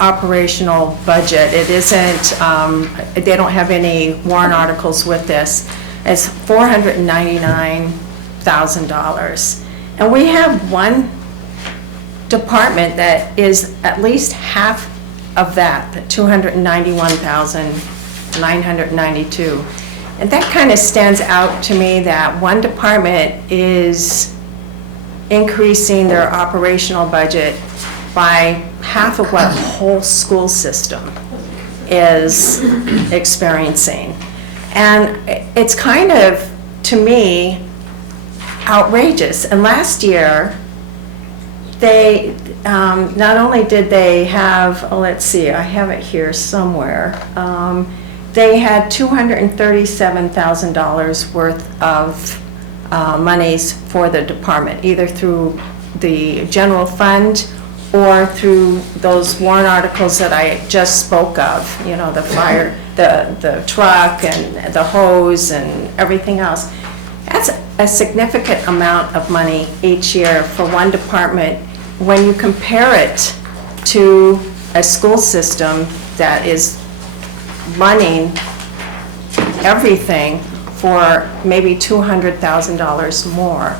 operational budget. It isn't, they don't have any warrant articles with this. It's $499,000. And we have one department that is at least half of that, the $291,992. And that kind of stands out to me, that one department is increasing their operational budget by half of what the whole school system is experiencing. And it's kind of, to me, outrageous. And last year, they, not only did they have, let's see, I have it here somewhere, they had $237,000 worth of monies for the department, either through the general fund or through those warrant articles that I just spoke of, the fire, the truck and the hose and everything else. That's a significant amount of money each year for one department when you compare it to a school system that is running everything for maybe $200,000 more.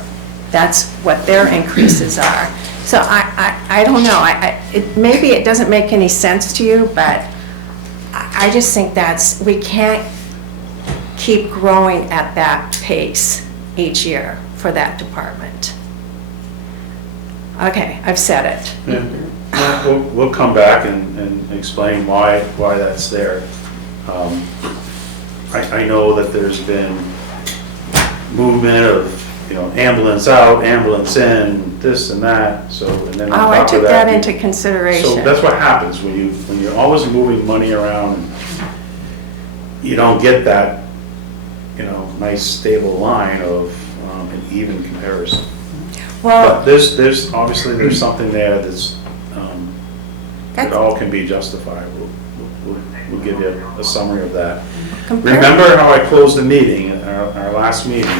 That's what their increases are. So I don't know, maybe it doesn't make any sense to you, but I just think we can't keep growing at that pace each year for that department. Okay, I've said it. Yeah. We'll come back and explain why that's there. I know that there's been movement of you know, ambulance out, ambulance in, this and that, so, and then on Oh, I top of took that you- into consideration. So that's what happens when you're always moving money around, you don't get that, you know, nice stable line of an even comparison. Well, But there's obviously, there's something there that's, that all can be justified. We'll give you a summary of that. Remember how I closed the meeting, our last meeting?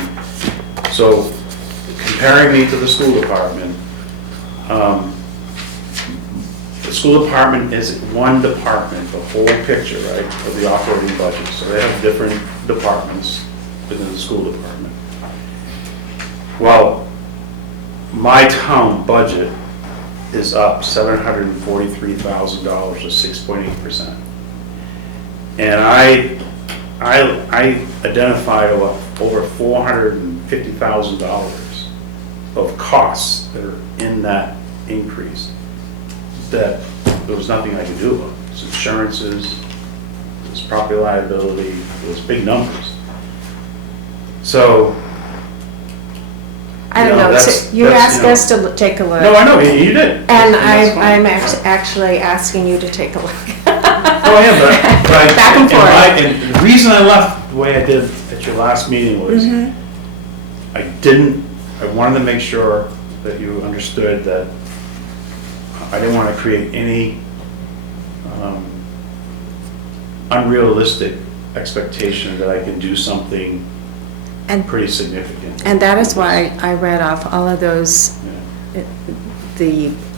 So comparing me to the school department, the school department is one department, the whole picture, right, of the operating budget. So they have different departments within the school department. Well, my town budget is up $743,000 or 6.8%. And I identify over $450,000 of costs that are in that increase that there was nothing I could do about. It's insurances, it's property liability, it's big numbers. So, I don't know, so you asked us to take a look. No, I know, you did. And that's fine. I'm actually asking you to take a look. Oh, yeah, but Back and forth. and the reason I left the way I did at your last meeting was I wanted to make sure that you understood that I didn't want to create any unrealistic expectation that I can do something pretty significant. And that is why I read off all of those,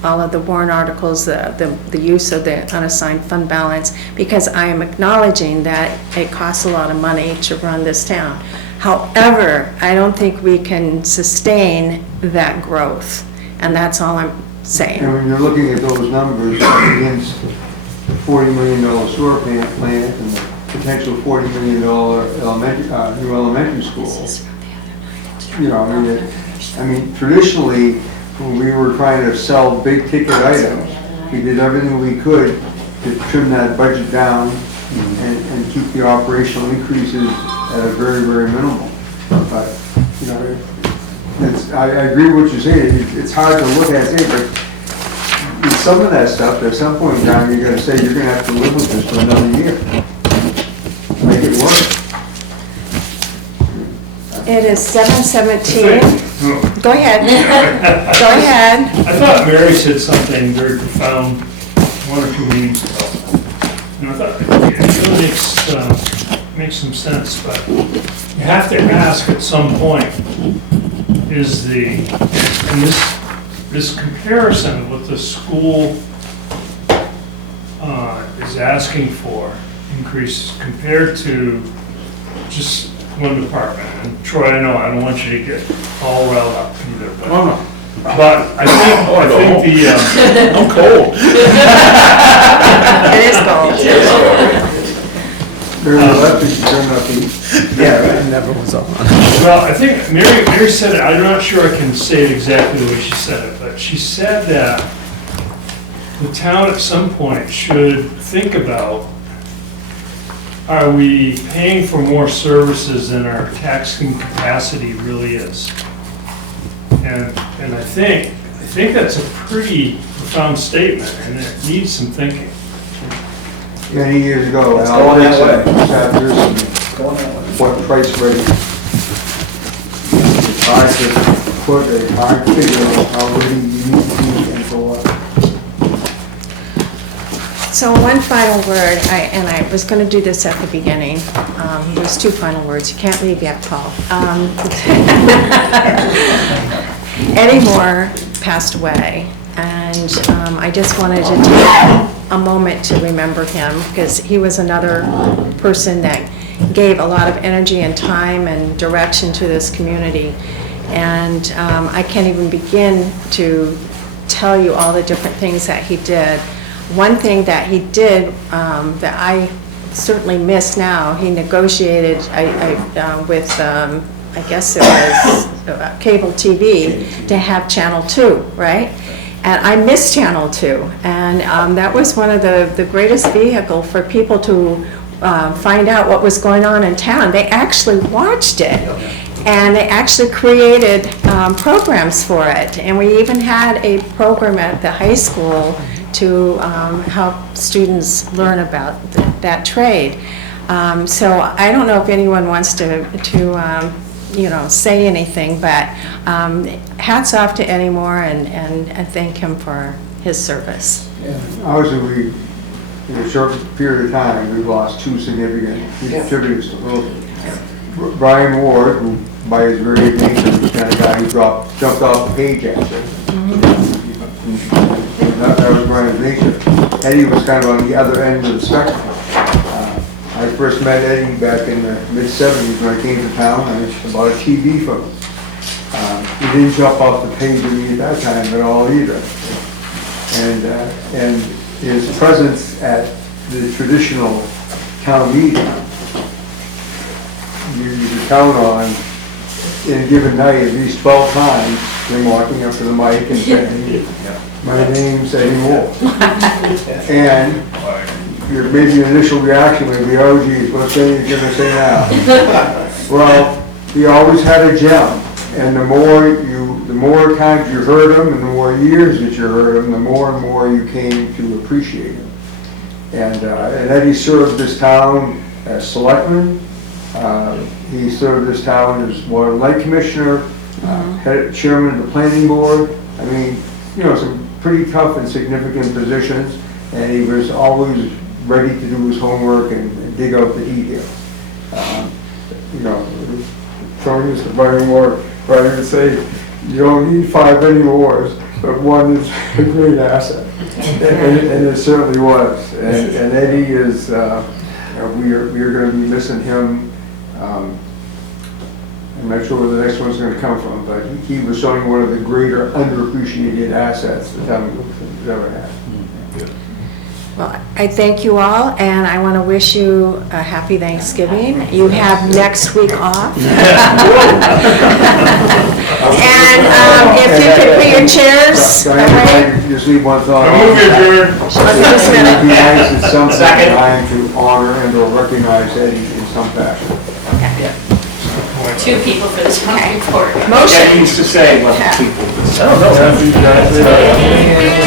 all of the warrant articles, the use of the unassigned fund balance, because I am acknowledging that it costs a lot of money to run this town. However, I don't think we can sustain that growth, and that's all I'm saying. And when you're looking at those numbers against the $40 million sewer plant and the potential $40 million new elementary school, you know, I mean, traditionally, when we were trying to sell big ticket items, we did everything we could to trim that budget down and keep the operational increases at a very, very minimal. But, you know, I agree with what you say. It's hard to look at, but with some of that stuff, at some point in time, you're gonna say you're gonna have to live with this for another year. Make it work. It is 7:17. Go ahead. Go ahead. I thought Mary said something very profound one or two meetings ago. And I thought it really makes some sense, but you have to ask at some point, is this comparison of what the school is asking for increase compared to just one department? And Troy, I know, I don't want you to get all riled up either, but. Oh, no. But I think the, I'm cold. It is cold. Yeah, it never was on. well, I think Mary said it, I'm not sure I can say it exactly the way she said it, but she said that the town at some point should think about, are we paying for more services than our taxing capacity really is? And I think that's a pretty profound statement, and it needs some thinking. Many years ago, It's Al going that Dixon way. sat there and Going that way. what price rate. It's hard to put a hard figure on how ready you need to be and for what. So one final word, and I was going to do this at the beginning. There's two final words. You can't leave yet, Paul. Eddie Moore passed away, and I just wanted to take a moment to remember him, because he was another person that gave a lot of energy and time and direction to this community. And I can't even begin to tell you all the different things that he did. One thing that he did that I certainly miss now, he negotiated with, I guess it was cable TV, to have Channel 2, right? And I miss Channel 2. And that was one of the greatest vehicle for people to find out what was going on in town. They actually watched it. And they actually created programs for it. And we even had a program at the high school to help students learn about that trade. So I don't know if anyone wants to say anything, but hats off to Eddie Moore and thank him for his service. Obviously, in a short period of time, we've lost two significant contributors to Littleton. Brian Ward, who by his very nature was the kind of guy who jumped off the page actually. That was Brian's nature. Eddie was kind of on the other end of the spectrum. I first met Eddie back in the mid-70s when I came to town. I bought a TV from him. He didn't jump off the page with me at that time at all either. And his presence at the traditional town meeting, you could count on, in a given night, at least 12 times, him walking up to the mic and saying, "My name's Eddie Moore." And maybe your initial reaction would be, "Oh geez, what's he going to say now?" Well, he always had a gem, and the more times you heard him, and the more years that you heard him, the more and more you came to appreciate him. And Eddie served this town as selectman. He served this town as water and light commissioner, chairman of the planning board. I mean, some pretty tough and significant positions, and he was always ready to do his homework and dig out the details. Throwing this to Brian Moore, Brian would say, "You don't need 5 anymore, but one is a great asset." And it certainly was. And Eddie is, we are going to be missing him. I'm not sure where the next one's going to come from, but he was showing one of the greater underappreciated assets the town has ever had. Well, I thank you all, and I want to wish you a happy Thanksgiving. You have next week off. And if you could put your chairs away. Just leave one thought. Just a minute. It would be nice at some time to honor and or recognize Eddie in some fashion. Two people for this one report. Motion. That means to say what people. I don't know.